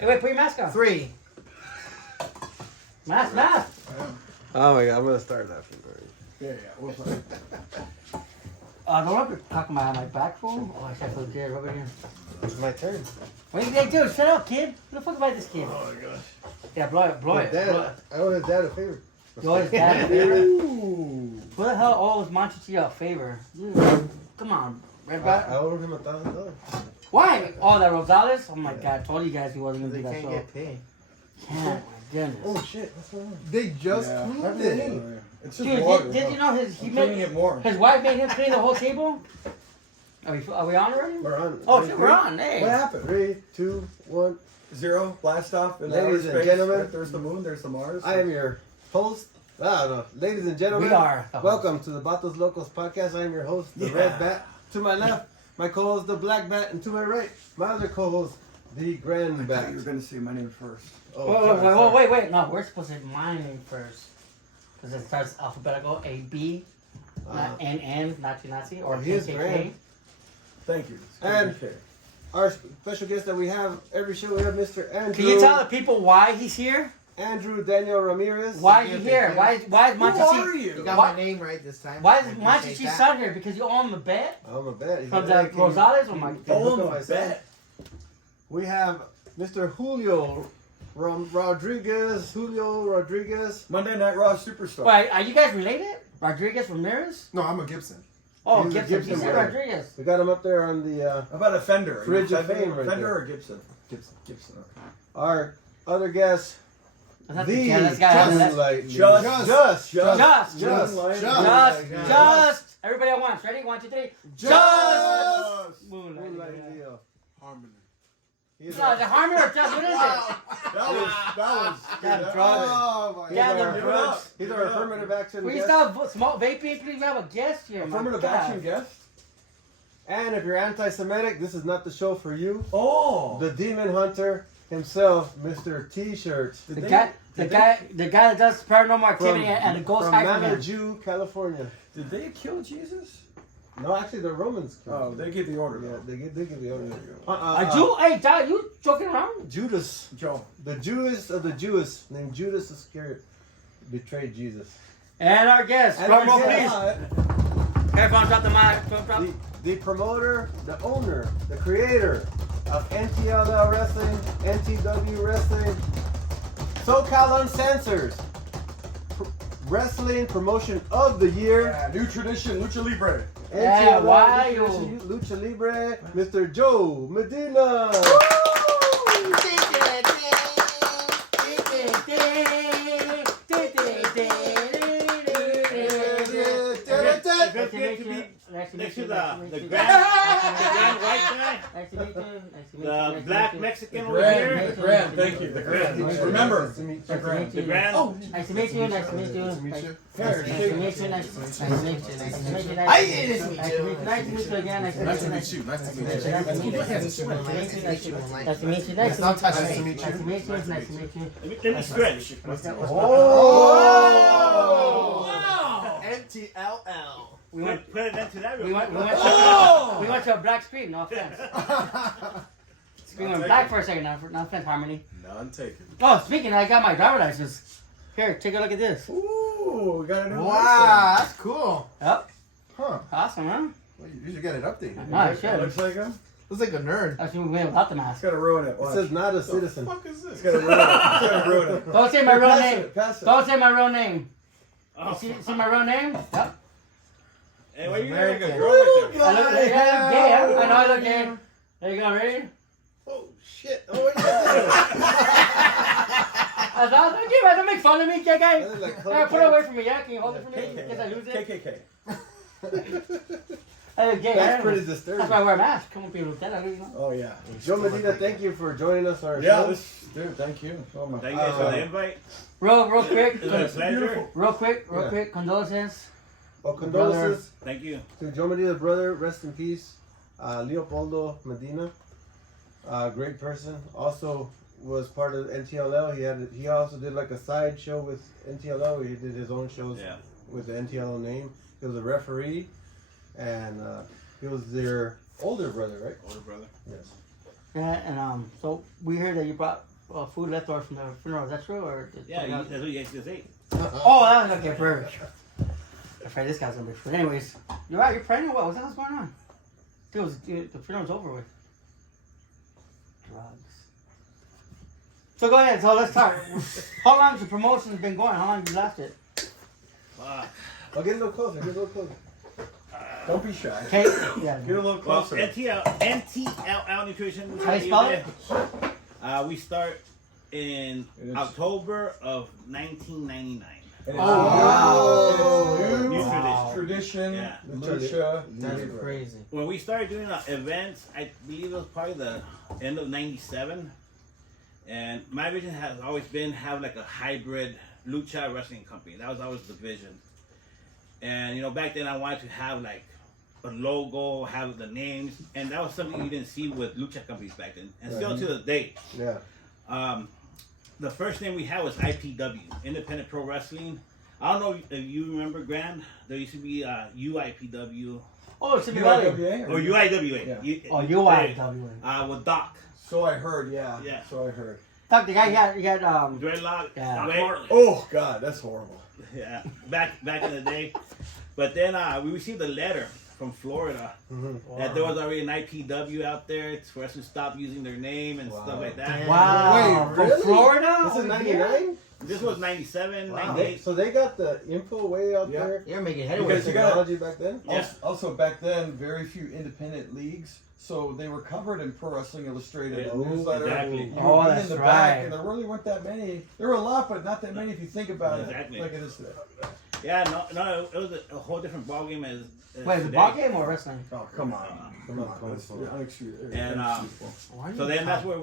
Hey, wait, put your mask on. 3. Mask. Oh my god, I'm gonna start laughing. Yeah, we'll play. Don't rub your talking about my back, fool. Oh, I should feel good. Rub it in. It's my turn. What do you think, dude? Shut up, kid. Who the fuck about this kid? Oh my gosh. Yeah, blow it. Dad, I owe his dad a favor. You always dad a favor. Ooh. Who the hell owes Monchichi a favor? Come on, Red I Bat. owe him $1,000. Why? Oh, that Rosales? Oh my god, I told you guys he wasn't gonna They do that can't show. get paid. Can't, my goodness. Oh shit, what's going on? They just Yeah. cleaned it. It's just Dude, water. did you know he I'm cleaning made it more. his wife made him clean the whole table? Are we on already? We're on. Oh shit, we're on. Hey. What happened? 3, 2, 1. 0, blast off. In Ladies outer and space. gentlemen. Right, there's the moon, there's the Mars. I am your host. I don't know. Ladies and gentlemen, We are the welcome to the Batos Locos Podcast. I am your host, the Yeah. Red Bat. To my left, my co-host, the Black Bat. And to my right, my other co-host, the Grand I Bat. thought you were going to say my name first. Oh, Wait. No, we're supposed to say my name first. Because it starts alphabetical. A, B, not N, Nazi, or he is KKK. grand. Thank you. And- Okay. Our special guest that we have every show, we have Mr. Andrew. Can you tell the people why he's here? Andrew Daniel Ramirez. Why is he here? Why is Who are Monchichi? you? You got Why- my name right this time. Why is I appreciate Monchichi's that. son here? Because you owe him a bet I'm a bet. from the Rosales. Oh my Can god. hook Oh, up my my son. bet. We have Mr. Julio Rodriguez. Monday Night Raw Superstar. Wait, are you guys related? Rodriguez Ramirez? No, I'm a Gibson. Oh, He's a Gibson. Gibson He said guy. Rodriguez. We got him up there on the How about a Fender? Fridge of Fender, fame right Fender there. or Gibson? Gibson. Gibson. Okay. our other guest, That's the yeah, this guy. That's, just. Everybody at once. Ready? 1, 2, 3. Just. Moonlight. Harmony. He's No, the harmony or just. What is it? That was. Damn that- drugs. Oh my Yeah, God. the Give it up. He's Give our it up. affirmative action Will you guest. stop smoke vaping? Please, we have a guest here. my Affirmative God. action guest? And if you're anti-Semitic, this is not the show for you. Oh. The demon hunter himself, Mr. T-Shirt. The guy that does paranormal activity and the ghost from hiker. Manitou, California. Did they kill Jesus? No, actually, the Romans. Oh, they gave the order. Yeah, though. they give the order. There you go. A Jew? Hey, Dad, you joking around? Judas, Joe. the Jewess of the Jews, named Judas Iscariot, betrayed Jesus. And our guest. And Drum roll, our please. guest, Everyone drop the mic. Drop. the promoter, the owner, the creator of NTLL Wrestling, NTW Wrestling, SoCal Uncensored, Wrestling Promotion of the Year, Yeah, new tradition, Lucha Libre. Yeah, NTLL why Lucha Libre, Mr. Joe Medina. Next to the grand white guy, Nice to meet you. Nice to meet you. the black Mexican over Grand, here, the Grand, thank you, the Grand. Remember, Nice to meet the you. Grand. the grand. Oh, Nice to meet you. Nice to meet you. nice to meet you. Here, Nice to meet you. Nice to meet you. Nice to meet you. Nice to meet you. Nice to meet you again. Nice to Nice meet to you. meet you. Nice to meet Nice you. to meet you. Nice to meet you. Nice to Don't touch meet you. me. Nice to meet you. Nice to meet you. Let me stretch. Oh! Wow. NTLL. We went. Put it into that. We went. Oh! We went to a black screen. No offense. Screen went black for a second. No offense, Harmony. None taken. Oh, speaking, I got my driver license. Here, take a look at this. Ooh, we got a new Wow, that's cool. Yep. Huh. Awesome, huh? Well, you should get it updated. No, I license. should. Looks like him. Looks like a nerd. Actually, we went without the It's mask. gonna ruin it. It Watch. says not a citizen. What the fuck is this? It's gonna ruin it. It's gonna ruin it. Don't say my real Pass name. it, pass it. Don't say my real name. Oh, See my real name? Yep. hey, why you like a American. girl right there? I look gay. Yeah, I know I look gay. There you go, ready? Oh, shit. Oh, what are you doing? I thought, thank you, man. Don't make fun of me, gay guy. That is like Hey, put it away from me, yeah? Can you hold it for me in case I lose it? KKK. I look gay. That's pretty That's disturbing. why I wear a mask. Come on, people. That I don't know. Oh yeah. Joe Medina, thank you for joining us on our Yeah, show. this dude. Thank you. Oh my. Thank you guys for the invite. Real quick. It's been a pleasure. Real quick. Yeah. Condolences. Oh, condolences Thank you. to Joe Medina's brother. Rest in peace. Leopoldo Medina. Great person. Also was part of NTLL. He also did like a side show with NTLL. He did his own shows Yeah. with the NTLL name. He was a referee, and he was their older brother, right? Older brother. Yes. Yeah, and so we heard that you brought food leftover from the funeral. Is that true? Or Yeah, that's what you guys just ate. Oh, that was okay. Perfect. I'm afraid this guy's gonna be food. Anyways, you're right. You're pregnant. What the hell's going on? Dude, the funeral's over with. Drugs. So go ahead. So let's start. How long has the promotion been going? How long have you lasted? Fuck. I'll get a little closer. Get a little closer. Don't be shy. Okay. Yeah. Get a little Well, closer. NTLL Nutrition. How you spell it? We start in October of 1999. And Oh, wow. New Wow. Tradition, Yeah. Lucha. That's crazy. When we started doing events, I believe it was probably the end of '97, and my vision has always been have like a hybrid lucha wrestling company. That was always the vision. And you know, back then I wanted to have like a logo, have the names, and that was something you didn't see with lucha companies back then, and still to this day. Yeah. The first name we had was IPW, Independent Pro Wrestling. I don't know if you remember, Grand. There used to be UIPW Oh, it's in Valley. UIWA? or UIWA. Yeah. Oh, UIWA. With Doc. So I heard, yeah. Yeah. So I heard. Doc, the guy he had Dreadlock. Yeah. Dwayne. Oh, God, that's horrible. Yeah, back in the day. But then we received a letter from Florida that there was already an IPW out there for us to stop using their name and stuff like that. Wow. Wait, From really? Florida? This is Over 99? here? This was 97, Wow. 98. So they got the info way out Yeah. there? You're making With headway. Because you got- technology back then? Yeah. Also, back then, very few independent leagues, so they were covered in Pro Wrestling Illustrated, Yeah. the newsletter. Exactly. You Oh, would be that's in the right. back, and there really weren't that many. There were a lot, but not that many if you think about Exactly. it, like it is today. Yeah, no, it was a whole different ballgame as Wait, the today. ball game or wrestling? Oh, come on. Come on. That's unexcusable. And, Why So then that's where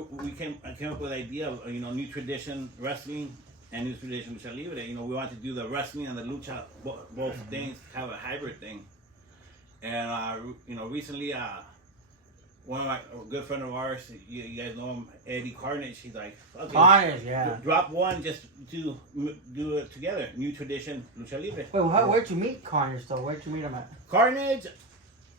I came up with the idea of new tradition wrestling and new tradition lucha libre. You know, we wanted to do the wrestling and the lucha both things, have a hybrid thing. And recently one of my a good friend of ours, you guys know him, Eddie Carnage. He's like, okay, Carnage, yeah. drop one just to do it together. New tradition lucha libre. Wait, where'd you meet Carnage though? Where'd you meet him at? Carnage,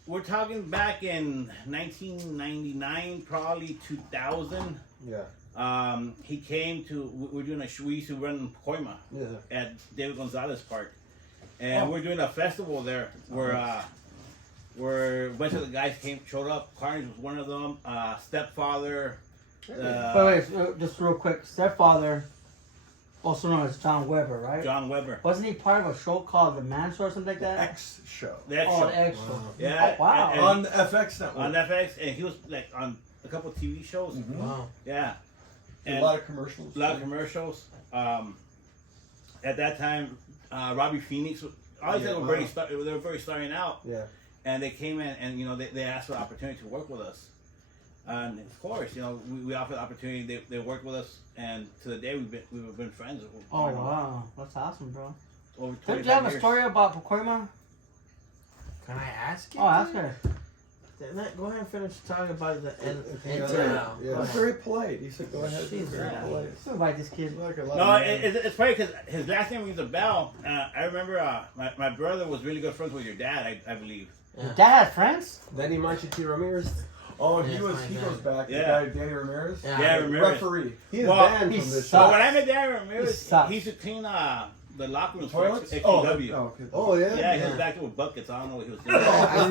we're talking back in 1999, probably 2000. Yeah. He came to. We're doing we used to run in Pacoima Yeah. at David Gonzalez Park, and we're doing a festival there where a bunch of the guys showed up. Carnage was one of them. Stepfather. Wait, just real quick. Stepfather, also known as John Weber, right? John Weber. Wasn't he part of a show called The Man Show or something like that? X show. The X Oh, show. the X Show. Yeah. Oh, wow. and On the FX network. on FX, and he was like on a couple TV shows. Mhm. Wow. Yeah. A lot of commercials. A lot of commercials. At that time, Robbie Phoenix. All these guys were they were very starting out. Yeah. And they came in and they asked for the opportunity to work with us. And of course, we offered the opportunity. They worked with us, and to the day we've been friends. Oh, wow. That's awesome, bro. Over Did 25 you have a years. story about Pacoima? Can I ask you? Oh, ask her. Go ahead and finish talking about the Yeah. NTL. Yeah. That's very polite. He said, go ahead. Jesus. Very Yeah. polite. Let's invite this kid. Like a lot No, of it's funny because his last name rings a bell. I remember my brother was really good friends with your dad, I believe. Your dad had friends? Danny Manchiti Ramirez. Oh, Yeah, he fine, goes back. Yeah. The guy, Danny Ramirez. Yeah, Ramirez. Referee. He is Well, banned he from this sucks. So show. when I met Darren Ramirez, He sucks. he used to clean the locker rooms for Toilets? XPW. Okay. Oh, yeah? Yeah, he Yeah. was back there with buckets. I don't know what he was doing.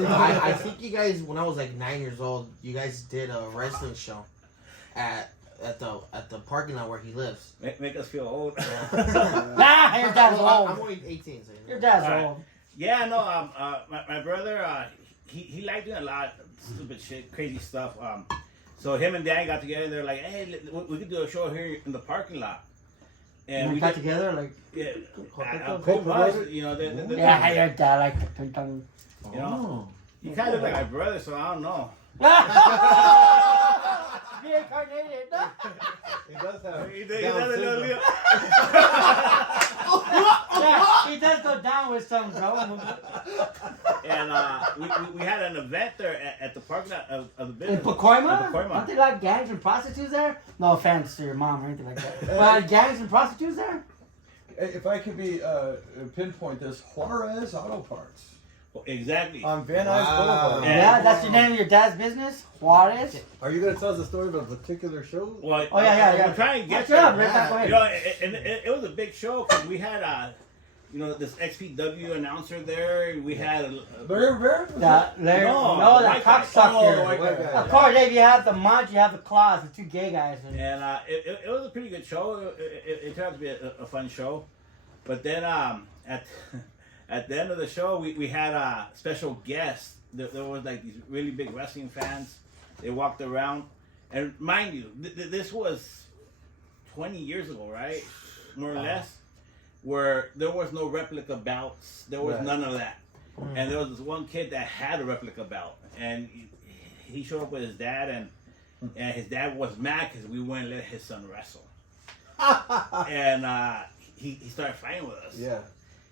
I think you guys, when I was like 9 years old, you guys did a wrestling show at the parking lot where he lives. Make us feel old. Nah, your dad's I'm old. only 18, so you know. Your dad's Alright. old. Yeah, no. My brother, he liked doing a lot of stupid shit, crazy stuff. So him and Danny got together. They're like, hey, we could do a show here in the parking lot. And we got together, like, Yeah, Co- pretty much, promoted? yeah, hey, your dad, like, ping-pong. You know, you kind of look like my brother, so I don't know. Reincarnated. He does have. He Down does a little, syndrome. Yeah, he does go down with some, bro. And we had an event there at the parking lot of the In business. Pacoima? In Pacoima. Aren't they like gangs and prostitutes there? No offense to your mom or anything like that. But gangs and prostitutes there? If I could be pinpoint this, Juarez Auto Parts. Exactly. On Van Nuys Wow. Boulevard. Yeah, that's the name of your dad's business? Juarez? Are you gonna tell us the story of a particular show? Well, Oh, yeah. We're trying to get What's up, there. Rick? Go You know, ahead. it was a big show because we had this XPW announcer there. And we had Larry Rivera? That white guy. cocksucker. Oh, white guy. guy. Of course, if you have the Munch, you have the Claws, the two gay guys. And and it was a pretty good show. It turned out to be a fun show. But then at the end of the show, we had a special guest. There was like these really big wrestling fans. They walked around, and mind you, this was 20 years ago, right? More or less, where there was no replica belts. There was Right. none of that. And there was this one kid that had a replica belt, and he showed up with his dad, and his dad was mad because we wouldn't let his son wrestle. And he started fighting with us. Yeah.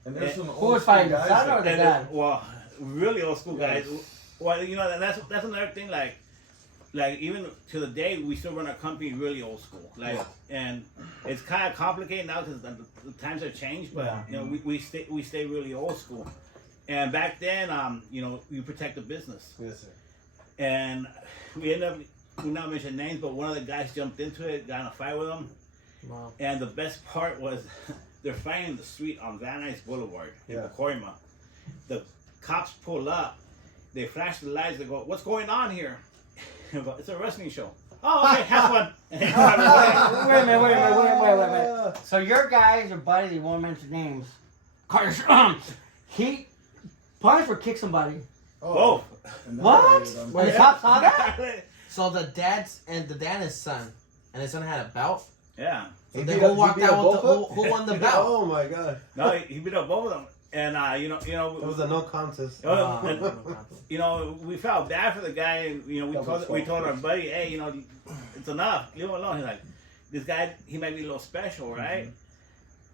And there's some who old was fighting, the guys son that- or the And dad? well, really old school guys. Yes. Well, you know, that's another thing. Like even to the day, we still run our company really old school. Like, and it's kind of complicated now because the times have changed. But Yeah. you know, we stay really old school. And back then, you know, you protect the business. Yes, sir. And we not mention names, but one of the guys jumped into it, got in a fight with him. Wow. And the best part was they're fighting in the street on Van Nuys Boulevard in Yeah. Pacoima. The cops pull up, they flash the lights, they go, "What's going on here?" It's a wrestling show. Oh, okay, have fun. And they drive away. Wait a minute. So your guys, your buddies, you won't mention names. He punched or kicked somebody. Oh, And What? then- When the cops saw that? So the dad and his son, and his son had a belt. yeah. So He then beat who up- walked he beat up out with both of who won the belt? Oh my god. No, he beat up both of them. And you know, It was a no contest. you know, we felt bad for the guy, and you know, we told our buddy, "Hey, you know, it's enough. Leave him alone." He's like, "This guy, he might be a little special, right?"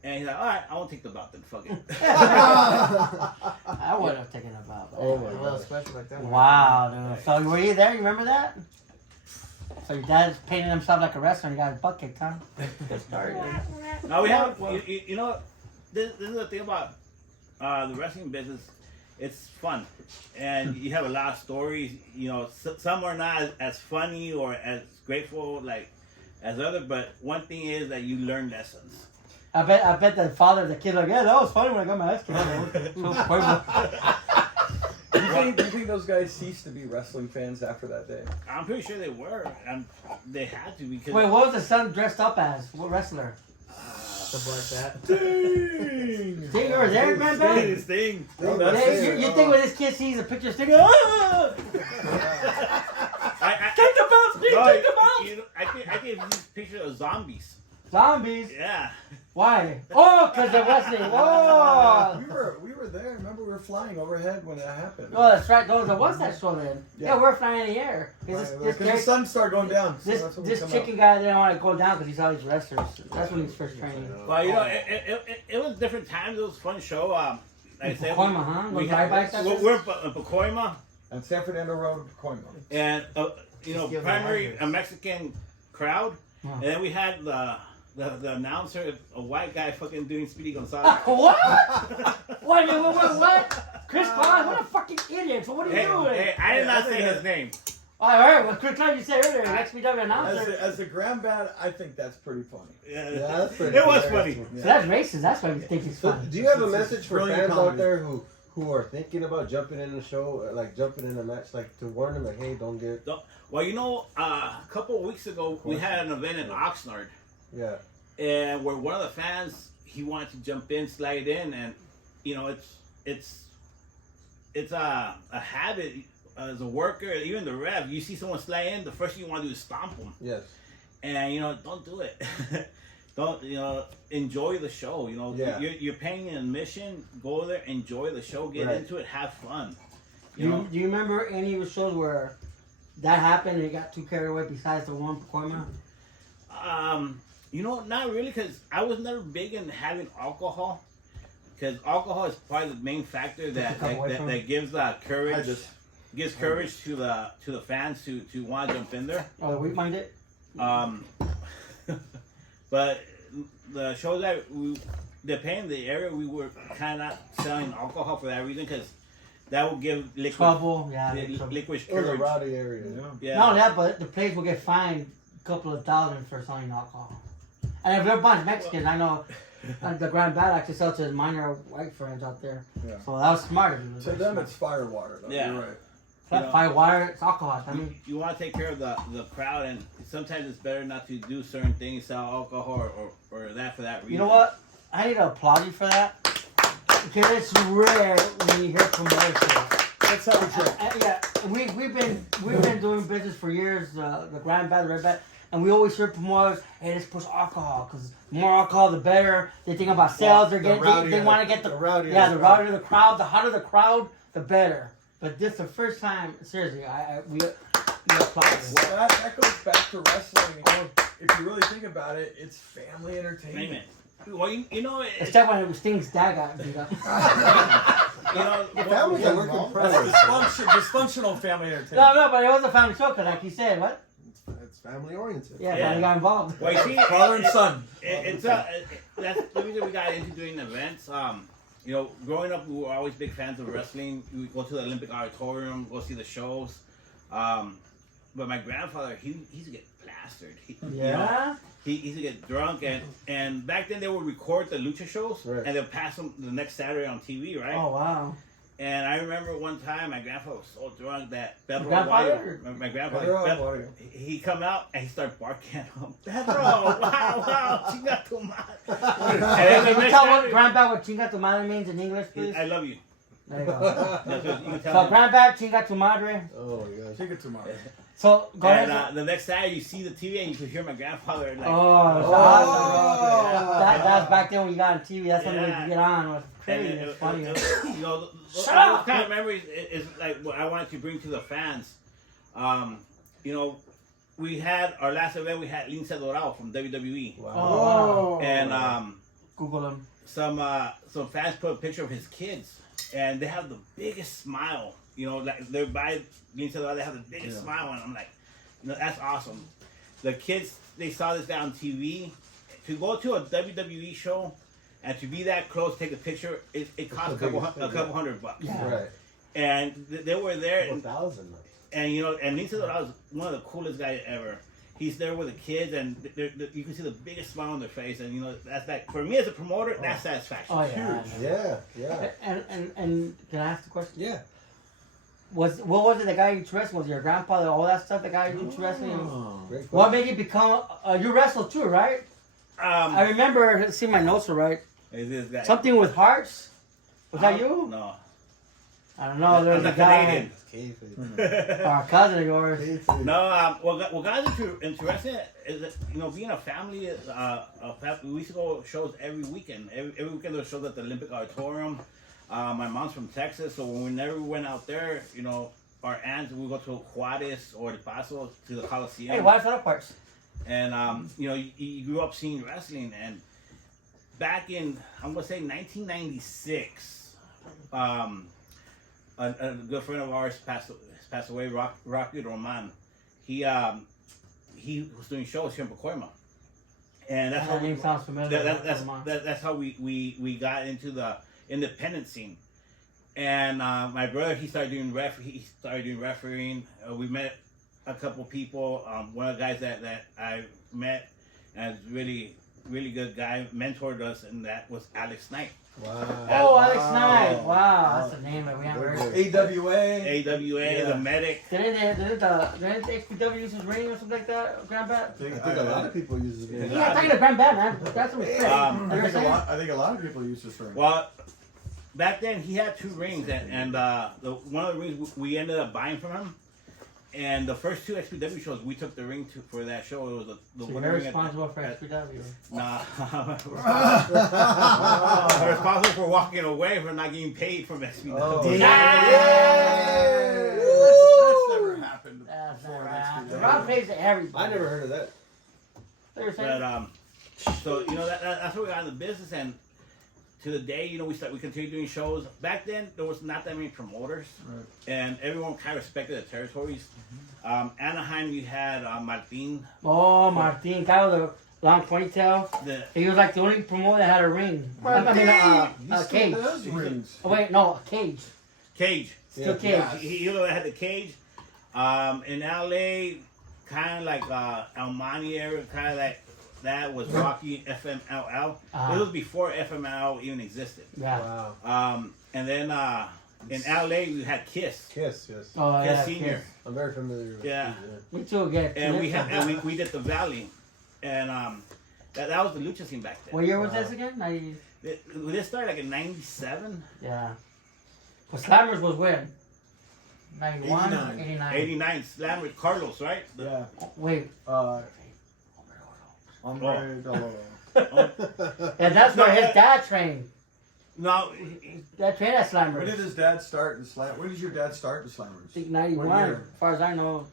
And he's like, "All right, I won't take the belt then. Fuck it." I would have taken a bow. Oh my Well, god. special like that. Wow, dude. So were you there? You remember that? So your dad's painting himself like a wrestler and he got his butt kicked, huh? Good story, dude. Now we have, you know, this is the thing about the wrestling business. It's fun, and you have a lot of stories. You know, some are not as funny or as grateful like as other, but one thing is that you learn lessons. I bet the father of the kid like, yeah, that was funny when I got my ass kicked. So horrible. Do you think those guys ceased to be wrestling fans after that day? I'm pretty sure they were, and they had to because. Wait, what was the son dressed up as? What wrestler? Something like that. Sting! Sting, you were there, man, Sting! back? Sting! Oh, Yeah, that's you it. think when this kid sees a picture of Sting, ah! Take the belt, Sting, No, take the belt! you know, I think it's these pictures of zombies. Zombies? Yeah. Why? Oh, because they're wrestling. Whoa! We were there. Remember, we were flying overhead when that happened. Oh, that's right. What's that show then? Yeah, Yeah. we're flying in the air. Because This the sun started going down. So This that's when we this come chicken guy didn't want to go down because he saw these wrestlers. That's when he's first training. Well, you know, it was different times. It was a fun show. Like I said, Pacoima, huh? we Those had, drive-by we're in Pacoima, out. And San Fernando Road, Pacoima. and you know, Give primary them a Mexican crowd, Yeah. and then we had the announcer, a white guy, fucking doing Speedy Gonzalez. What? What? Chris Klein? What a fucking idiot. So what are you doing? Hey, I did not I say think his name. I heard what Chris Klein you said earlier. XPW announcer. As a grand band, I think that's pretty funny. Yeah, that's pretty It was hilarious. funny. So that's racist. That's why you think he's So, funny. do you have a It's message for brilliant fans out comedy. there who are thinking about jumping in the show, like jumping in a match, like to warn them, like, hey, don't get, Well, you know, a couple of weeks ago, we had an event in Oxnard, yeah, and where one of the fans, he wanted to jump in, slide in, and you know, it's a habit as a worker, even the ref. You see someone slide in, the first thing you want to do is stomp them, yes, and you know, don't do it. Don't, you know, enjoy the show. You know, Yeah. you're paying an admission. Go there, enjoy the show, get Right. into it, have fun. Do you remember any of the shows where that happened and you got too carried away besides the one Pacoima? You know, not really, because I was never big in having alcohol. Because alcohol is probably the main factor that gives courage. Gives courage to the fans to want to jump in there. Oh, the weak minded? But the shows that depending on the area, we were kind of not selling alcohol for that reason, because that will give liquid Trouble, yeah. liquid It was a courage. rowdy area. Yeah. Not only that, but the place will get fined a couple of thousand for selling alcohol. And if they're a bunch of Mexicans, I know the Grand Bad actually sells to his minor white friends out there. Yeah. So that was smart of him. To them, it's fire water. Though. Yeah. You're right. That fire water, it's alcohol. I mean, You want to take care of the crowd, and sometimes it's better not to do certain things, sell alcohol or that for that reason. you know what? I need to applaud you for that. Because it's rare when you hear commercials. That's how we drink. Yeah, we've been doing business for years. The Grand Bad, the Red Bad, and we always hear promoters, "Hey, let's push alcohol because the more alcohol, the better." They think about sales. They're getting, they want to get the rowdier. yeah, the louder the crowd, the hotter the crowd, the better. But this the first time, seriously, we applaud you. Well, that goes back to wrestling. If you really think about it, it's family entertainment. Amen. Well, you know, Except when it was Sting's dad got beat up. you know, The families are working That's predators. dysfunctional family entertainment. No, but it was a family show, cause like you said, what? It's family oriented. Yeah, Yeah. family got involved. well, you see, Father and son. That's the reason we got into doing events. You know, growing up, we were always big fans of wrestling. We would go to the Olympic Auditorium, go see the shows. But my grandfather, he used to get plastered. Yeah. He used to get drunk, and back then they would record the lucha shows, Right. and they'll pass them the next Saturday on TV, right? Oh wow. And I remember one time my grandfather was so drunk that Your Pedro grandfather? Aguayo, my grandfather, Pedro Pedro- Aguayo. he come out and he started barking at him. Pedro, wow, chinga tu madre. And then the Can you next tell what Saturday, Grandpa what chinga tu madre means in English, please? I love you. There you go. That's what you can tell So him. Grandpa chinga tu madre. Oh my gosh. Take it tomorrow. So go And ahead. the next Saturday you see the TV and you could hear my grandfather like. Oh, that's back then when you got on TV. That's when we Yeah. could get on. It was And crazy. it- It's funny. you know, those Shut up! kind of memories is like what I wanted to bring to the fans. You know, we had our last event. We had Lince Dorado from WWE, Wow. Oh, and Google them. some fans put a picture of his kids, and they have the biggest smile. You know, like they're by Lince Dorado, they have the biggest smile, and I'm like, you know, that's awesome. The kids, they saw this guy on TV. To go to a WWE show and to be that close, take a picture, it costs a couple $100. Yeah. Right. And they were there, 1,000. and you know, and Lince Dorado was one of the coolest guys ever. He's there with the kids, and you can see the biggest smile on their face, and you know, that's like for me as a promoter, that's satisfaction. Oh yeah. Yeah, yeah. And can I ask the question? Yeah. What was it that got you into wrestling? Was your grandfather all that stuff that got you into wrestling? Great What question. made you become? You wrestled too, right? I remember. Let's see, my notes are right. Is this guy Something with hearts. Was that you? No. I don't know. There's I'm a not guy, Canadian. our cousin of yours. No, what got us into wrestling is that, you know, being a family. We used to go shows every weekend. Every weekend there were shows at the Olympic Auditorium. My mom's from Texas, so whenever we went out there, you know, our aunts would go to Juarez or El Paso to the Coliseum. Hey, why is that parts? And you know, you grew up seeing wrestling, and back in I'm gonna say 1996, a good friend of ours passed away, Rocky Roman. He was doing shows here in Pacoima, and that's how That name sounds familiar. that's how we got into the independent scene. And my brother, he started doing refereeing. We met a couple people. One of the guys that I met, and really good guy, mentored us, and that was Alex Knight. Wow. Oh, Alex Knight. Wow, that's a name that we haven't heard. AWA. AWA, the medic. Didn't the XPW use his ring or something like that, Grandpa? I think a lot of people use it. Yeah, I'm talking to Grandpa, man. That's what respect. I think a lot of people use this ring. Well, back then he had 2 rings, and one of the rings we ended up buying from him. And the first 2 XPW shows, we took the ring for that show. It was the So one you're ring responsible for XPW. Nah, we're responsible for walking away from not getting paid from XPW. Oh, That's never happened That's before. never in happened. XPW. Rob pays to everybody. I never heard of that. They were saying- But so you know that's where we got in the business, and to the day, you know, we continued doing shows. Back then, there was not that many promoters, and everyone kind of respected the territories. Anaheim, you had Martin. Oh, Martin, guy with a long ponytail. He was like the only promoter that had a ring. I mean, He a still cage. does rings. Oh, wait, no, a cage. Cage. Steel cage. Yeah. He had the cage. In LA, kind of like Almani area, kind of like that was Rocky FMLL. This was before FMLL even existed. Yeah. Wow. And then in LA we had Kiss. Kiss, yes. Oh, Kiss yeah. Senior. Kiss. I'm very familiar with Yeah. these, Me too, again. And we did the Valley, and that was the lucha scene back then. What year was this again? This started like in '97. Yeah. Well, Slammers was when? 91? 89. 89. 89 Slam with Carlos, right? Yeah. Wait. Hombre Dolor. Yeah, that's where his dad trained. No, Dad trained at Slammers. When did his dad start in Slam? When did your dad start in I Slammers? think 91, What year? as far as I know.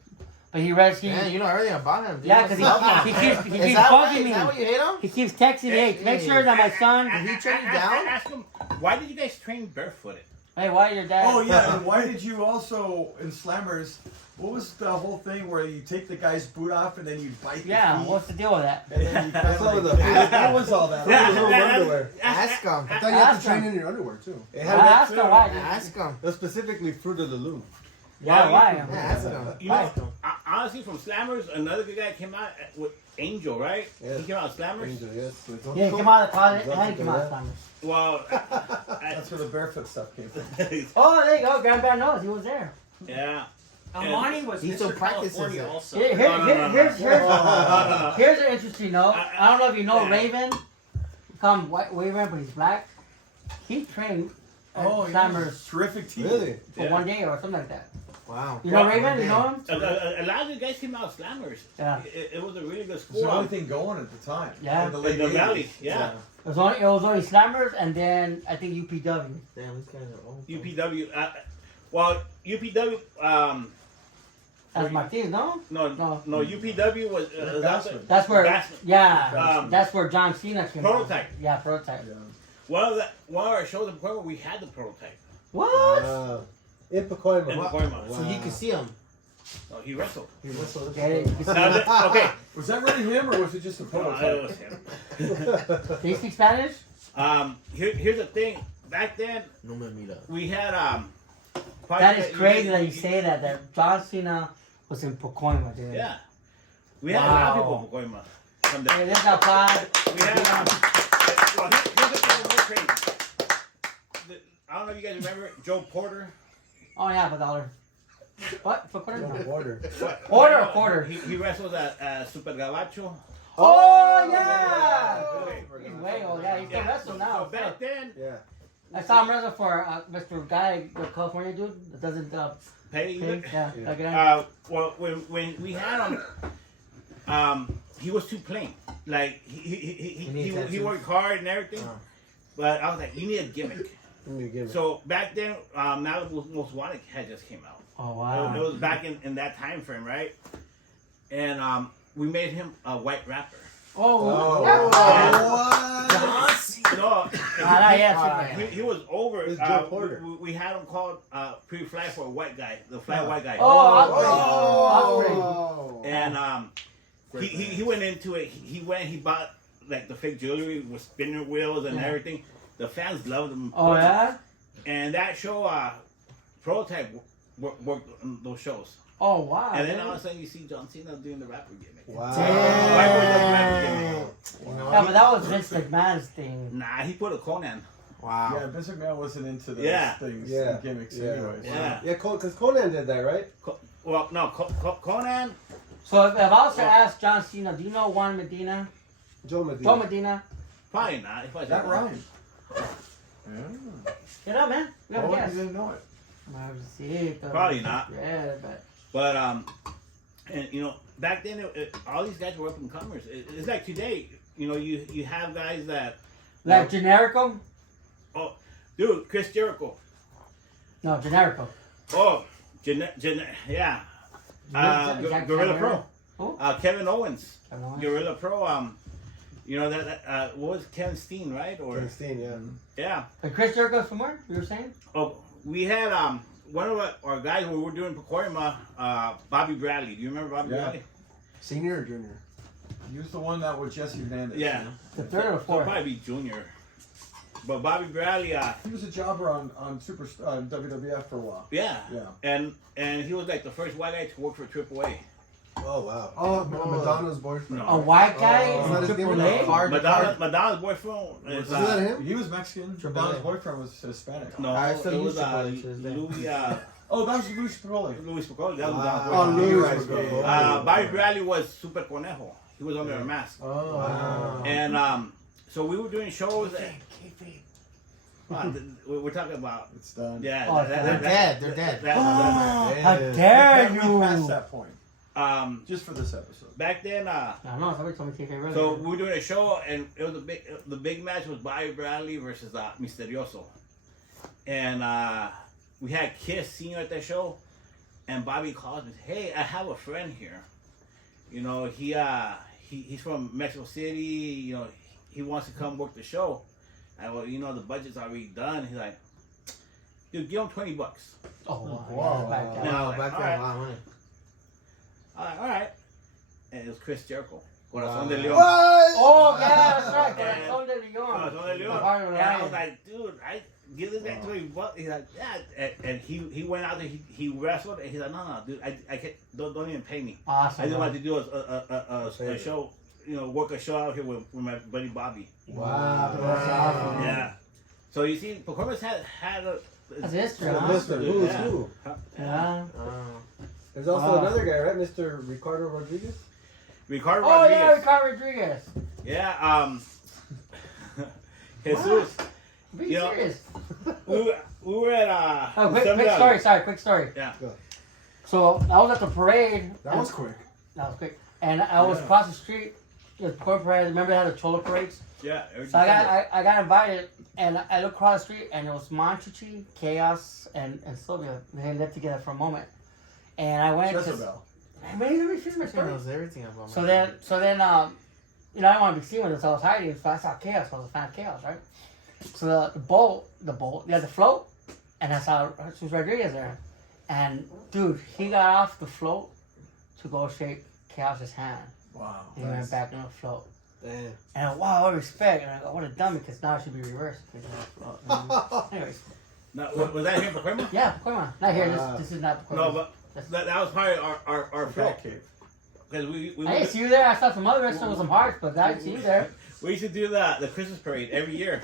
But he read, Yeah, you know everything about him. Dude. yeah, because he keeps Is bugging that right? me. Is that what you hate him? He keeps texting me, hey, make sure that my son, Did he train you down? Ask him, why did you guys train barefooted? hey, why your dad? Oh yeah, and why did you also in Slammers? What was the whole thing where you take the guy's boot off and then you bite the Yeah, feet? what's the deal with that? And then you kind That's of all like, of the- what was all that? Yeah, little underwear. Ask him. I thought you had Ask to train him. in your underwear too. It I had asked him why. Ask him. it was specifically Fruit of the Loom. Yeah, why? Yeah, ask him. You know, Ask him. honestly, from Slammers, another good guy came out with Angel, right? Yes. He came out with Slammers. Angel, yes. Yeah, come out of the closet and come out of Slammers. Well, That's where the barefoot stuff came from. Oh, there you go. Grandpa knows. He was there. yeah. Armani was He still Mr. practices California it. also. Here's an interesting note. I don't know if you know Yeah. Raven. We call him White Raven, but he's black. He trained at Slammers Terrific team. Really? for Yeah. 1 day or something like that. Wow. You know Well, Raven? You know him? A lot of the guys came out with Slammers. Yeah. It was a really good It was the only school. thing going at the time. Yeah. In the In late the 80s. Valley, yeah. It was only Slammers and then I think UPW. Damn, these guys are old. UPW. Well, UPW. That's Martinez, no? No, UPW was. Bassman. That's where, Bassman. yeah, that's where John Cena came Prototype. from. Yeah, Prototype. Yeah. One of our shows in Pacoima, we had the Prototype. What? Wow. In Pacoima. In Pacoima. So you can see him. Oh, he wrestled. He whistled. Okay, you can see Now, him. okay. Was that really him or was it just a No, it prototype? was him. Do you speak Spanish? Here's the thing. Back then, No me mira. we had That is crazy that you say that John Cena was in Pacoima, dude. Yeah. We had a lot of Wow. people in Pacoima. From Hey, there. this is our pod. We had well, here's the thing that was crazy. I don't know if you guys remember Joe Porter. Oh, yeah, for $1. What? For quarter? No No. border. Quarter or quarter? He wrestled at Super Gabacho. Oh, yeah! Okay. He's way old. Yeah, he's still wrestling now. So back then, Yeah. I saw him wrestle for Mr. Guy, the California dude that doesn't pay. pay. Yeah, Yeah. like that. Well, when we had him, he was too plain. Like he worked hard and everything, Oh. but I was like, you need a gimmick. Let me give it. So back then, Malibu's Most Wanted had just came out. Oh, It wow. was back in that time frame, right? And we made him a white rapper. Oh, Oh. yeah. No, Yeah. he was over. It's Joe Porter. We had him called pre-fly for a white guy, the fly white guy. Oh, Osprey. Oh. And he went into it. He bought like the fake jewelry with spinner wheels and Yeah. everything. The fans loved him. Oh, yeah? And that show, Prototype, worked on those shows. Oh, wow. And then all of a sudden you see John Cena doing the rapper gimmick. Wow. White boy does the rapper gimmick. Yeah, but that was Vince McMahon's thing. Nah, he put a Conan. Wow. Yeah, Vince McMahon wasn't into those Yeah. things, Yeah. and gimmicks Yeah. anyways. Yeah. Yeah, because Conan did that, right? Well, no, Conan. So if I was to ask John Cena, do you know Juan Medina? Joe Medina. Joe Medina? Probably not. If I That said- rhymed. Get up, man. We have a Oh, you guess. didn't know it. Probably not. Yeah, but... But and you know, back then all these guys were up and comers. It's like today. You know, you have guys that. Like Generico? Oh, dude, Chris Jericho. No, Generico. Oh, yeah. Jack Gorilla Tanner. Pro. Who? Kevin Owens. I don't know. Gorilla Pro. You know that what was Ken Steen, right? Or Ken Steen, yeah. yeah. But Chris Jericho's from where? You were saying? Oh, we had one of our guys when we were doing Pacoima, Bobby Bradley. Do you remember Bobby Yeah. Bradley? Senior or junior? He was the one that was Jesse Hernandez. Yeah. The third or He'll fourth? probably be junior. But Bobby Bradley, He was a jobber on WWF for a while. yeah, Yeah. and he was like the first white guy to work for AAA. Oh wow. Oh, Madonna's boyfriend. No. A white guy Oh, in is that his name? AAA? Madonna's boyfriend. Is, Is that him? He was Mexican. Triple Madonna's A. boyfriend was Hispanic. No, I it still was use Triple H as name. Louis. Oh, that was Luis Piroli. Louis Spicoli. That was Wow. Madonna's Oh, boyfriend. Louis. Yeah. Bobby Bradley was Super Conejo. He was under a mask. Oh, Wow. And so we were doing shows. We're talking about. It's done. Yeah, Oh, They're dead. They're dead. How Yeah. dare We passed you? that point. Just for this episode. Back then, I don't know. Somebody told me KK earlier. so we were doing a show, and it was the big match was Bobby Bradley versus Misterioso, and we had Kiss Senior at that show, and Bobby calls me, "Hey, I have a friend here. You know, he's from Mexico City. You know, he wants to come work the show." I go, "You know, the budget's already done." He's like, "Dude, give him $20." Oh, Wow. yeah, back then. No, Back all then, right. a lot of money. All right. And it was Chris Jericho. Corazón Wow. de León. Oh, yeah, that's right. And- Corazón de León. Corazón de León. Right, And right. I was like, dude, I give this guy $20. He's like, yeah. And he went out there, he wrestled, and he's like, no, dude, I can't, don't even pay me. Awesome. I just wanted to do a show, you know, work a show out here with my buddy Bobby. Wow. That's awesome. Yeah. So you see, performance had a. That's history, So huh? Mr. Who is Yeah. who? Yeah. There's also Wow. another guy, right? Mr. Ricardo Rodriguez? Ricardo Oh, Rodriguez. yeah, Ricardo Rodriguez. Yeah, Jesus. Be You know, serious. We were at Oh, quick Assembly. story. Sorry, quick story. Yeah. Go. So I was at the parade. that was quick. That was quick. And I was across the street. The parade. Remember they had the Cholo parades? Yeah. So I got invited, and I looked across the street, and it was Monchichi, Chaos, and Sylvia. They lived together for a moment. And I went to. Jezebel. Man, let me finish my He story. knows everything about So then, you know, I didn't want to be seen with it, so I was hiding. So I saw Chaos. I was a fan of Chaos, right? So the boat, the float, and I saw Jesus Rodriguez there. And dude, he got off the float to go shake Chaos's hand. Wow. And he went back on the float. Damn. And wow, what respect. And I go, what a dummy, because now it should be reversed. Anyways, No, was that here for Quema? yeah, come on. Not here. Wow. This is not. No, but that was part of our flow. Batcave. Because we I didn't see you there. I saw some other wrestlers with some hearts, but I didn't see you there. we used to do the Christmas parade every year.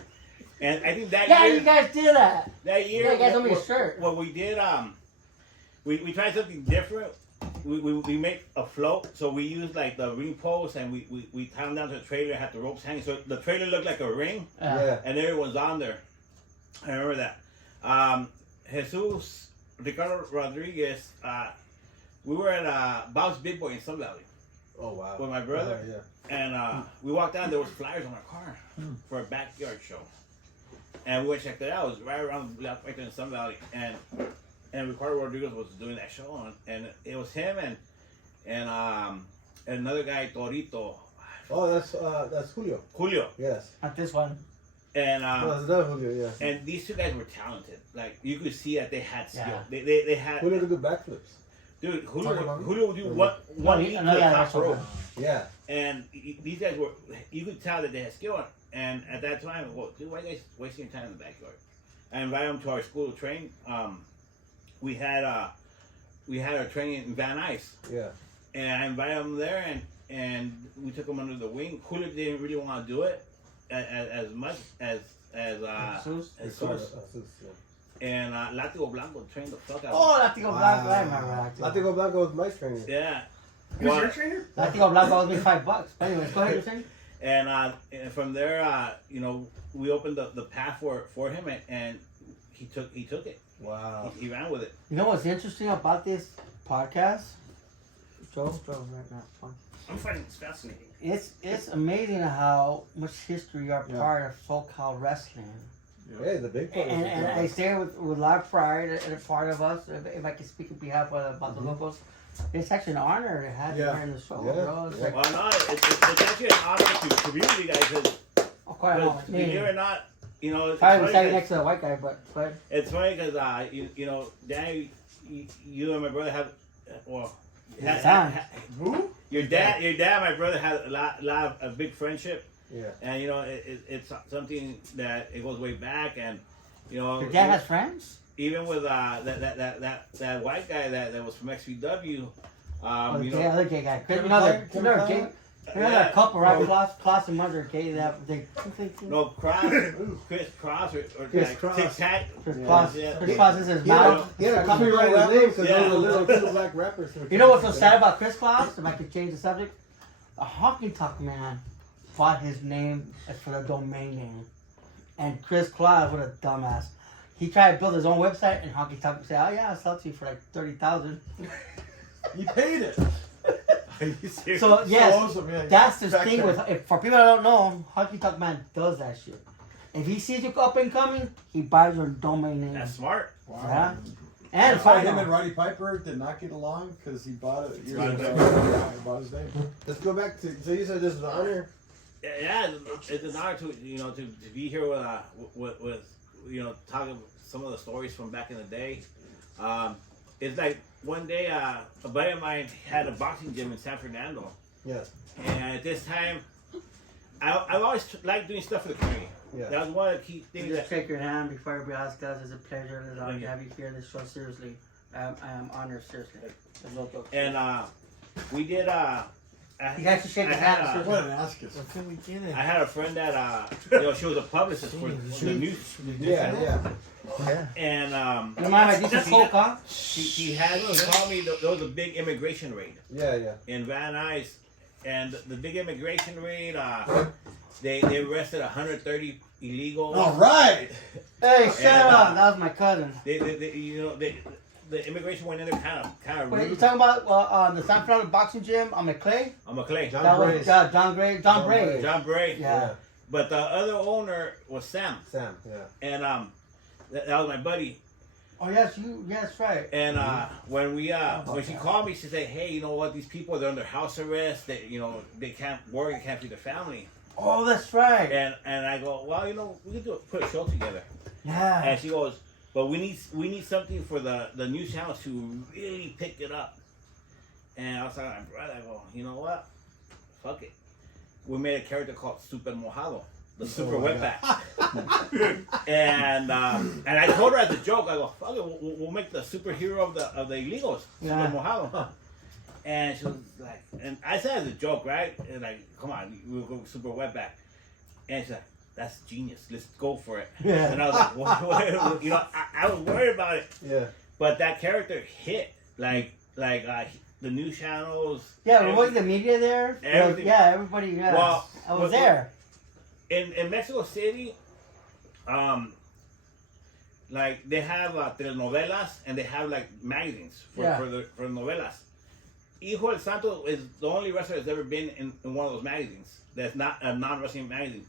And I think that Yeah, year, you guys did that. that year, Yeah, you guys owe me a shirt. What we did, we tried something different. We make a float, so we used like the ring posts, and we tied them down to the trailer, had the ropes hanging, so the trailer looked like a ring, Yeah. and everyone's on there. I remember that. Jesus Ricardo Rodriguez, we were at Bob's Big Boy in Sun Valley Oh, wow. with my brother, Yeah. and we walked down. There was flyers on our car for a backyard show, and we went to check that out. It was right around the block, right there in Sun Valley, and Ricardo Rodriguez was doing that show, and it was him and another guy, Torito, Oh, that's Julio. Julio, Yes. Not this one. and No, that's another Julio, yeah. and these two guys were talented. Like you could see that they had skill. Yeah. They had. Julio did good backflips. Dude, Talking Julio about me? would do one knee to another the guy top wrestled rope. him. Yeah. And these guys were, you could tell that they had skill. And at that time, well, dude, why are you guys wasting your time in the backyard? I invited them to our school to train. We had our training in Van Nuys. Yeah. And I invited them there, and we took them under the wing. Julio didn't really want to do it as much as Jesus. Ricardo, Jesus. yeah. And Látigo Blanco trained the fuck out of Oh, him. Latigo Blanco. I remember Latigo. Latigo Blanco was my trainer. Yeah. Who's Well, your trainer? Latigo Blanco owes me $5. But anyways, go ahead, you're saying? And from there, you know, we opened the path for him, and he took it. Wow. He ran with it. You know what's interesting about this podcast? Joe, right now. Fine. I'm finding this fascinating. It's amazing how much history are Yeah. part of so-called wrestling. Hey, the big part. And I say it with a lot of pride and a part of us, if I can speak on behalf of the Batos Locos, it's actually an honor to have you Yeah. here in the show, Yeah. bro. It's Yeah. like, Well, no, it's actually an honor to be with you guys, because oh, quite an honor. believe it or not, you know, it's Probably funny sitting 'cause- next to the white guy, but it's funny because you know, Danny, you and my brother have, well, Son. Who? your dad, and my brother had a big friendship. Yeah. And you know, it's something that it goes way back, and you know, Your dad has friends? even with that white guy that was from XPW. Oh, You the know, other gay guy. Kevin Another Klein? gay. Another couple, right? Class and Mother gay. no Cross, Chris Cross or Chris like Cross. Tic Tac. Chris Yeah. Cross. Yeah. Chris Cross is his He had mouth. a copyrighted name because Yeah. those are little two black rappers. You know what's so sad about Chris Claus? If I could change the subject, a honky tonk man bought his name for the domain name, and Chris Claus, what a dumbass. He tried to build his own website, and honky tonk said, "Oh yeah, I'll sell it to you for like 30,000." You paid it. Are you serious? So yes, awesome, yeah. that's the Fact thing check. with for people that don't know, honky tonk man does that shit. If he sees you up and coming, he buys your domain name. That's smart. Wow. Yeah. And That's why him final. and Roddy Piper did not get along because he bought it years Right. ago. He bought his name. Let's go back to. So you said this is an honor. Yeah, it's an honor to to be here with you know talking some of the stories from back in the day. It's like one day a buddy of mine had a boxing gym in San Fernando, Yeah. and at this time, I've always liked doing stuff for the community. Yeah. That was one of the key things. Just shake your hand before everybody else does. It's a pleasure and an honor Thank to you. have you here. This show seriously. I am honored seriously. There's no joke. And we did. You guys should shake your I had, hand. What an ask us. Can we get it? I had a friend that she was a publicist for the news. Yeah. Yeah. And You don't mind if I do some coke, huh? she called me. There was a big immigration raid Yeah. Yeah. in Van Nuys, and the big immigration raid. They arrested 130 illegals. All right. Hey, shut And, up. That was my cousin. They the immigration went in there kind of Wait, you rude. talking about the San Fernando boxing gym on McClay? I'm a clay. John That was Brace. John Gray. John Bray. John Bray. Yeah. But the other owner was Sam, Sam. Yeah. and that was my buddy. Oh yes, yes, right. And when she called me, she said, "Hey, you know what? These people, they're under house arrest. They can't work. They can't feed their family." Oh, that's right. And I go, "Well, we can put a show together." Yeah. And she goes, "But we need something for the news channels to really pick it up." And I was like, "My brother," I go, "You know what? Fuck it. We made a character called Super Mojado, the super wetback." and I told her as a joke, I go, "Fuck it, we'll make the superhero of the illegals, Yeah. Super Mojado." And she was like, and I said as a joke, right? And like, come on, we'll go super wetback. And she's like, "That's genius. Let's go for it." Yeah. And I was like, what? I was worried about it, Yeah. but that character hit like the news channels. Yeah, but wasn't the media there? Everything. Yeah, everybody. Yeah. Well, I was there. In Mexico City, like they have telenovelas and they have like magazines for novelas. Hijo del Santo is the only wrestler that's ever been in one of those magazines. That's not a non-wrestling magazine.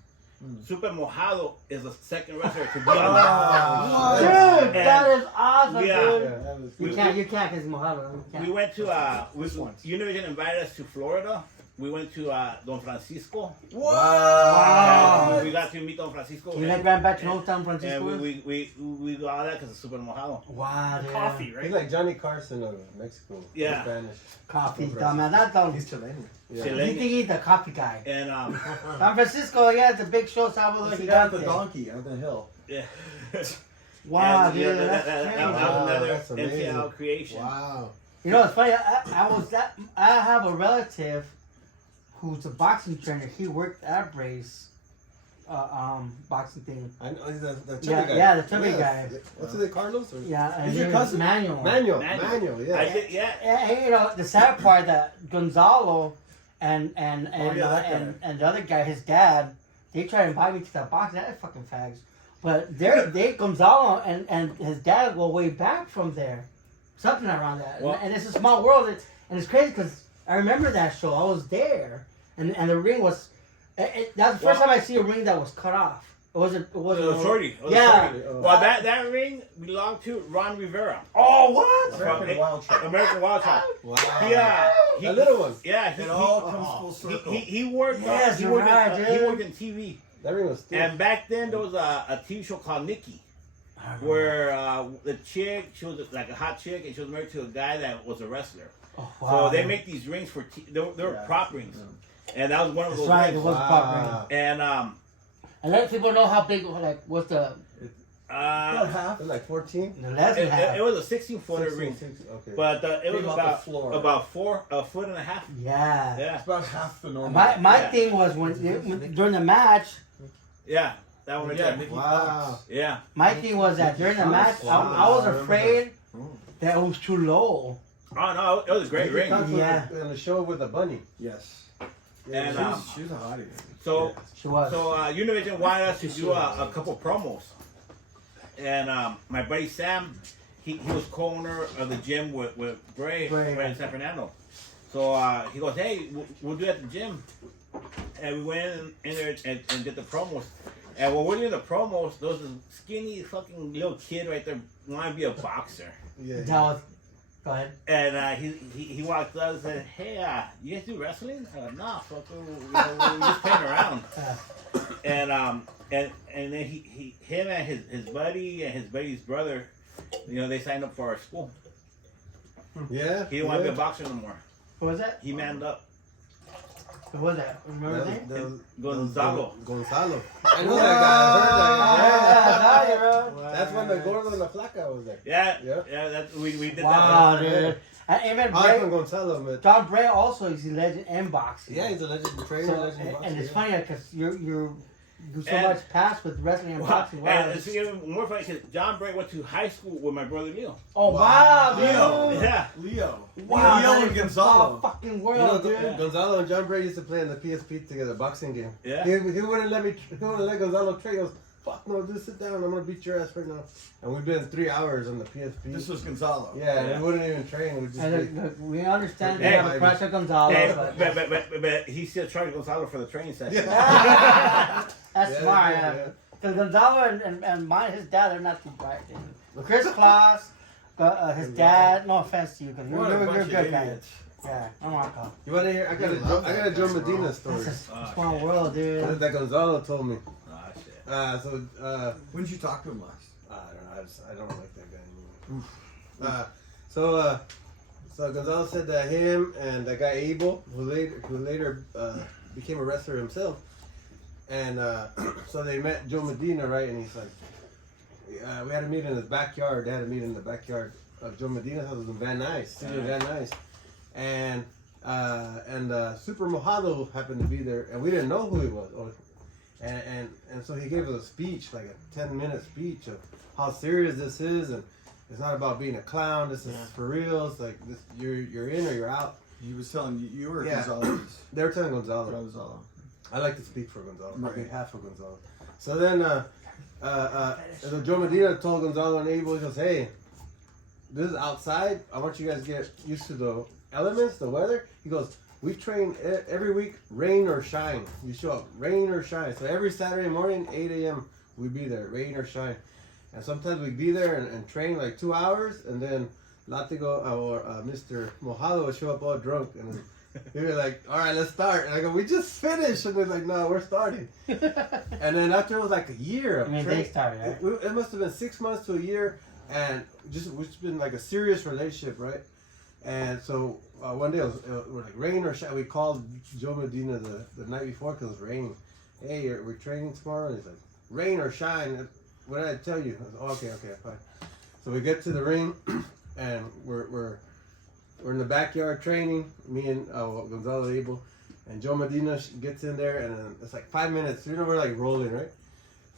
Super Mojado is the second wrestler to be on Wow. Dude, And- that is awesome, Yeah. dude. Yeah. That was You can't because it's Mojado. You can't. We went to Univision invited us to Florida. We went to Don Francisco. Wow. And we got to meet Don Francisco. You like ran back to Old Town Francisco? And we got that because it's Super Mojado. Wow, dude. Coffee, right? He's like Johnny Carson of Mexico. Yeah. Spanish. Coffee, dumbass. That's Don. He's Chilean. Yeah. You think he's the coffee guy? And San Francisco, yeah, it's a big show. Salvador That's the guy with the Gigante. donkey on the hill. yeah. Wow, And, dude, yeah, that's that crazy. was Wow, another that's amazing. NCL creation. Wow. You know, it's funny. I have a relative who's a boxing trainer. He worked at Bray's boxing thing. I know he's the chubby Yeah, guy. yeah, the chubby guy. What's his name, Carlos? Or? Yeah, and He's your he was cousin? Manuel. Manuel. Manuel. Yeah. I think, yeah. And, you know, the sad part that Gonzalo and that guy. and the other guy, his dad, they tried to invite me to that boxing. That fucking fags. But they Gonzalo and his dad go way back from there, something around that. Well- And it's a small world. And it's crazy because I remember that show. I was there, and the ring was. That's the first time I see a ring that was cut off. It wasn't. It It wasn't. was a shorty. It was a Yeah. shorty. Well, that ring belonged to Ron Rivera. Oh what? American Wild Child. American Wild Child. Wow. He The little one. Yeah, It all comes full circle. he worked. Yes, he you're worked. right, He dude. worked in TV. That ring was still. And back then there was a TV show called Nikki, where the chick, she was like a hot chick, and she was married to a guy that was a wrestler. Oh, So wow. they make these rings for they were Yeah. prop rings. And that was one of That's those right. It rigs. was pop ring. And And let people know how big. Like, what's the About half. They're like 14. less than half? it was a 16-footer ring, 16, okay. but it was Came off about the floor. a foot and a half. Yeah. Yeah, It's about half the normal. My Yeah. thing was during the match. yeah, that one right Yeah, there. Mickey Wow. Fox. Yeah. My thing was that during the match, I was afraid that it was too low. Oh no, it was a great ring. Comes with Yeah. on the show with a bunny. Yes. And She's a hottie. so She was. Univision wanted us to do a couple promos, and my buddy Sam, he was co-owner of the gym with Bray right in San Fernando. So he goes, hey, we'll do it at the gym, and we went in there and did the promos. And when we're doing the promos, there was a skinny fucking little kid right there wanted to be a boxer. Yeah. That was. Go ahead. And he walked up and said, hey, you guys do wrestling? I go, nah, fucker, we're just playing around. And then him and his buddy and his buddy's brother, they signed up for our school. Yeah. He didn't want to be a boxer no more. What was that? He manned up. What was that? Remember that? Gonzalo. Gonzalo. I know that guy. I heard that Yeah, guy. That's when the Gordo and the Flaca was there. Yeah, Yeah. we did Wow, that. dude. And even Hi, Bray, Gonzalo, man. John Bray also is a legend in boxing. Yeah, he's a legend trainer, So, legend boxer. and it's funny because you do so And- much past with wrestling and Wow. boxing. Wow. And it's even more funny because John Bray went to high school with my brother Leo. Oh wow, Leo. dude. Yeah. Leo. Wow, Leo that and is the Gonzalo. fucking You know, world, dude. Gonzalo and John Bray used to play in the PSP together, boxing game. Yeah. He wouldn't let me. He wouldn't let Gonzalo trade. He goes, "Fuck no, just sit down. I'm gonna beat your ass right now." And we've been 3 hours on the PSP. This was Gonzalo. Yeah, Yeah. we wouldn't even train. We just. And look, we understand Hey, they have a crush on Gonzalo, Hey, but but he still charged Gonzalo for the training session. that's Yeah, smart. yeah. Because Gonzalo and his dad, they're not too bright. Dude. Chris Kloss, his dad. No offense to you, because What a you're bunch a of good guy. idiots. Yeah, I don't want to call. You wanna hear? I got a Joe Medina story It's a small world, dude. that Gonzalo told me. Ah, shit. When did you talk to him last? I don't know. I don't like that guy anymore. So Gonzalo said that him and that guy Abel, who later became a wrestler himself, and so they met Joe Medina, right? And he's like, we had a meeting in his backyard. They had a meeting in the backyard of Joe Medina's house in Van Nuys, city of Van Nuys, and Super Mojado happened to be there, and we didn't know who he was. And so he gave us a speech, like a 10-minute speech of how serious this is, and it's not about being a clown. This is for real. It's like this, you're in or you're out. He was telling you were Yeah. Gonzalo's. They were telling Gonzalo. Gonzalo. I like to speak for Gonzalo. On Right. behalf of Gonzalo. So then, so Joe Medina told Gonzalo and Abel, he goes, "Hey, this is outside. I want you guys to get used to the elements, the weather." He goes, "We train every week, rain or shine. You show up, rain or shine. So every Saturday morning, 8 a.m., we be there, rain or shine. And sometimes we'd be there and train like 2 hours, and then Latigo or Mr. Mojado would show up all drunk, and we were like, all right, let's start. And I go, we just finished. And they're like, no, we're starting. And then after it was like a year of I mean, training, they started, right? it must have been 6 months to a year, and it's been like a serious relationship, right? And so one day it was like rain or shine. We called Joe Medina the night before because it was raining. Hey, we're training tomorrow. And he's like, rain or shine. What did I tell you? I was, okay, fine. So we get to the ring, and we're in the backyard training. Me and Gonzalo Abel, and Joe Medina gets in there, and then it's like 5 minutes. We're like rolling, right?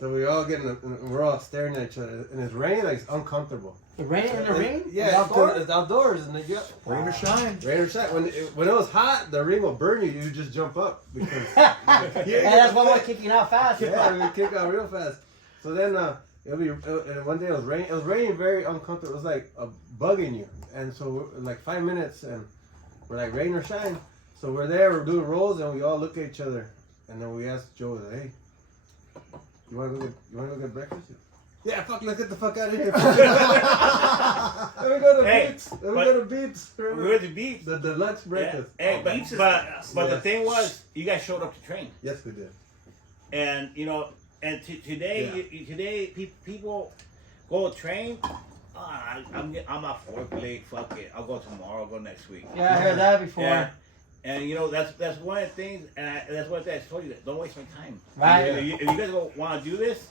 So we all get we're all staring at each other, and it's raining like it's uncomfortable. The rain in the ring? Yeah, Outdoors? it's outdoors, and Rain or shine. rain or shine. When it was hot, the ring will burn you. You just jump up because And that's why we're kicking out fast. yeah, we kick out real fast. So then and one day it was raining. It was raining very uncomfortable. It was like bugging you. And so like 5 minutes, and we're like rain or shine. So we're there, we're doing rolls, and we all look at each other, and then we asked Joe, "Hey, you wanna go get breakfast?" Yeah, fuck, let's get the fuck out of here. Let me go to Hey, Beats. Let me go to Beats. We were the beef. The deluxe breakfast. Hey, Beeps is but the best. the Yes. thing was, you guys showed up to train, Yes, we did. and today people go train. I'm off work late. Fuck it, I'll go tomorrow. I'll go next week. Yeah, I heard that before. Yeah. And that's one of the things, and that's one of the things I told you, that don't waste my time. Right. If you guys want to do this,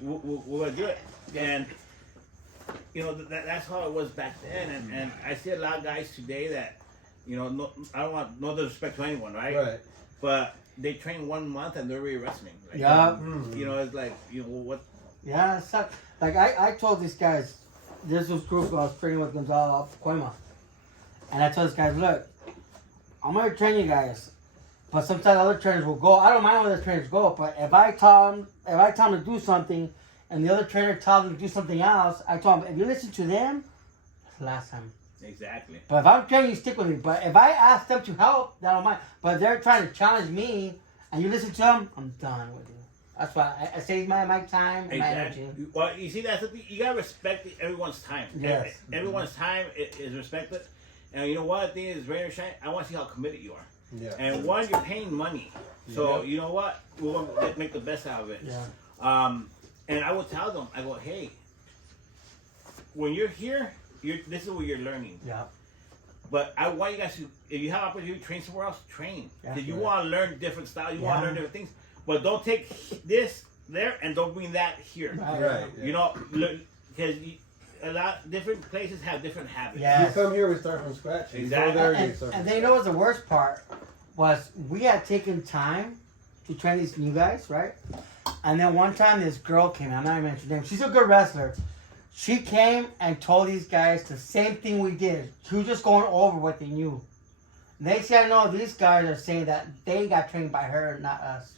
we're gonna do it. And that's how it was back then. And I see a lot of guys today that, no, I don't want no disrespect to anyone, right? Right. But they train 1 month and they're already wrestling. Like, Yeah. It's like what. Yeah, it sucks. Like I told these guys, this was group I was training with Gonzalo Coima, and I told these guys, look, I'm gonna train you guys, but sometimes other trainers will go. I don't mind when the trainers go, but if I tell them to do something, and the other trainer tells them to do something else, I told them, if you listen to them, it's the last time. Exactly. But if I'm training you, stick with me. But if I ask them to help, I don't mind. But if they're trying to challenge me, and you listen to them, I'm done with you. That's why I save my time and my energy. Well, you see, that's the thing. You gotta respect everyone's time. Yes. Everyone's time is respected. And you know what? The thing is, rain or shine, I want to see how committed you are. Yeah. And one, you're paying money. So, you know what? We're going to make the best out of it. Yeah. And I will tell them, I go, hey, when you're here, this is what you're learning. Yeah. But I want you guys to, if you have opportunity to train somewhere else, train. Yeah. Because you want to learn different styles, you want to Yeah. learn different things. But don't take this there and don't bring that here. Right. Yeah. Because a lot different places have different habits. Yeah. You come here, we start from scratch. You Exactly. go there, you And start from they know what the worst part was. We had taken time to train these new guys, right? And then one time this girl came. I'm not even mentioning her name. She's a good wrestler. She came and told these guys the same thing we did. She was just going over what they knew. They said, no, these guys are saying that they got trained by her, not us.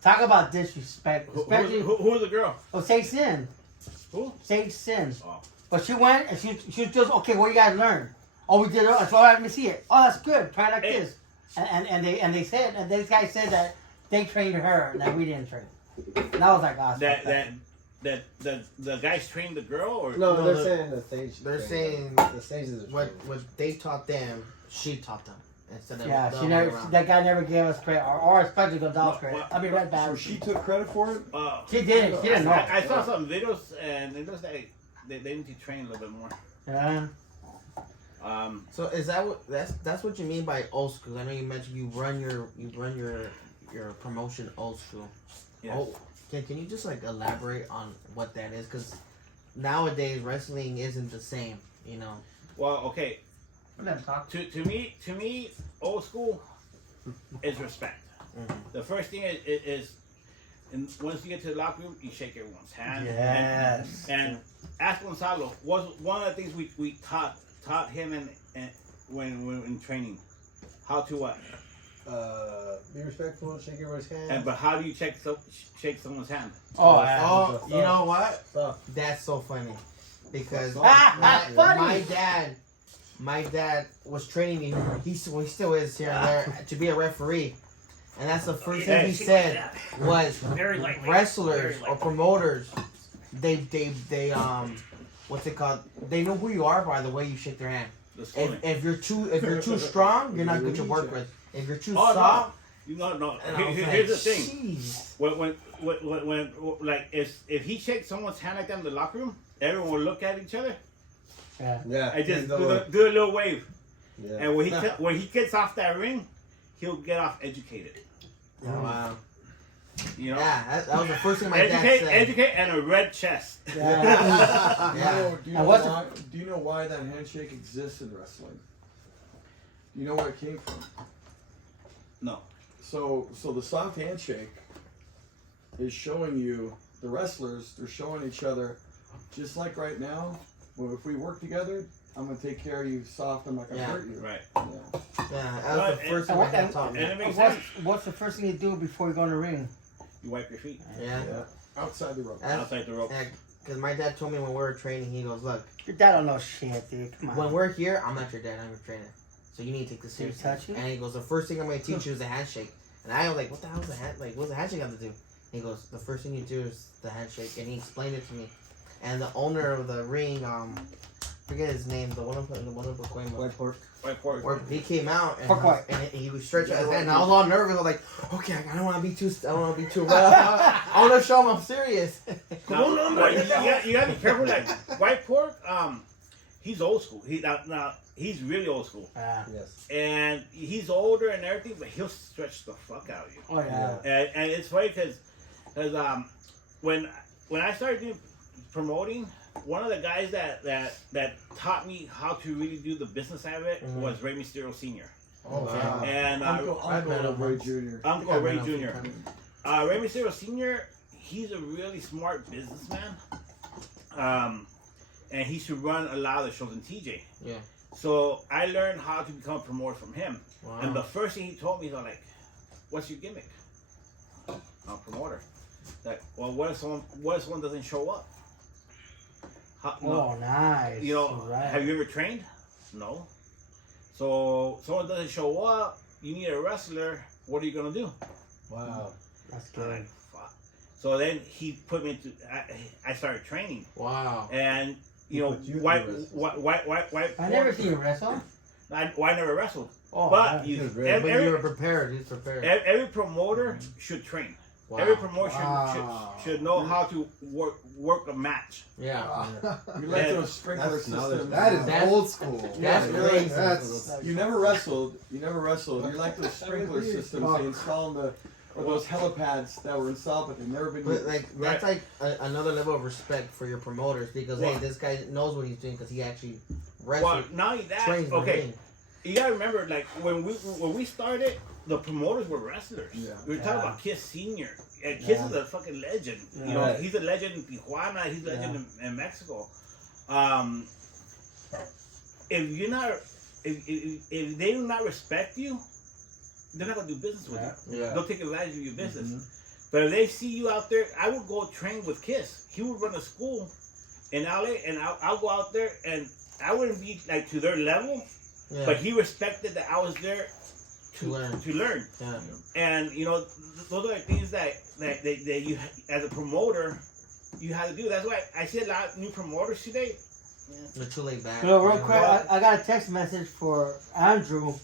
Talk about disrespect. Especially, Who's the girl? Say Sin. Who? Say Sin. Oh. But she went and she was just, okay, what do you guys learn? Oh, we did it. That's why I didn't see it. Oh, that's good. Try it like this. And they said, and this guy said that they trained her and that we didn't train. And I was like, oh, the guys trained the girl, or No, No, they're the- saying the stage. They're thing. saying the stages. what they taught them, she taught them instead of yeah, the she other never. way around. That guy never gave us credit, or especially Gonzalez credit. I mean, Red So Bad. she took credit for it? She didn't. She didn't know. I saw some videos and it looks like they need to train a little bit more. Yeah. So is that what that's what you mean by old school? I know you mentioned you run your promotion old school. Yes. Oh, can you just like elaborate on what that is? Because nowadays wrestling isn't the same, you know. Well, okay. Let him talk. To me, old school is respect. Mhm. The first thing is and once you get to the locker room, you shake everyone's hand. Yes. And ask Gonzalo was one of the things we taught him and when in training, how to what? Be respectful, shake everybody's hand. And but how do you shake someone's hand? Oh, Oh, you know what? Stuff. That's so funny because Funny. my dad was training me. He still is here and there to be a referee, and that's the first thing he said was Very lightweight. wrestlers Very or promoters. They what's it called? They know who you are by the way you shake their hand. The schooling. If you're too strong, you're not good to work with. If you're too Oh, soft, no. and I was Here's the like, thing. jeez. When like if he shakes someone's hand like that in the locker room, everyone will look at each other Yeah. Yeah. and just the- do a little wave. yeah. And when he gets off that ring, he'll get off educated. Wow. You know, Yeah, that was the first thing my dad said. educate, and a red chest. Yeah. Yeah. Do you know why that handshake exists in wrestling? Do you know where it came from? No. So the soft handshake is showing you, the wrestlers, they're showing each other, just like right now, well, if we work together, I'm going to take care of you soft, I'm not going to Yeah. hurt you. Right. Yeah. Yeah, that was the first thing my dad taught And me. it makes What's, sense. what's the first thing you do before you go in the ring? You wipe your feet Yeah. Outside the rope. That's- outside the rope. Because my dad told me when we were training, he goes, look, Your dad don't know shit, dude. Come on. when we're here, I'm not your dad, I'm your trainer. So you need to take this Did he seriously. touch you? And he goes, the first thing I'm going to teach you is the handshake. And I was like, what the hell is the hand? Like, what's the handshake have to do? He goes, the first thing you do is the handshake. And he explained it to me. And the owner of the ring, forget his name, the one of Pacoima. White pork. White pork. Where he came out and, Pork white. and he was stretching his hand. And I was all nervous. I was like, okay, I don't want to be too rough. I want to show him I'm serious. Now, well, you gotta be careful. Like white pork, he's old school. Now he's really old school, Yes. and he's older and everything, but he'll stretch the fuck out of you. Oh yeah. And it's funny because when I started doing promoting, one of the guys that taught me how to really do the business side of it was Rey Mysterio Sr. Oh wow. And Uncle Ray Jr. Uncle Ray Jr. Rey Mysterio Sr. He's a really smart businessman, and he should run a lot of the shows in TJ. Yeah. So I learned how to become a promoter from him. Wow. And the first thing he told me was like, "What's your gimmick?" I'm a promoter. Like, well, what if someone doesn't show up? Oh, nice. You know, Right. have you ever trained? No. So someone doesn't show up. You need a wrestler. What are you gonna do? Wow. That's I'm good. like, fuck. So then he put me into. I started training, Wow. and He you know put you why through wrestling. why I never seen you wrestle. why I never wrestled. Oh, But yeah. you, He was ready. every, But you were prepared. He's prepared. every promoter should train. Wow. Every promotion Wow. should know how to work a match. Yeah. You like And those sprinkler That's knowledge. systems. That is That's- old school. That's Yeah, crazy. That's You never wrestled. You like those sprinkler systems they install in or those helipads that were installed, but they've never been But used. like that's like another level of respect for your promoters because hey, this guy knows what he's doing because he actually Well, wrestles. not only that, trains the okay, ring. you gotta remember, like when we started, the promoters were wrestlers. Yeah. We were talking about Kiss Senior, and Kiss is a fucking legend. Yeah. You know, Right. he's a legend in Tijuana. He's a legend in Mexico. If you're not, if they do not respect you, they're not gonna do business with you. yeah. They'll take advantage of your business. But if they see you out there, I would go train with Kiss. He would run a school in LA, and I'll go out there, and I wouldn't be like to their level, Yeah. but he respected that I was there To learn. To learn, Yeah. and you know, those are the things that you as a promoter you have to do. That's why I see a lot of new promoters today. They're too laid back. You know, real Yeah. quick, I got a text message for Andrew.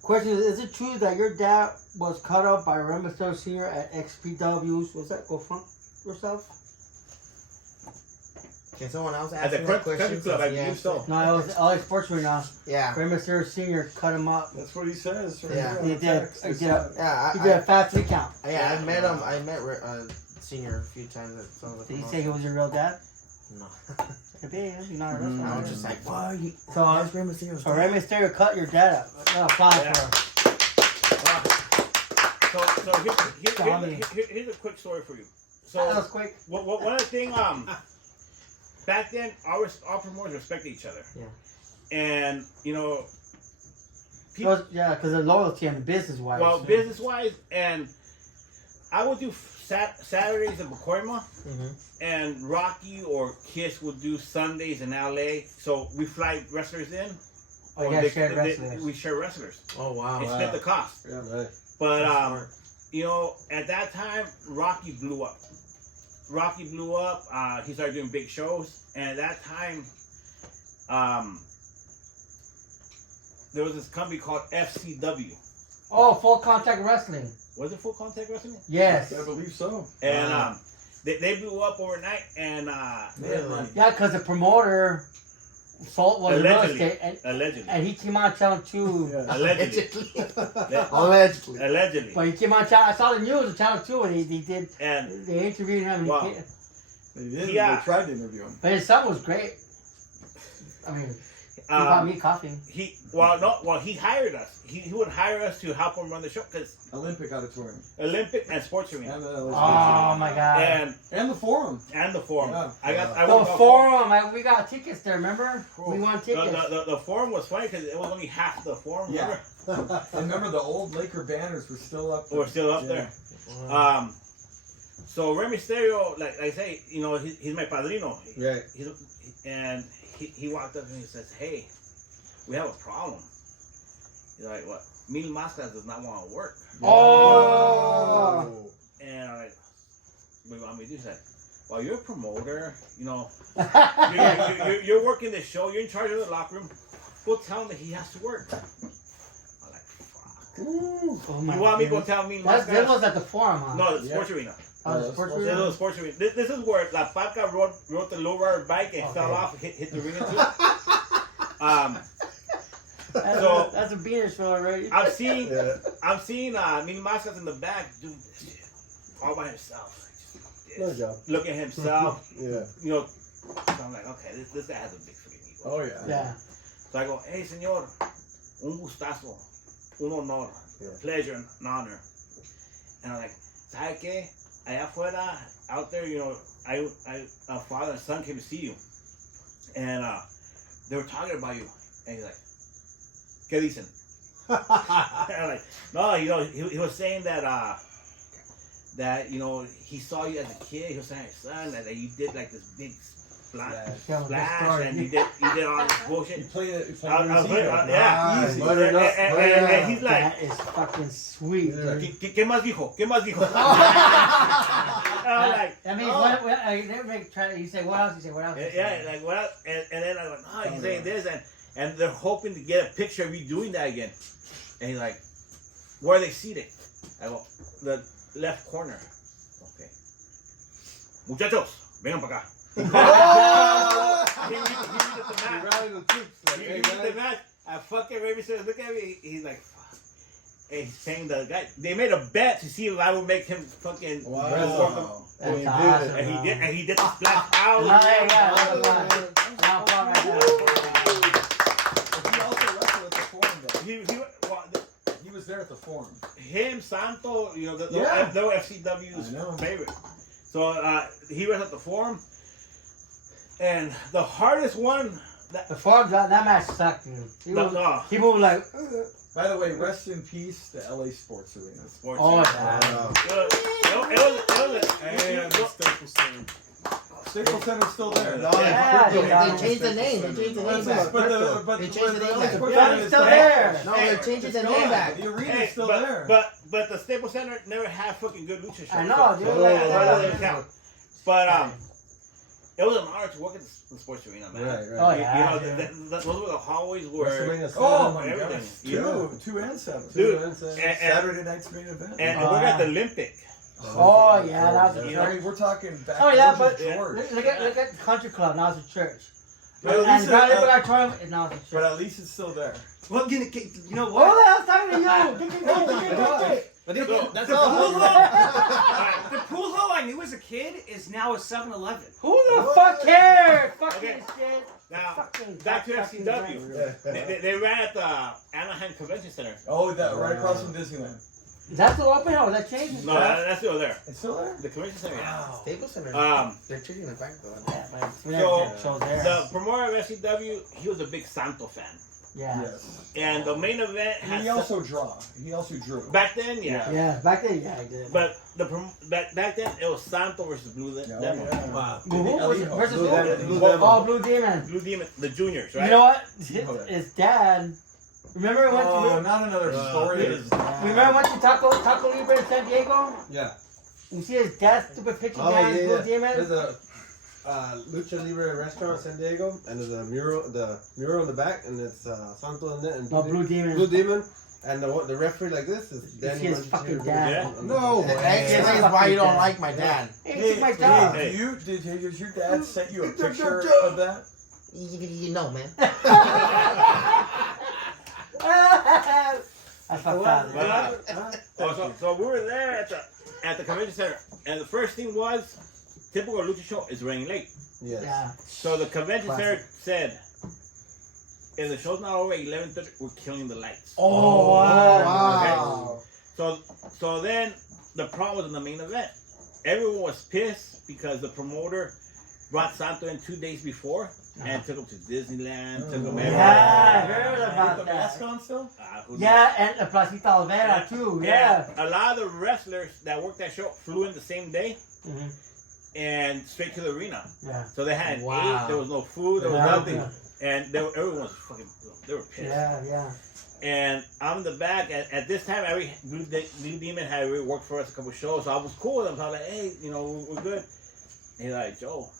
Question is it true that your dad was cut up by Rey Mysterio Sr. at XPW's? Was that Go Funk Yourself? Can someone else At ask the me that country question? club, I Yeah. believe so. No, it was LA Sports Arena. Yeah. Rey Mysterio Sr. cut him up. That's what he says. Right Yeah. here on He the did. text. He It's did. not- Yeah. He did a fast 3 count. I met him. I met Senior a few times at some of the Did he promotions. say he was your real dad? No. Could be. You're not a I wrestler. was just like, why you? So, That's Rey Mysterio's So dad. Rey Mysterio cut your dad up. No, applause Yeah. for him. So here's a quick story for you. That was So quick. one of the things back then our promoters respected each other. Yeah. And you know, Yeah, because of loyalty and business wise. well, business wise, and I would do Saturdays in Pacoima, and Rocky or Kiss would do Sundays in LA. So we fly wrestlers in. Oh, or yeah, shared wrestlers. we share wrestlers. Oh wow. It split the cost. Yeah, right. But Smart. you know, at that time, Rocky blew up. He started doing big shows, and at that time, there was this company called FCW. Oh, Full Contact Wrestling. Was it Full Contact Wrestling? Yes. I believe so. And they blew up overnight, and They had money. Yeah, because the promoter sold was real Allegedly. estate, allegedly, and he came on Channel 2. Yeah. allegedly, Allegedly. allegedly, But he came on Channel. I saw the news on Channel 2, and he did. and They interviewed him. And Wow. he came, They did. Yeah. They tried to interview him. but his son was great. I mean, he bought me coffee. he hired us. He would hire us to help him run the show because Olympic Auditorium. Olympic and Sports Arena, And the Oh my God. and the Forum. the Forum. Yeah. I The went to forum, we got tickets there, remember? We won The, tickets. the Forum was funny because it was only half the Forum. Yeah. Remember? And remember the old Laker banners were still up there. We're still up Yeah. there. Wow. So Rey Mysterio, like I say, you know, he's my padrino. Right. And he walked up to me and says, "Hey, we have a problem." He's like, "What? Mil Máscaras does not want to work." Oh! And I'm like, "What do you want me to do?" He's like, "Well, you're a promoter. You know, you're working the show. You're in charge of the locker room. Go tell him that he has to work." I'm like, "Fuck." Oh my You want me to go goodness. tell Mil That Máscaras? was at the forum, huh? No, the Sports Arena. Oh, the sports This arena? is a sports arena. This is where La Paca rode the lowrider bike and fell off, hit the ring into it. That's a beaner show already. I'm seeing Mini Mascots in the back doing this shit all by himself. No job. Look at himself. Yeah. You know, so I'm like, okay, this guy has a big freaking ego. Oh yeah. Yeah. So I go, hey, señor, un gustazo, un honor, a pleasure, an honor. And I'm like, ¿sabe qué? Allá afuera, out there, you know, a father and son came to see you. And they were talking about you. And he's like, ¿qué dicen? And I'm like, no, you know, he was saying that, you know, he saw you as a kid, he was saying your son, that you did like this big splash, and you did all this bullshit. You played it. Yeah. Easy. And he's like, that is fucking sweet, dude. ¿Qué más dijo? ¿Qué más dijo? I'm like, That means you say what else? You say what else? yeah, like what else? And then I went, oh, he's saying this, and they're hoping to get a picture of you doing that again. And he's like, where are they seated? I go, the left corner. Okay. Muchachos, vengan para acá. He reads the match. I fucking Raven says, look at me. He's like, fuck. And he's saying the guy. They made a bet to see if I would make him fucking. Wow. That's awesome. And he did the splash out. He also wrestled at the forum though. He was there at the forum. Him, Santo, you know, the Yeah. FCW's favorite. So he wrestled at the forum. And the hardest one. The forum, that match sucked, dude. People were like, By the way, rest in peace, the LA Sports Arena. And the Staples Center. Staples Center's still there. They changed the name. They changed the name back. But They changed the name back. it's still there. No, they're changing the name back. The arena's still there. But the Staples Center never had fucking good lucha shows. I know, dude. That doesn't count. But it was an honor to work at the sports arena, man. Right. Oh, yeah. You know, those were the hallways where. WrestleMania 7. Oh my everything. gosh. Yeah. 2 and 7. Dude. And Saturday night's main event. And we're at the Olympic. Oh, yeah, that was a You know, I mean, we're talking back. Oh, yeah, but George. look at the country club. Now it's a church. But at And least Bradley it- Auditorium is now it's a But church. at least it's still there. Well, you know Oh, what? the hell's talking to you? That's The all. pool hall, the pool hall I knew as a kid is now a 7-Eleven. Who the fuck cares? Fucking Okay. shit. Now, Fucking back to fucking FCW. drink. They ran at the Anaheim Convention Center. Oh, that right across from Disneyland. Is that still open or is that changed? No, that's still there. It's still there? The convention center. Yeah. Staples Center. They're treating the back though. Yeah, but it's So, shows there. The promoter of FCW, he was a big Santo fan. Yeah. Yes. And the main event And had he also drew. back then, yeah. Yeah, back then, yeah, I did. But back then it was Santo versus Blue Demon. Wow. Who versus Blue who? Demon. Blue Oh, Demon. Blue Demon. Blue Demon, the juniors, right? You know what? Okay. His dad. Remember when? Oh, not another story. Remember when you Taco Libre in San Diego? Yeah. You see his dad's stupid picture Oh, behind yeah. Blue Demon? There's a Lucha Libre restaurant in San Diego, and there's a mural in the back, and it's Santo in it, and No, Blue Demon. Blue Demon, and the referee like this is You Danny see his Manchester. fucking dad. Yeah. No That way. explains why you don't like my dad. Hey, took my dog. hey. Did your dad send you a picture of that? You know, man. That's fucked up. Wow. So we were there at the convention center, and the first thing was typical lucha show is running late. Yes. Yeah. So the convention Classic. center said, if the show's not over at 11:30, we're killing the lights. Oh, wow. So then the problem was in the main event. Everyone was pissed because the promoter brought Santo in 2 days before and took him to Disneyland, took him everywhere. Yeah, I heard With about the that. mask on still? Who knows? Yeah, and the Placita Olvera too. Yeah. A lot of the wrestlers that worked that show flew in the same day Mhm. and straight to the arena. Yeah. So they had Wow. ate, there was no food, there was Yeah. nothing. And everyone was fucking, they were pissed. Yeah. And I'm in the back. At this time, Blue Demon had already worked for us a couple shows, so I was cool with him. So I was like, hey, you know, we're good. And he's like, Joe,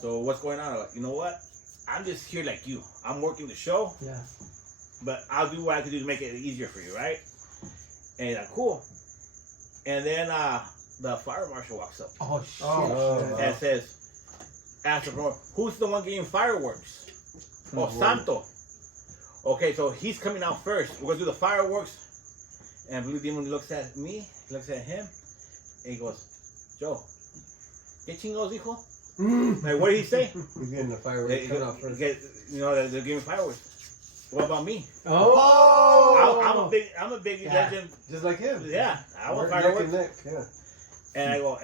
so what's going on? I'm like, you know what? I'm just here like you. I'm working the show, Yeah. but I'll do what I can do to make it easier for you, right? And he's like, cool. And then the fire marshal walks up Oh shit. Oh, and says, "After who's the one getting fireworks?" Oh, Santo. Okay, so he's coming out first. We're gonna do the fireworks. And Blue Demon looks at me, looks at him, and he goes, "Joe, ¿qué chingados dijo?" Like, what did he say? He's getting the fireworks cut off first. They're giving fireworks. What about me? Oh! I'm a big Yeah. legend. Just like him. Yeah, I want Neck fireworks. and neck, yeah. And I go,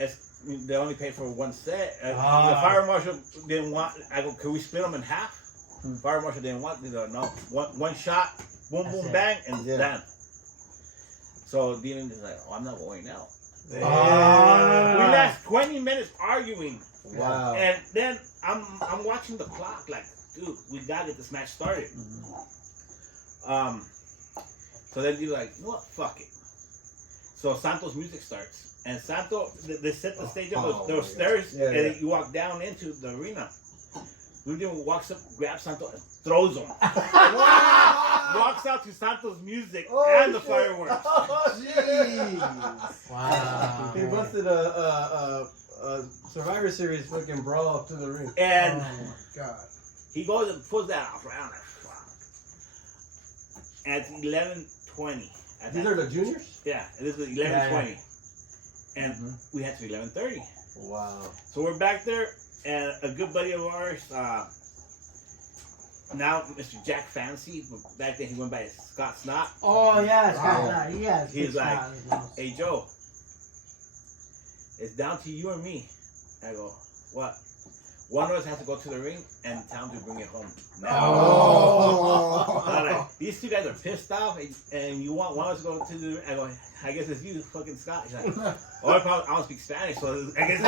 they only paid for one set. The Ah. fire marshal didn't want. I go, can we split them in half? Fire marshal didn't want. They go, no, one shot, boom, That's boom, it. bang, and Yeah. done. So Demon is like, oh, I'm not going out. Ah. We last 20 minutes arguing, Wow. and then I'm watching the clock, like, dude, we gotta get this match started. So then you're like, you know what, fuck it. So Santo's music starts, and Santo, they set the stage up, those stairs, Yeah, and yeah. you walk down into the arena. Blue Demon walks up, grabs Santo, and throws him. Walks out to Santo's music and the fireworks. Oh, jeez. Wow. He busted a Survivor Series fucking brawl up to the ring. And Oh, God. he goes and pulls that off right on that. At 11:20. These are the juniors? Yeah, this is 11:20. And we had to 11:30. Wow. So we're back there, and a good buddy of ours, now Mr. Jack Fancy, but back then he went by Scott Snot. Oh yeah, it's Wow. got yeah. He's like, "Hey Joe, it's down to you and me." I go, "What?" One of us has to go to the ring and tell him to bring it home. Oh. I'm like, these two guys are pissed off, and you want one of us to go to the ring? I go, I guess it's you, fucking Scott. He's like, oh, I don't speak Spanish, so I guess.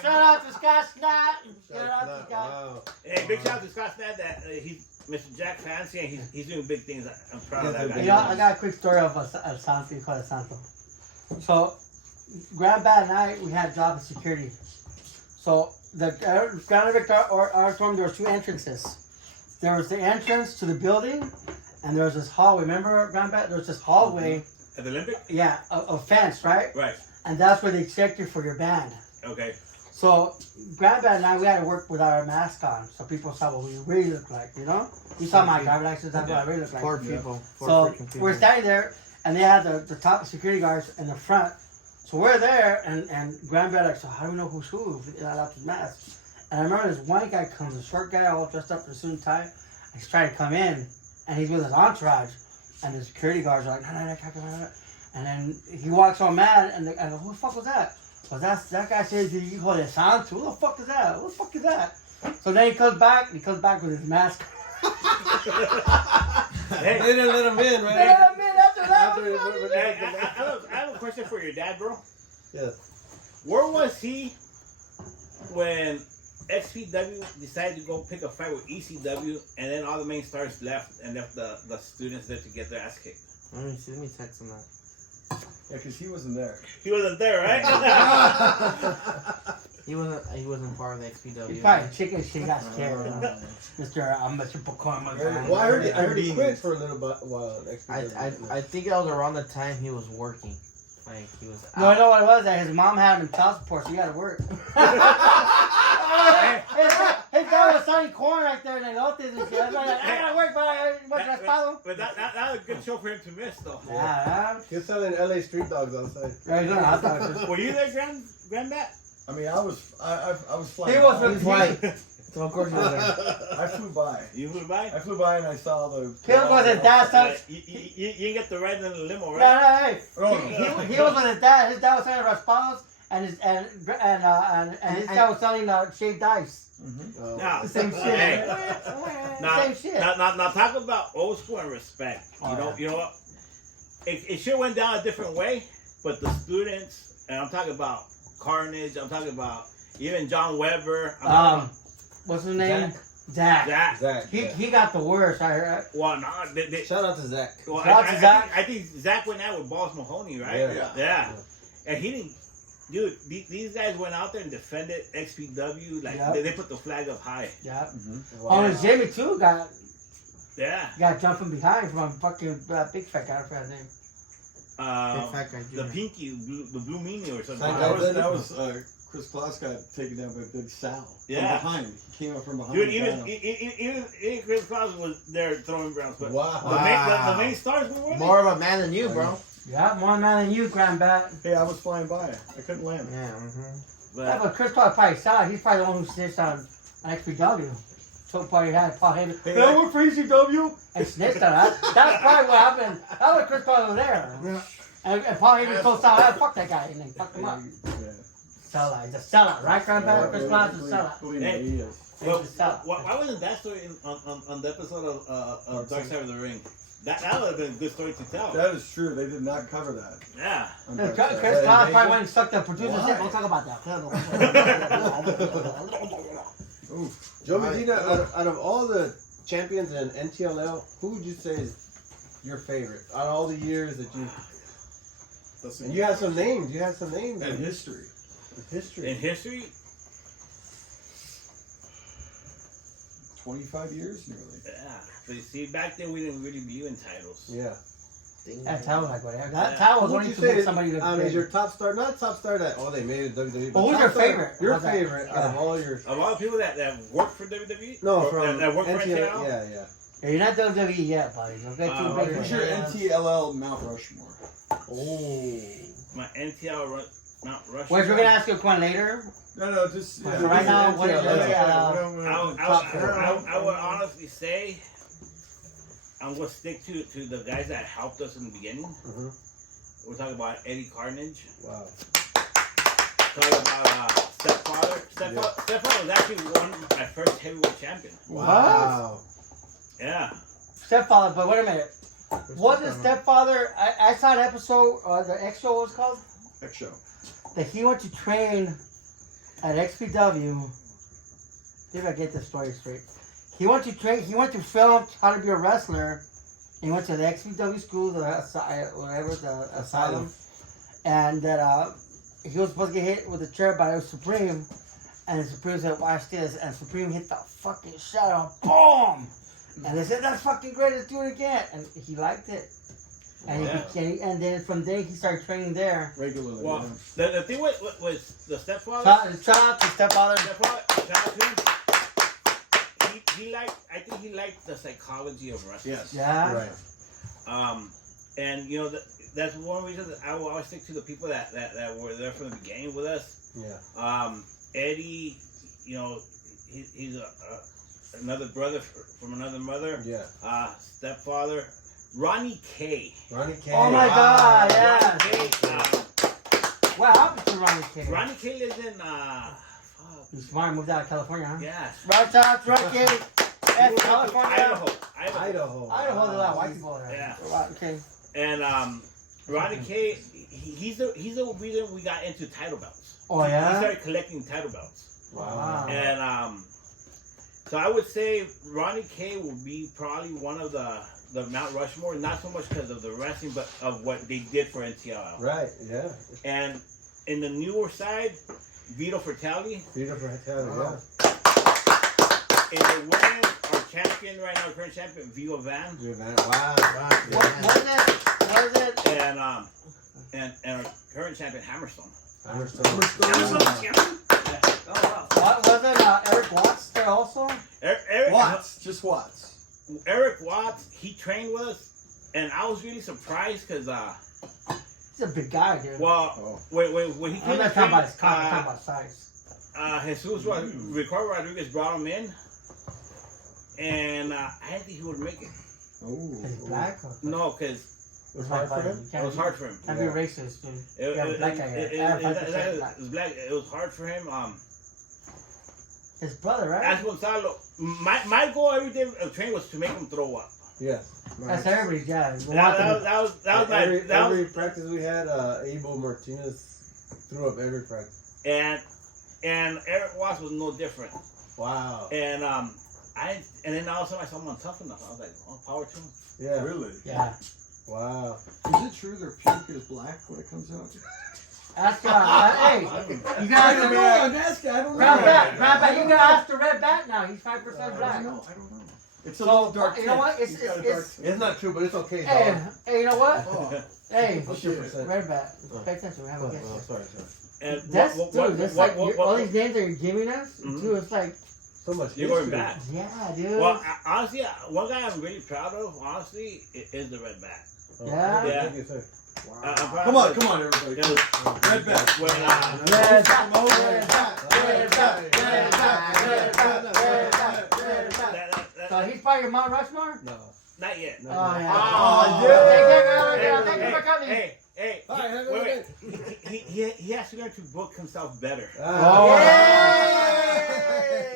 Shout out to Scott Snot. Shout out to Scott. Wow. Hey, big shout out to Scott Snad that he's Mr. Jack Fancy, and he's doing big things. I'm proud of that guy. You know, I got a quick story of Santo. You call it Santo. So, Grandpa and I, we had a job of security. So, the Grand Victor Auditorium, there were two entrances. There was the entrance to the building, and there was this hallway. Remember, Grandpa? There was this hallway. At the Olympic? Yeah, a fence, right? Right. And that's where they checked you for your band. Okay. So, Grandpa and I, we had to work with our mask on, so people saw what we really look like, you know? You saw my driver's license, that's what I really look like. Poor people. Poor So, freaking people. we're standing there, and they had the top security guards in the front. So we're there, and Grandpa like, so how do we know who's who? Not up his mask. And I remember this one guy comes, a short guy, all dressed up in a suit and tie. He's trying to come in, and he's with his entourage. And the security guards are like, no, can't come in. And then he walks all mad, and I go, who the fuck was that? Well, that guy says, you call it Santo? Who the fuck is that? Who the fuck is that? So then he comes back with his mask. Hey, They didn't let him in, right? Yeah, man, after that was After- funny. hey, I have a question for your dad, bro. Yes. Where was he when XPW decided to go pick a fight with ECW, and then all the main stars left and left the students there to get their ass kicked? Let me see. Let me text him that. Yeah, because he wasn't there. He wasn't there, right? He wasn't part of the XPW. He's probably chicken shit got scared. Mr. Pocoma. Well, I heard he quit for a little while. I think that was around the time he was working. Like he was. No, I know what it was. That his mom had him in child support, so he got to work. His dad was selling corn right there in Elotes and shit. I was like, I gotta work, but I follow. But that was a good show for him to miss, though. Yeah, He was selling LA street dogs outside. right. I thought it was Were you there, Grandbat? I mean, I was flying. He was by. with white. So of course he was there. I flew by. You flew by? I flew by and I saw the. Caleb was his dad's son. You didn't get the ride in the limo, No, right? no, hey. He was with his dad. His dad was selling raspados, and his dad was selling shaved ice. Oh. Now, Same shit. Hey, Same shit. now talk about old school and respect. Oh, You know what? It sure went down a different way, but the students, and I'm talking about Carnage. I'm talking about even John Weber. I'm talking What's his name? Zach. about Zach. He got the worst. I heard. Well, no, Shout out to Zach. well, Shout out to Zach. I think Zach went out with Balls Mahoney, right? Yeah. And he didn't. Dude, these guys went out there and defended XPW. Like Yep. they put the flag up high. Yeah. Wow. Oh, and Jimmy too got Yeah. jumping behind from a fucking big fat guy. I forgot his name. fat guy, the Junior. Pinky, the Blue Meanie or something. That was Chris Kloss got taken down by Big Sal. Yeah. From behind. He came up from behind. Dude, and got even him. Chris Claus was there throwing rounds, but Wow. the main stars were More of a man than you, bro. Yeah, more man than you, Grandbat. Hey, I was flying by. I couldn't land. Yeah. Yeah, but Chris Paul probably saw it. He's probably the one who snitched on XPW. So probably had Paul Heyman. Hey, Hey, we're for ECW. And snitched on it. That's probably what happened. That's what Chris Paul was there. And Paul Heyman told Sal, hey, fuck that guy. And then fucked him up. Sellout. He's a sellout, right, Grandpa? Chris Paul is a sellout. Believe me, he is. Well, He's a sellout. why wasn't that story on the episode of Dark Side of the Ring? That would have been a good story to tell. That is true. They did not cover that. Yeah. on Chris Dark Side. Paul probably went and sucked the producer's Why? dick. We'll talk about that. Ooh. Joe Medina, out of all the champions in NTLL, who would you say is your favorite? Out of all the years that you... And you have some names. And history. History. In history, 25 years nearly. yeah. But you see, back then we didn't really believe in titles. Yeah. That title, like whatever. That title was Who would only you to say make somebody is look your top star? Not top star that, they made it WWE. Well, who's top your star- favorite? Your How's that? favorite out of all your... A lot of people that work for WWE. No, or from that work for NTLL. NTL. Yeah. Yeah, you're not WWE yet, buddy. Don't get too big. Who's for your that. NTLL Mount Rushmore? Oh. My NTL Mount Rushmore. Wait, we're gonna ask you a question later. No, just... Well, right now, what is your I would honestly say I'm gonna stick to the guys that helped us in the beginning. Mm-hmm. We're talking about Eddie Carnage. Wow. Talking about Stepfather. Stepfather was actually my first heavyweight champion. Wow. Yeah. Stepfather, but wait a minute. Wasn't Stepfather? I saw an episode, the X Show was called, X Show. that he went to train at XPW. See if I get this story straight. He went to train. He went to film how to be a wrestler. He went to the XPW school, whatever the asylum, and that he was supposed to get hit with a chair by Supreme, and Supreme said, "Watch this," and Supreme hit the fucking shadow, boom, and they said, "That's fucking great. Let's do it again," and he liked it. And, and then from there he started training there. Regularly. Well, the thing was the Stepfather. Shout out to Stepfather. Shout out to him. I think he liked the psychology of wrestling. Yes. Yeah. Right. And you know that's one reason that I will always stick to the people that were there from the beginning with us. Yeah. Eddie, you know, he's another brother from another mother. Yeah. Stepfather, Ronnie K. Ronnie K. Oh my God! Yeah. Ronnie K. What happened to Ronnie K? Ronnie K lives in He's smart. Moved out of California, huh? yeah. Right out, Ronnie K. That's California. Idaho. Idaho, there's a lot of white people there. Yeah. Okay. And Ronnie K. He's the reason we got into title belts. Oh He yeah. started collecting title belts. Wow. And so I would say Ronnie K will be probably one of the Mount Rushmore, not so much because of the wrestling, but of what they did for NTL. Right. Yeah. And in the newer side, Vito Fratelli. Beautiful hotel. In the women, our champion right now, our current champion, Viva Van. Yeah. Wow. What is it? And our current champion, Hammerstone. What wasn't Eric Watts there also? Eric Just Watts. Eric Watts, he trained with us, and I was really surprised because He's a big guy, dude. well, when he I'm came not to talking train, about his cock, I'm talking about size. Jesus Ricardo Rodriguez brought him in, and I didn't think he would make it. Is he black? Or? No, because It was hard for him. it was hard for him. Can't be racist, dude. It, Yeah, it, black guy. it, Yeah, it, 5% it, black. was black. It was hard for him. His brother, right? As Gonzalo, my goal every day of training was to make him throw up. Yeah. That's everybody's, yeah. That was my every practice we had, Abel Martinez threw up every practice. and Eric Watts was no different. Wow. And and then all of a sudden I saw him on Tough Enough. I was like, oh, power to him. Yeah. Really? Yeah. Wow. Is it true their puke is black when it comes out? Ask hey, you guys are I'm asking. I don't know. Grab back, you gotta ask the red bat now. He's 5% I black. don't know. It's a little dark. You know what? He's got a dark It's not true, but it's okay. Hey, dog. hey, you know what? Oh, Hey, What's your percent? Red Bat. Pay attention. We have a guest. Oh, sorry. And That's dude. That's like all these names that you're giving us, Mhm. dude. It's like, So much. You're going history. back. yeah, dude. Well, honestly, one guy I'm really proud of, honestly, is the Red Bat. Oh, Yeah. Yeah. Thank you, sir. I'm proud come of on, it. come on, everybody. Yeah. Red Bat. When, Red Bat, Red Bat, Red Bat, Red Bat, Red Bat, Red Bat. So he's part of your Mount Rushmore? No. not yet. No. Oh, yeah. Oh, yeah. Thank you for coming. Hey, All right, have a wait, good wait. He has to learn to book himself better. Oh, Yay!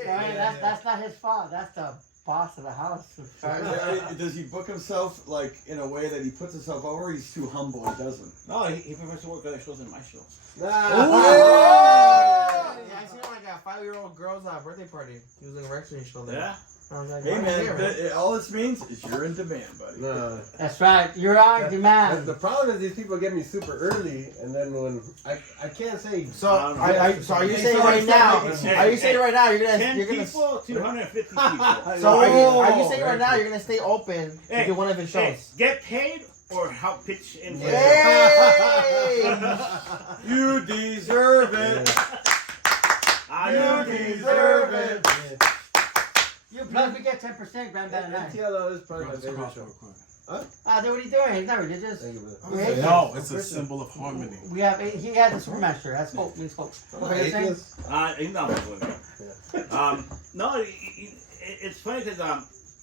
Right, that's not his fault. That's the boss of the house. Does he book himself like in a way that he puts himself over? Or he's too humble. He doesn't. No, he prefers to work other shows than my show. Yeah, I seen him like a 5-year-old girl's birthday party. He was in a wrestling show there. Yeah. I was like, Hey right man, here, man. all this means is you're in demand, buddy. No. That's right. You're on The demand. problem is these people get me super early, and then when I can't say. So, So are you Hey, saying sorry, right now? stop making Are you saying right now you're 10 gonna? people, 250 people. So are you saying right now you're gonna stay open to Hey, do one of his Hey, shows? get paid or help pitch in. for Hey! You deserve it. I You know. deserve it. You plus we get 10% Grand Bad and I. NTLO is probably my favorite show. Ah, dude, what are you doing? He's not religious. Thank you, brother. Religious. No, it's a symbol of harmony. We have he had the Supermaster. That's hope. Means hope. What are you saying? Atheist? He's not with me. No, it's funny because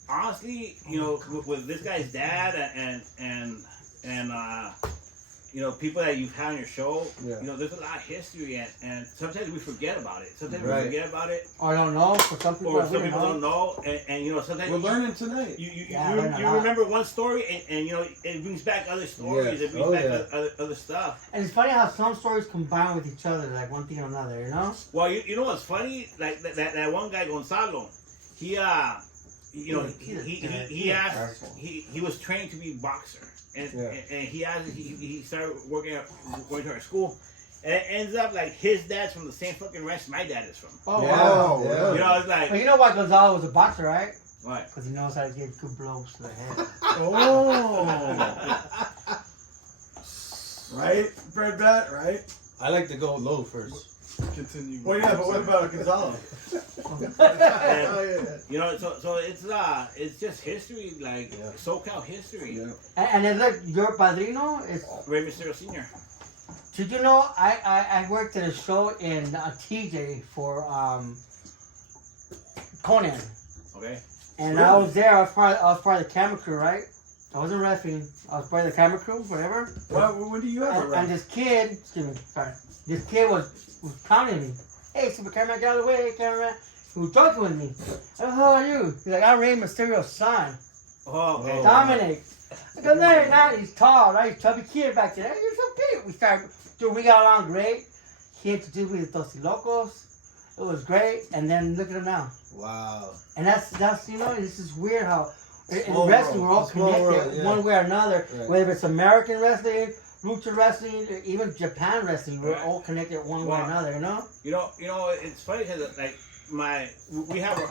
honestly, you know, with this guy's dad and you know, people that you've had on your show, Yeah. you know, there's a lot of history and sometimes we forget about it. Sometimes Right. we forget about it, Or I don't know. For some people, or I some really people don't know, and you know, sometimes We're learning tonight. you Yeah, I learned a lot. remember one story and you know it brings back other stories, Yeah. it brings Oh, back yeah. other stuff. And it's funny how some stories combine with each other, like one thing or another. You know? Well, you know what's funny? Like that one guy Gonzalo, he you know he asked he was trained to be a boxer and he asked he started going to our school. And it ends up like his dad's from the same fucking ranch my dad is from. Oh Yeah. wow. Yeah. You know, it's But like you know why Gonzalo was a boxer, right? what? Because he knows how to get good blows to the head. Oh. Right, Red Bat, right? I like to go low first. Continue. Well, yeah, but what about Gonzalo? And, you know, so it's just history, like Yeah. SoCal history. Yeah. And then look, your padrino is. Ray Mysterio Sr. Did you know I worked at a show in TJ for Conan, Okay. and I was there. I was part of the camera crew, right? I wasn't wrestling. I was part of the camera crew, whatever. When do you ever And this kid, excuse me, sorry, this kid was counting me. Hey, super cameraman, get out of the way, cameraman. He was joking with me. I go, how are you? He's like, I'm Rey Mysterio's son, Oh, okay. Dominic. I go, no, you're not. He's tall, right? He's a chubby kid back there. Hey, you're so big. We started, dude, we got along great. He introduced me to Batos Locos. It was great. And then look at him now. Wow. And that's you know, this is weird how in Small wrestling world. we're all Small connected world, yeah. one way or another. Right. Whether it's American wrestling, lucha wrestling, or even Japan wrestling, we're Right. all connected one way or Wow. another. You know? You know, it's funny because like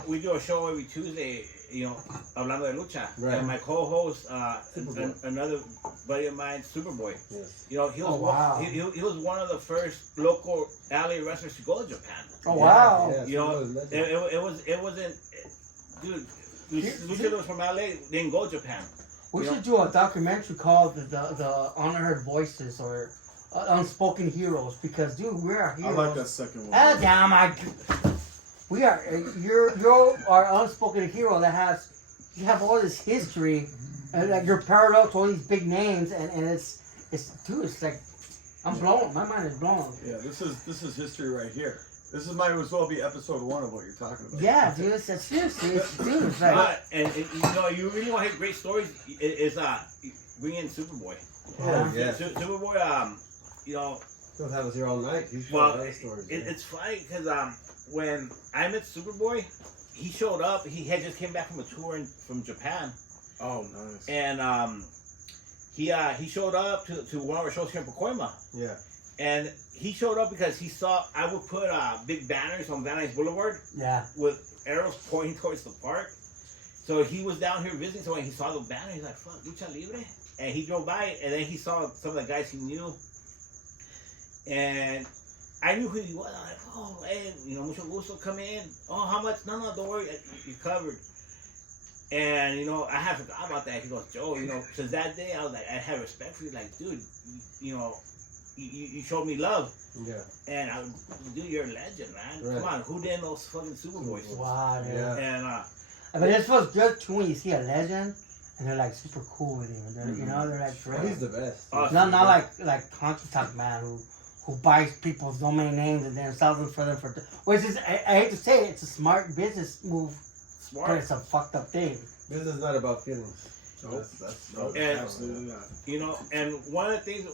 we do a show every Tuesday. You know, hablando de lucha. Right. And my co-host, Superboy. another buddy of mine, Superboy. Yes. You know, he was Oh, wow. he was one of the first local alley wrestlers to go to Japan. Oh wow! Yeah, You know, so it wasn't, dude. Luchadors from LA didn't go to Japan. We You should do a documentary called the Unheard Voices or Unspoken Heroes because dude, we're I heroes. like that second one. Ah, damn, we are. You're our unspoken hero that you have all this history, and like you're parallel to all these big names, and it's dude, it's like I'm blown. My mind is blown. Yeah, this is history right here. This is might as well be episode 1 of what you're talking about. Yeah, dude, it's seriously, dude, it's like And you know, you really want to hear great stories. Is bring in Superboy. Oh, yeah. Superboy, you know, He'll have us here all night. He's showing well, a lot of stories. it's funny because when I met Superboy, he showed up. He had just came back from a tour from Japan, Oh, nice. and he showed up to one of our shows here in Pacoima. Yeah. And he showed up because he saw I would put big banners on Van Nuys Boulevard yeah. with arrows pointing towards the park. So he was down here visiting, so when he saw the banner, he's like, fuck, Lucha Libre? And he drove by, and then he saw some of the guys he knew. And I knew who he was. I'm like, oh, hey, mucho gusto, come in. Oh, how much? No, don't worry, you're covered. And, I had forgot about that. He goes, Joe, since that day, I was like, I had respect for you. Like, dude, you showed me love. Yeah. And dude, you're a legend, man. Right. Come on, who didn't know fucking Superboys? Wow, dude. Yeah. And But this feels good too when you see a legend and they're like super cool with you. They're, they're like Oh, great. he's the best. Awesome. Not like Honky Tonk Man who buys people's domain names and then sells them for them for. Which is I hate to say it, it's a smart business move, but smart. it's a fucked up thing. This is not about feelings. Nope. That's And- Absolutely not. And one of the things,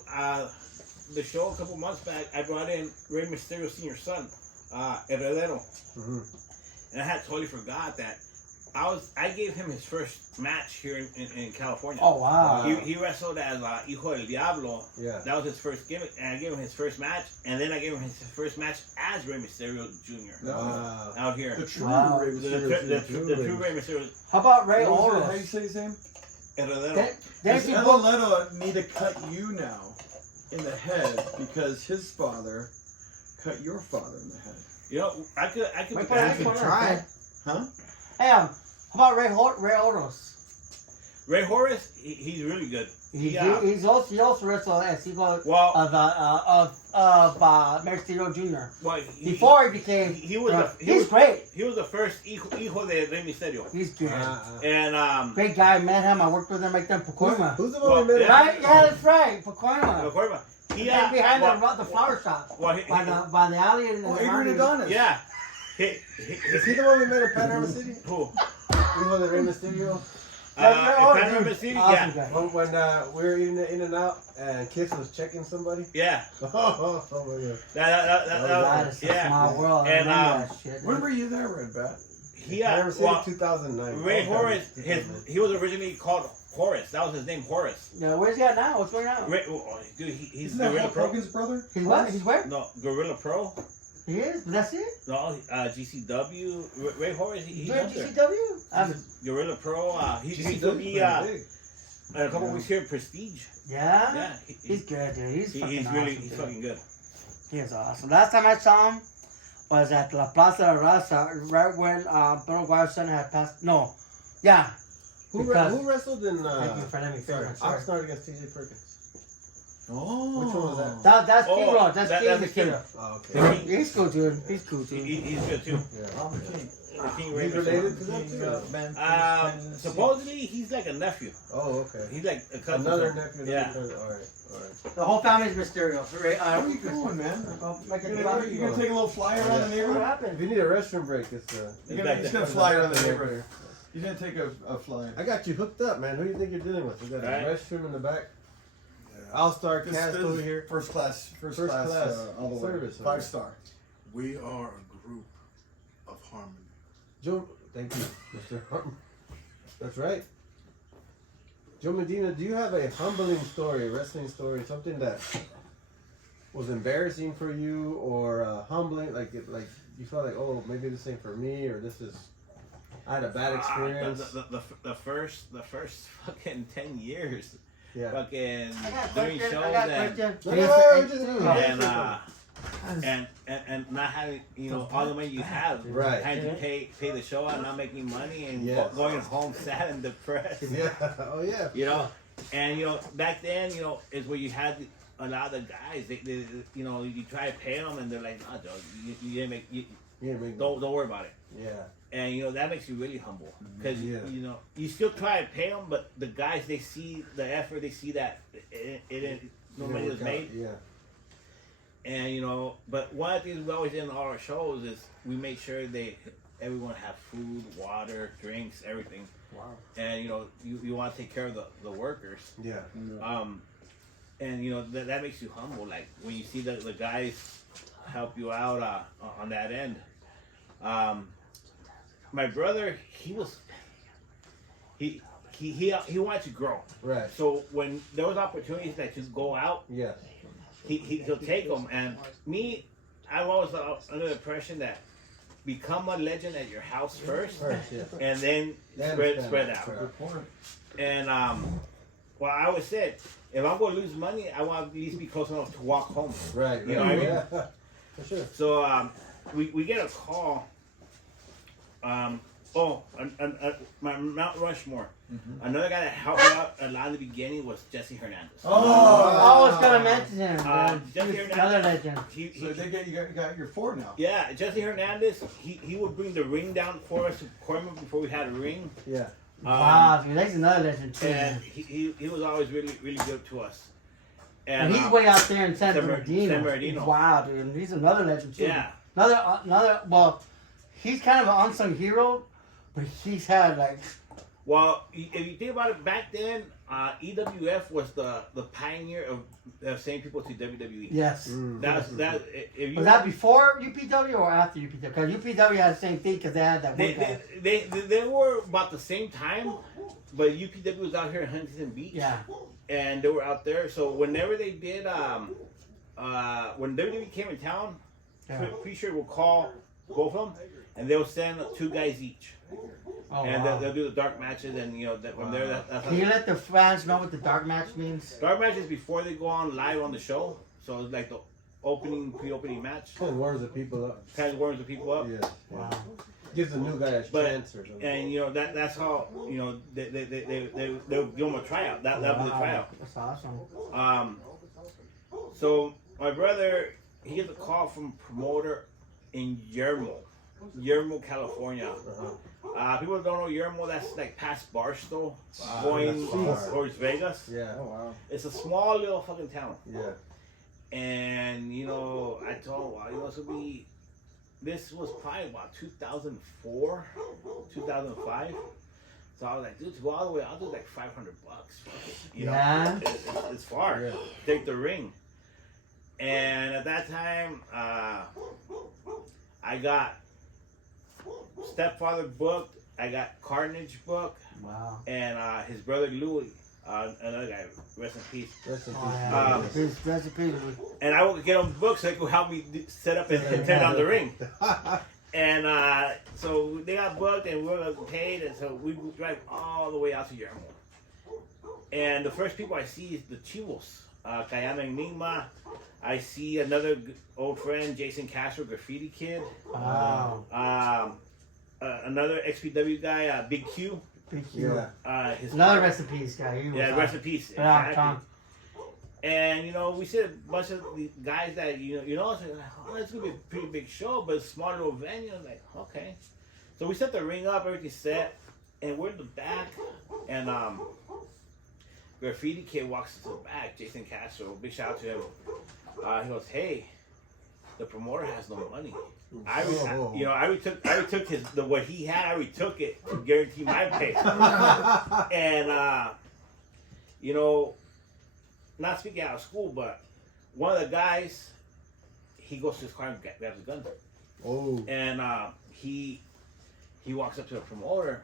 the show a couple months back, I brought in Rey Mysterio Sr.'s son, Heredero. Mhm. And I had totally forgot that I gave him his first match here in California. Oh wow. He wrestled as Hijo del Diablo. Yeah. That was his first gimmick, and I gave him his first match, and then I gave him his first match as Rey Mysterio Jr. Wow. out here. The true Wow. Rey The Mysterio. true Rey Mysterio How about Ray How do you Oros? say his name? Heredero. There's Does people. Leto need to cut you now in the head because his father cut your father in the head? I could Wait, be but back. I You can can try. Huh? Hey, how about Ray Oros? Ray Horace, he's really good. He also wrestled as he was Well, of Mysterio Jr. well, Before he became. he was he's great. he was the first hijo de Rey Mysterio. He's good. And Great guy. Met him. I worked with him back then. Pacoima. Who's the Well, one we met? yeah. Right? Yeah, that's right. Pacoima. he Behind well, the flower shop. well, By the alley. And Oh, Adrian Adonis. yeah. Is he the one we met in Panorama City? Who? We know the Rey Mysterio. Panama City, Awesome yeah. guy. When we were eating In and Out and Kiss was checking somebody. Yeah. Oh my god. That is a yeah. small world. I And, remember that shit. When were you there, Red Bat? Panorama City, Well, 2009. Ray Oh, Horace, 2009. he was originally called Horace. That was his name, Horace. Yeah, where's he at now? What's going on? Dude, he's Isn't that Gorilla Hulk Pro. Hogan's brother? He's what? He's where? No, Gorilla Pro. He is? That's it? No, GCW. Ray Horace, he's You're up at there. GCW? Gorilla Pro. He used to GCW be pretty big. a couple weeks here in Prestige. Yeah? Yeah, He's good, dude. He's fucking awesome, he's dude. fucking good. He is awesome. Last time I saw him was at La Plaza de Raza, right when Bill Guay's son had passed. No. Yeah. Who Because- wrestled in Let me finish. Sorry. Oxnard against TJ Perkins? Oh. Which one was that? That's King Oh, Road. That's that's King the the Killer. Oh, okay. He's cool, dude. He's cool, dude. He's good too. Yeah. I'm the king. The King Ray He's related to that too? Supposedly he's like a nephew. Oh, okay. He's like a cousin. Another nephew. Yeah. Alright. The whole family's Mysterio. Where are you going, man? Make You it gonna take a little fly around the What neighborhood? If happened? you need a restroom break, it's He's gonna fly around the neighborhood. He's gonna take a fly. I got you hooked up, man. Who do you think you're dealing with? We got Right. a restroom in the back. All-star This cast is over here. First class, all the way. Service, 5-star. We are a group of harmony. Joe, thank you, Mr. Hartman. That's right. Joe Medina, do you have a humbling story, a wrestling story, something that was embarrassing for you or humbling, like you felt like, oh, maybe this ain't for me, or I had a bad experience. The first fucking 10 years. Yeah. Fucking I got a doing question. shows I got a and question. and not having all the money you have, Right. having to pay the show out, not making money, and Yes. going home sad and depressed. Yeah. Oh yeah. And back then is where you had a lot of the guys. They you try to pay them and they're like, nah, Joe, you didn't make don't worry about it. Yeah. And that makes you really humble because Yeah. you still try to pay them, but the guys, they see the effort, they see that no money was made. Yeah. And but one of the things we always did in all our shows is we make sure everyone have food, water, drinks, everything. Wow. And you want to take care of the workers. Yeah. And that makes you humble. Like when you see the guys help you out on that end. My brother, he wanted to grow. Right. So when there was opportunities that to go out, Yeah. he'll take them. And me, I was always under the impression that become a legend at your house first, Yeah. and then spread out. Good point. And well, I always said, if I'm going to lose money, I want to at least be close enough to walk home. Right. You know what I mean? Yeah. For sure. So we get a call. My Mount Rushmore. Another guy that helped me out a lot in the beginning was Jesse Hernandez. I was gonna mention him. Man. Jesse He's Hernandez. another legend. So you got your 4 now. Yeah, Jesse Hernandez. He would bring the ring down for us to Corman before we had a ring. Yeah. Wow, dude, that's another legend too. And he was always really good to us. And he's way out there in San San Bernardino. Bernardino. Wow, dude, he's another legend too. Yeah. Another. Well, he's kind of an unsung hero, but he's had like. Well, if you think about it, back then, EWF was the pioneer of sending people to WWE. Yes. That's that. If you Was that before UPW or after UPW? Because UPW had the same thing because they had that one guy. they were about the same time, but UPW was out here in Huntington Beach. Yeah. And they were out there. So whenever they did, when WWE came in town, pretty sure we'll call both of them, and they'll send 2 guys each. Oh, And wow. they'll do the dark matches, and from there, that's Can you let the fans know what the dark match means? dark matches before they go on live on the show. So it's like the pre-opening match. Kind of warms the people up. Kind of warms the people up. Yeah. Wow. Gives the new guy a But- chance or something. And that's how they'll give them a tryout. That was the tryout. That's awesome. So my brother, he gets a call from a promoter in Yermo, California. People don't know Yermo. That's like past Barstow, going that's far. towards Vegas. Yeah. Oh wow. It's a small little fucking town. Yeah. And I told him, this was probably about 2004, 2005. So I was like, dude, to go all the way, I'll do like $500. Fuck it. Yeah. It's far. Yeah. Take the ring. And at that time, I got Stepfather booked. I got Carnage booked, Wow. and his brother Louis, another guy, rest in peace. Rest in peace. Oh, yeah. His recipe. And I would get him booked so they could help me set up and tear down the ring. And so they got booked and we were paid, and so we would drive all the way out to Yermo. And the first people I see is the Chivos, Kayana Enigma. I see another old friend, Jason Castro, Graffiti Kid. Wow. Another XPW guy, Big Q. Big Q. Yeah. His Another recipes guy. He was Yeah, awesome. rest in peace. Yeah, Exactly. Tom. And we said a bunch of the guys that so like, oh, it's gonna be a pretty big show, but it's a small little venue. I'm like, okay. So we set the ring up, everything's set, and we're in the back, and Graffiti Kid walks into the back. Jason Castro, big shout out to him. He goes, hey, the promoter has no money. I already took what he had. I already took it to guarantee my pay. And not speaking out of school, but one of the guys, he goes to his car and grabs a gun. Oh. And he walks up to the promoter.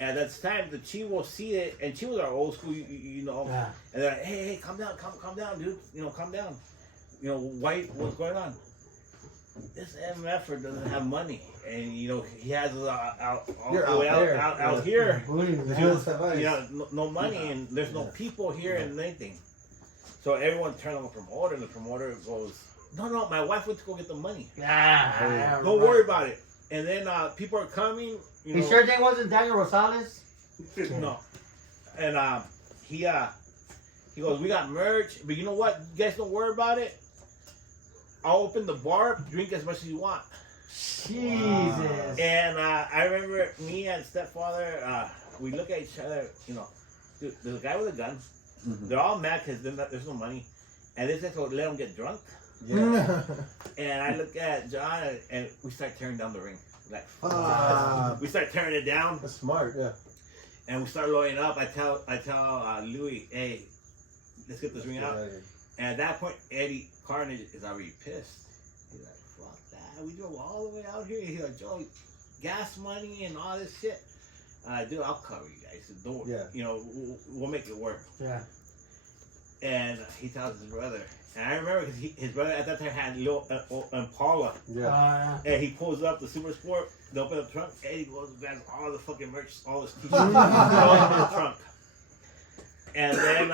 And at the time, the Chivos see it, and Chivos are old school, Yeah. And they're like, hey, calm down, dude. Calm down. What's going on? This MFer doesn't have money, and he has out here. No money, and there's no people here and anything. So everyone turned on the promoter, and the promoter goes, "No, my wife went to go get the money. Yeah. Don't worry about it." And then people are coming. You sure they wasn't Daniel Rosales? No. And he goes, "We got merch, but you know what? You guys don't worry about it. I'll open the bar, drink as much as you want." Jesus. And I remember me and Stepfather, we look at each other, dude, there's a guy with a gun. Mm-hmm. They're all mad because there's no money. And this guy told let them get drunk. Yeah. And I look at John and we start tearing down the ring. Like, we start tearing it down. That's smart, yeah. And we start loading up. I tell Louis, hey, let's get this ring out. And at that point, Eddie Carnage is already pissed. He's like, fuck that. We drove all the way out here. He's like, Joe, gas money and all this shit. Dude, I'll cover you guys. Don't, we'll make it work. Yeah. and he tells his brother. And I remember because his brother at that time had a little Impala. Yeah. And he pulls up the Super Sport, they open up the trunk, and he goes and grabs all the fucking merch, all his t-shirts, throws them in the trunk. And then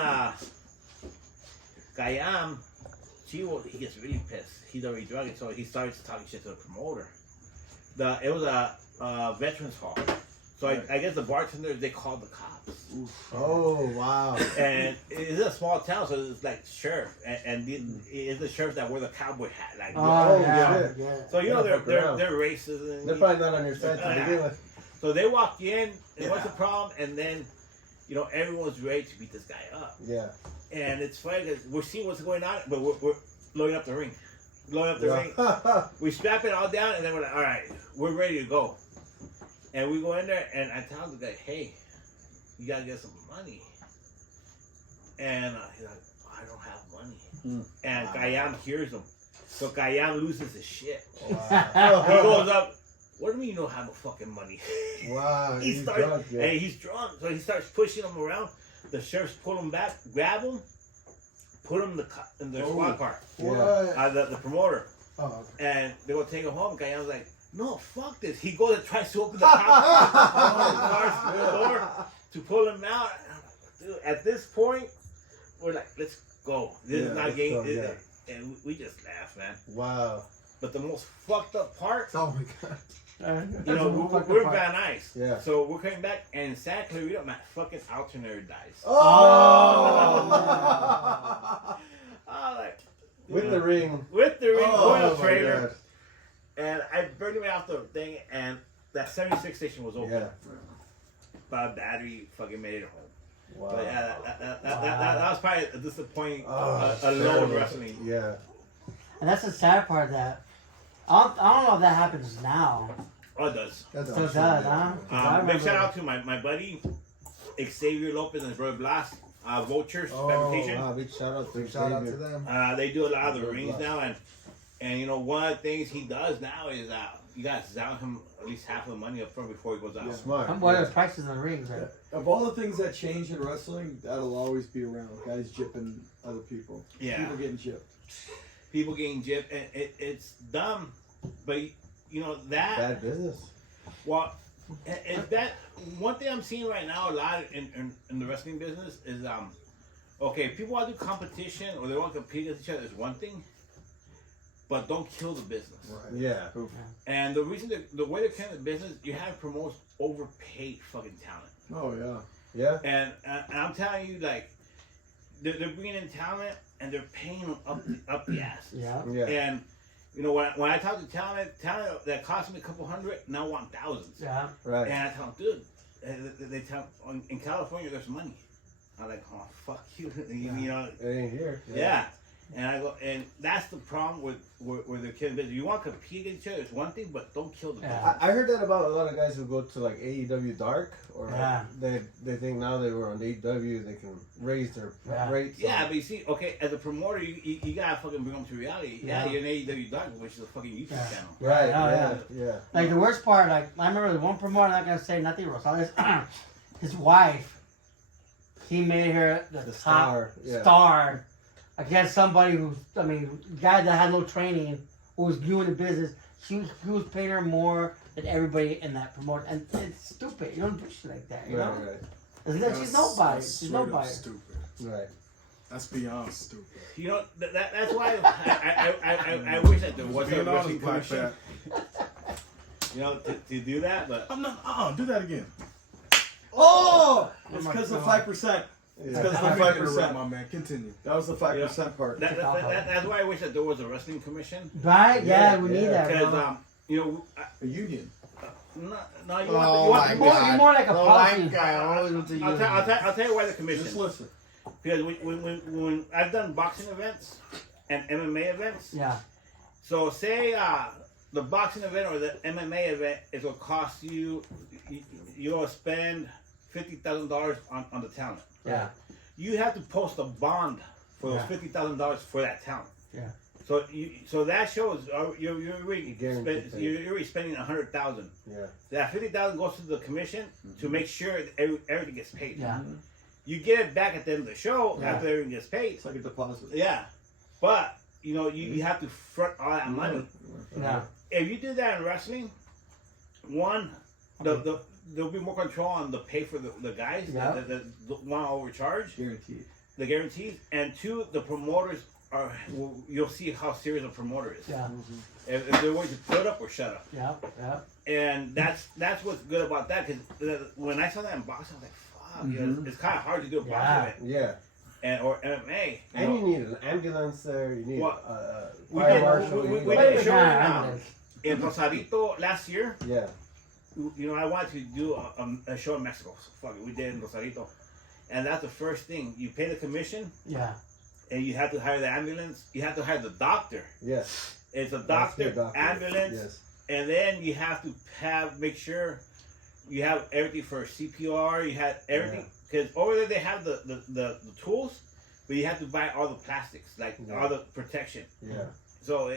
Gayam, he gets really pissed. He's already drugged, so he starts talking shit to the promoter. It was a veterans hall. So I guess the bartenders, they called the cops. Oh, wow. And it's a small town, so it's like sheriff. And it's the sheriff that wear the cowboy hat. Like, yeah. So, you know, Yeah, they're racist. And They're probably not on your side to begin with. So they walk in, and what's the problem? And then, you know, everyone's ready to beat this guy up. Yeah. And it's funny because we're seeing what's going on, but we're loading up the ring. Loading up the ring. We strap it all down, and then we're like, all right, we're ready to go. And we go in there, and I tell the guy, hey, you gotta get some money. And he's like, I don't have money. And Gayam hears him. So Gayam loses his shit. Wow. He goes up, what do you mean you don't have no fucking money? Wow. He's drunk. And he's drunk. So he starts pushing him around. The sheriffs pull him back, grab him, put him in the squad car. The promoter. Oh. And they go take him home. Gayam's like, no, fuck this. He goes and tries to open the car's door to pull him out. Dude, at this point, we're like, let's go. This is not game. And we just laugh, man. Wow. But the most fucked up part, Oh my god. you know, we're in Van Nuys. Yeah. So we're coming back, and in Santa Clarita, my fucking alternator dies. Oh! I'm like, With the ring. With the ring, oil my trailer. God. And I burned it off the thing, and that 76 station was open. Yeah. But battery fucking made it home. Wow. But yeah, that was probably a disappointing low terrible. wrestling. Yeah. And that's the sad part that I don't know if that happens now. Oh, it does. So it does, huh? 'Cause I Big remember- shout out to my buddy Xavier Lopez and his brother Blas, Vultures Fabrication. Wow, big shout out to them. They do a lot of the rings now, and you know, one of the things he does now is you guys down him at least half of the money up front before he goes out. Yeah. Smart. What are the prices of the rings? Right? Of all the things that change in wrestling, that'll always be around. Guys gypping other people. Yeah. People getting gypped. People getting gypped, and it's dumb, but you know that. Bad business. Well, and that one thing I'm seeing right now a lot in the wrestling business is okay, people want to do competition or they want to compete against each other is one thing, but don't kill the business. Right. Yeah. And the reason the way they're killing the business, you have promote overpaid fucking talent. Oh yeah. Yeah. And I'm telling you, like they're bringing in talent and they're paying them up the ass. Yeah. Yeah. And you know when I talk to talent that cost me a couple hundred now want thousands. Yeah. Right. And I tell them, dude, they tell in California there's money. I'm like, oh fuck you, you know. It ain't here. Yeah. And I go, and that's the problem with the killing business. You want to compete against each other, it's one thing, but don't kill the business. I heard that about a lot of guys who go to like AEW Dark, or Yeah. they think now they were on AEW, they can raise their rates. Yeah, but you see, okay, as a promoter, you gotta fucking bring them to reality. Yeah, you're an AEW Dark, which is a fucking YouTube channel. Right. Oh, Yeah. Like the worst part, like I remember the one promoter. I'm not gonna say nothing. Rosales, his wife. He made her the top star. Yeah. star against somebody who's, I mean, guy that had no training, who was new in the business. He was paying her more than everybody in that promoter, and it's stupid. You don't do shit like that, you know? Right. She's nobody. That's She's straight up nobody. Stupid. Right. That's beyond stupid. You know, that's why I wish that there was a Being wrestling honest, Black commission, Pat. you know, to do that, but I'm not. Do that again. Oh! It's my because of God. 5%. It's Yeah. because of I the didn't interrupt, 5%. my man. Continue. That was the 5% part. that's why I wish that there was a wrestling commission. Right? Yeah, we need Yeah. that, Because, bro. you know, A union. no, you Oh want my the God. You're more like a The policy. white guy always went to you. I'll tell you why the commission. Just listen. Because when I've done boxing events and MMA events, Yeah. so say the boxing event or the MMA event is what costs you'll spend $50,000 on the talent. Yeah. You have to post a bond for those Yeah. $50,000 for that talent. Yeah. So that shows you're already Guaranteed pay. you're already spending $100,000. Yeah. That $50,000 goes to the commission to make sure that everything gets paid. Yeah. You get it back at the end of the show Yeah. after everyone gets paid. It's like a deposit. Yeah, but you have to front all that money. Yeah. If you do that in wrestling, one, there'll be more control on the pay for the guys Yeah. that want to overcharge, Guaranteed. the guarantees, and two, the promoters you'll see how serious a promoter is. Yeah. If they're willing to put up or shut up, Yeah. Yeah. and that's what's good about that. Because when I saw that in boxing, I was like, fuck, it's kind of hard to do a boxing Yeah. event Yeah. or MMA. And you need an ambulance there. You need Well, a we fire did- marshal. we- you need we like- did a show Yeah, in Rosarito last year. Yeah. I wanted to do a show in Mexico. So fuck it, we did in Rosarito. And that's the first thing. You pay the commission, Yeah. and you have to hire the ambulance. You have to hire the doctor. Yes. It's a That's doctor, the doctor. ambulance, Yes. and then you have to make sure you have everything for CPR. You have everything because over there they have the tools, but you have to buy all the plastics, like all the protection. Yeah. So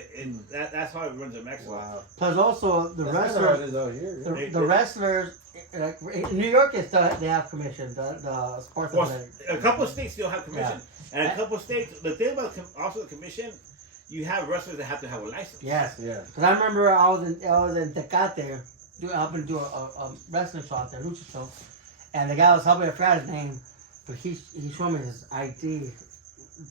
that's how it runs in Mexico. Wow. Plus, also the That's kinda how it wrestlers. is out here. Yeah. The wrestlers, like in New York, they have commission. The sports Well, athletic. a couple of states still have commission, and a couple of states. The thing about also the commission, you have wrestlers that have to have a license. Yes. Yeah. Because I remember I was in Tecate, helping to do a wrestling show out there, lucha show, and the guy was helping me. I forgot his name, but he showed me his ID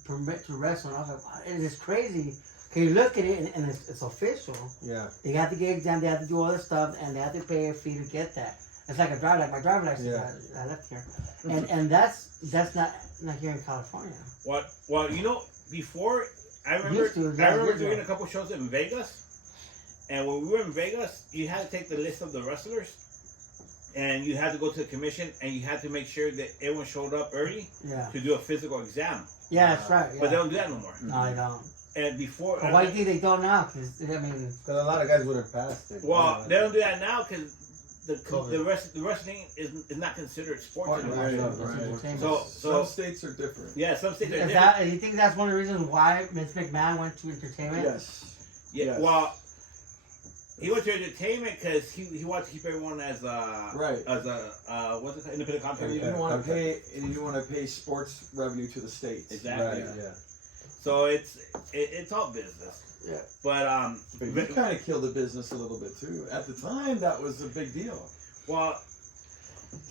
permit to wrestle, and I was like, wow, it is crazy. Can you look at it and it's official? Yeah. They got to get exam, they have to do all this stuff, and they have to pay a fee to get that. It's like my driver license. Yeah. I left here, and that's not here in California. Well, before I remember, Used to, yeah, years doing ago. a couple shows in Vegas, and when we were in Vegas, you had to take the list of the wrestlers, and you had to go to the commission, and you had to make sure that everyone showed up early Yeah. to do a physical exam. Yeah, that's right. Yeah. But they don't do that no more. No, they don't. And before, But why do you think they don't now? Because I mean, Because a lot of guys wouldn't pass it. well, they don't do that now because the COVID. wrestling is not considered sports Sport anymore. Right, it's right. entertainment. So Some states are different. yeah, some states are Is different. that, you think that's one of the reasons why Vince McMahon went to entertainment? Yes. Yeah, Yes. well, he went to entertainment because he wanted to keep everyone as Right. as a what's it called, independent And contractor. you didn't want to pay. And you didn't want to pay sports revenue to the states. Exactly. Right, yeah. So it's all business. Yeah. But But you kind of killed the business a little bit too. At the time, that was a big deal. well,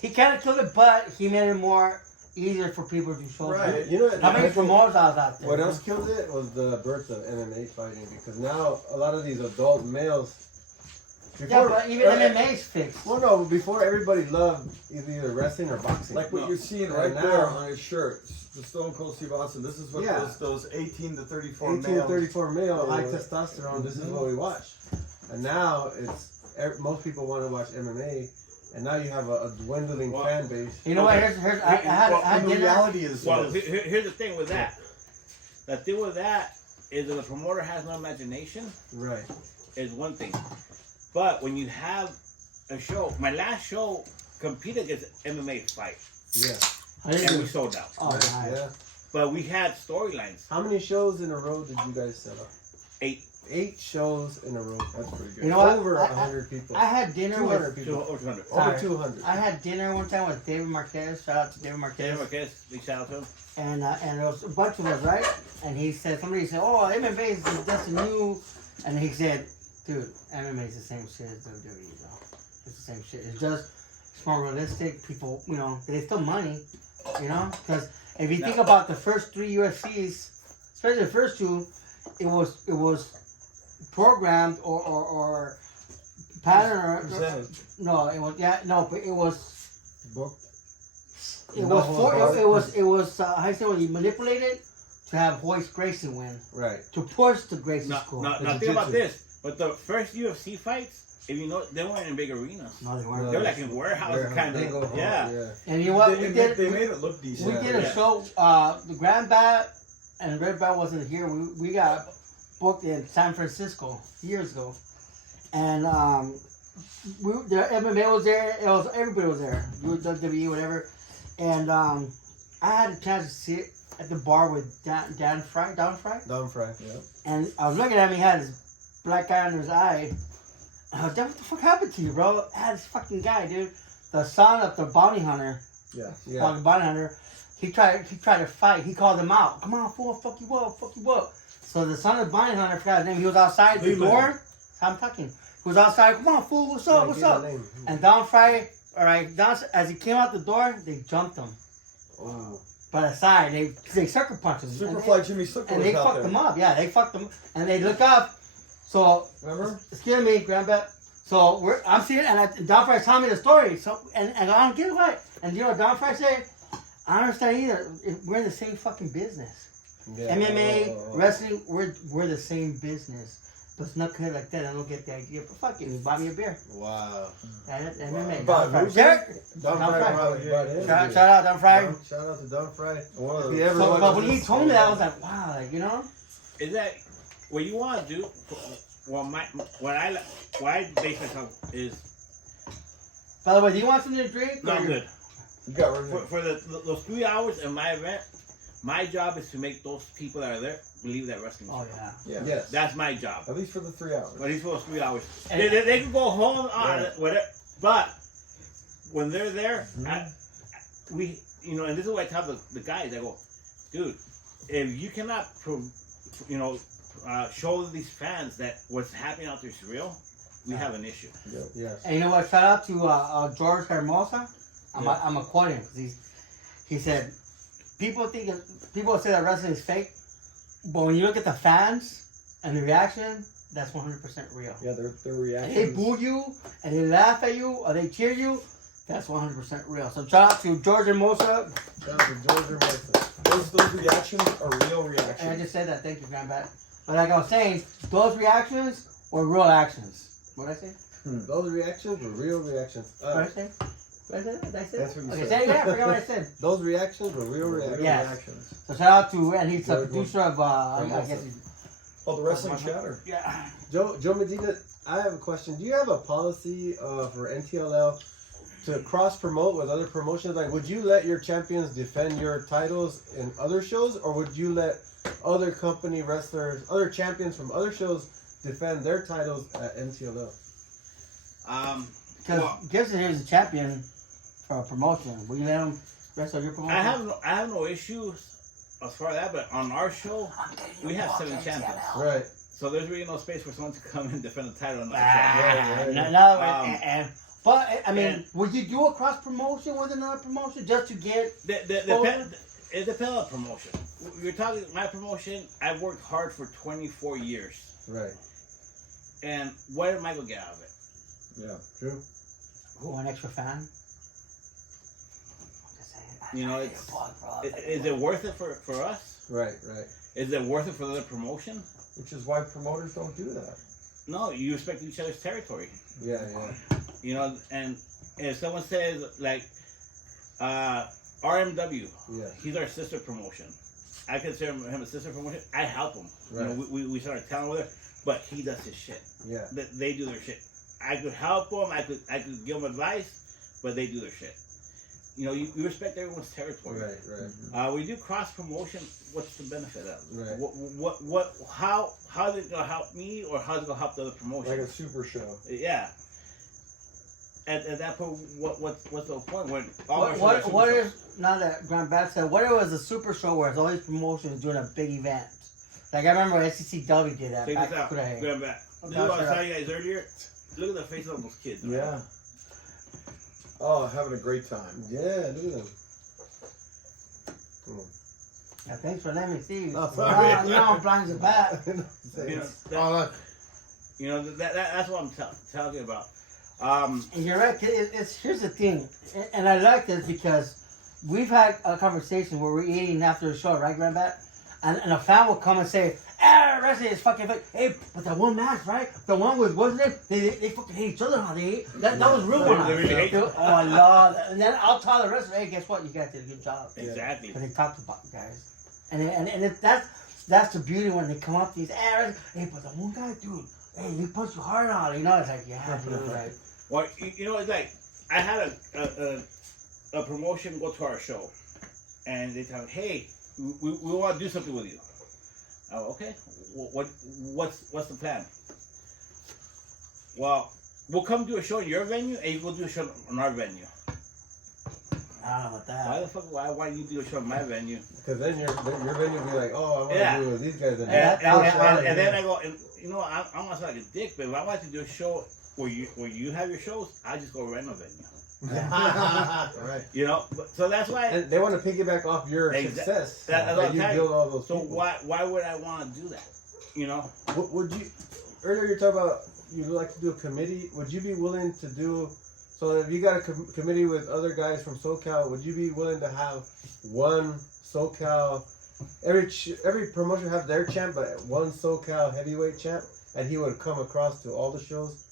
He kind of killed it, but he made it more easier for people to show. Right. You know what? How many promoters are out there? What else killed it was the birth of MMA fighting, because now a lot of these adult males. Yeah, but even MMA's fixed. Well, no, before everybody loved either wrestling or boxing. Like what No. you're seeing And right now- there on his shirt, the Stone Cold Steve Austin. This is what Yeah. those 18 to 34 18 to males. 34 male, high Yeah. testosterone. This is what we watch. And now most people want to watch MMA, and now you have a dwindling Well, fan base. You know what? Okay. Here's I had And the dinner. reality is, well, here's the thing with that. The thing with that is that the promoter has no imagination. Right. Is one thing, but when you have a show, my last show competed against MMA fight, Yeah. I didn't and do- we sold out. Oh, Right, nice. yeah. But we had storylines. How many shows in a row did you guys set up? 8. 8 shows in a row. That's pretty good. You know what? Over I- 100 people. I had dinner 200 with. people. Over 200. Over Sorry. 200. I had dinner one time with David Marquez. Shout out to David Marquez. David Marquez, big shout out to him. And there was a bunch of us, right? And he said, somebody said, "Oh, MMA is just a new," and he said, "Dude, MMA is the same shit as WWE, though. It's the same shit. It's just it's more realistic. People, they still money, because if you think about the first 3 UFCs, especially the first 2, it was programmed or pattern or Presented. no, it was but it was." Booked. It No was holds barred. it was how you say when you manipulate it to have Royce Gracie win Right. to push the Gracie Now, school. now, The now think about jiu-jitsu. this. But the first UFC fights, if you know, they weren't in big arenas. No, they No. weren't. They were like in warehouses, kind They go of. home, Yeah. And you know what? They, We they did made it look decent. we did a Yeah. show. The Grand Bat and Red Bat wasn't here. We got booked in San Francisco years ago, and the MMA was there. Everybody was there. WWE, whatever, and I had a chance to sit at the bar with Dan Fry. Dom Fry. Yeah. And I was looking at him, he had this black guy under his eye. And I was like, what the fuck happened to you, bro? I had this fucking guy, dude. The son of the bounty hunter Yeah. the bounty hunter. He tried to fight. He called him out. Come on, fool! Fuck you up! So the son of the bounty hunter, I forgot his name. He was outside the door. I'm talking. He was outside. Come on, fool! What's up? And Don Fry, as he came out the door, they jumped him. Oh. By the side, they sucker punched him. Superfly Jimmy Slicker And was they out fucked there. him up. Yeah, they fucked him. And they look up. So Remember? excuse me, Grandpa. So I'm seeing, and Don Fry's telling me the story. So and I don't get it. And you know what Don Fry said? I don't understand either. We're in the same fucking business. Yeah. MMA, wrestling, we're the same business. But it's not good like that. I don't get the idea. But fuck it, he bought me a beer. Wow. And MMA. But Don who's Fry. Don Don Fry. Shout out Don Fry. Shout out to Don Fry. One of If he the- ever So, but watches when he this- told me that, I was like, wow, like, you know? Is that what you want to do? Well, what I base myself is By the way, do you want something to drink? not or- good. You got right there. For those 3 hours in my event, my job is to make those people that are there believe that wrestling. Oh, yeah. Yeah. Yes. That's my job. At least for the 3 hours. At least for those 3 hours. And- They can go home, Right. whatever. But when they're there, and this is what I tell the guys. I go, dude, if you cannot, show these fans that what's happening out there is real, we have an issue. Yes. And you know what? Shout out to George Hermosa. I'm a quote him because he said, people say that wrestling is fake, but when you look at the fans and the reaction, that's 100% real. Yeah, their And reaction. they boo you and they laugh at you or they cheer you, that's 100% real. So shout out to George Hermosa. Shout out to George Hermosa. Those reactions are real And I reactions. just said that. Thank you, Grandpa. But like I was saying, those reactions were real actions. What did I say? Those reactions were real reactions. What did I say? What did I say? That's what you Okay, said. say it again. I forgot what I said. Those reactions were real reactions. Yeah. reactions. So shout out to, and he's a George producer of, I guess he's, Oh, the wrestling chatter. yeah. Joe Medina, I have a question. Do you have a policy for NTLL to cross promote with other promotions? Like, would you let your champions defend your titles in other shows, or would you let other company wrestlers, other champions from other shows, defend their titles at NTLL? Because Gibson here is a champion for a promotion. Will you let him wrestle your promotion? I have no issues as far as that, but on our show, we have 7 champions. Right. So there's really no space for someone to come and defend the title on our right. But I mean, would you do a cross promotion with another promotion just to get? show. It depends on the promotion. You're talking my promotion. I've worked hard for 24 years, Right. and what did Michael get out of it? Yeah. True. One extra fan. You know, is it worth it for us? Right. Right. Is it worth it for the other promotion? Which is why promoters don't do that. No, you respect each other's territory. Yeah. Yeah. You know, and if someone says like RMW, Yeah. he's our sister promotion. I consider him a sister promotion. I help him. Right. You know, we started telling with her, but he does his shit. Yeah. They do their shit. I could help them. I could give them advice, but they do their shit. You know, you respect everyone's territory. Right. Right. When you do cross promotion, what's the benefit of it? Right. How's it gonna help me, or how's it gonna help the other promotion? Like a super show. Yeah. At that point, what's the point? When all our shows are What super shows? is, now that Grand Bat said, what if it was a super show where it's all these promotions doing a big event? Like I remember SCCW did that Check back this out. in the day. Grab back. This is Okay, what I was sure. telling you guys earlier. Look at the faces of those kids. man. Yeah. Oh, having a great time. Yeah. Look at them. Yeah, thanks for letting me see you. No, No, sorry. I'm blind as a bat. You know, that's what I'm talking about. And you're right. Here's the thing, and I like this because we've had a conversation where we're eating after the show, right, Grandbat? And a fan will come and say, wrestling is fucking fake. Hey, but that one match, right? The one with, wasn't it? They fucking hate each other, huh? That was real one. They really hate Oh, I love that. And then I'll tell the wrestler, hey, guess what? You guys did a good job. Exactly. Because they talked about you guys. And that's the beauty when they come up to these, hey, but the one guy, dude, hey, he punched you hard on it. You know, it's like, yeah, dude, right. Well, you know, it's like I had a promotion go to our show, and they tell me, hey, we want to do something with you. Oh, okay. What's the plan? Well, we'll come do a show in your venue, and we'll do a show on our venue. I don't know about Why that. the fuck? Why you do a show at my venue? Because then your venue will be like, oh, I want to Yeah. do it with these guys. And And then I go, and you know, I don't want to sound like a dick, but if I want to do a show where you have your shows, I just go rent a venue. right. You know, so that's why. And they want to piggyback off your Exa- success. that's what I'm you telling build you. all those So people. why would I want to do that? You know. Would you? Earlier you talked about you'd like to do a committee. Would you be willing to do? So if you got a committee with other guys from SoCal, would you be willing to have one SoCal? Every promotion have their champ, but one SoCal heavyweight champ, and he would come across to all the shows.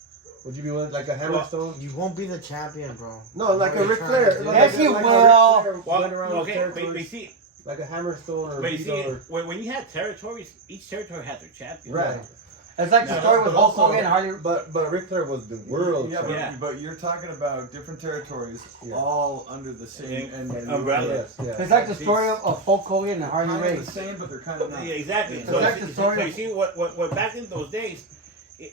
Would you be willing, like a Hammerstone? You won't be the champion, bro. No, like a What are you Ric trying Flair. to do? Like Yes, you a Ric will. Flair went around Okay, territories, but see, like a Hammerstone or but you see, Vito when you have territories, each territory has their champion. right. It's like the No, story with but Hulk also- Hogan and Harley. But Ric Flair was the world Yeah, champion. but you're talking about different territories, Yeah. all under the same Umbrella. Yes, yes. It's like the story of Hulk Hogan and Harley Kind of Race. the same, but they're kind of not. Yeah, exactly. It's So, like the story so you of- see, what back in those days,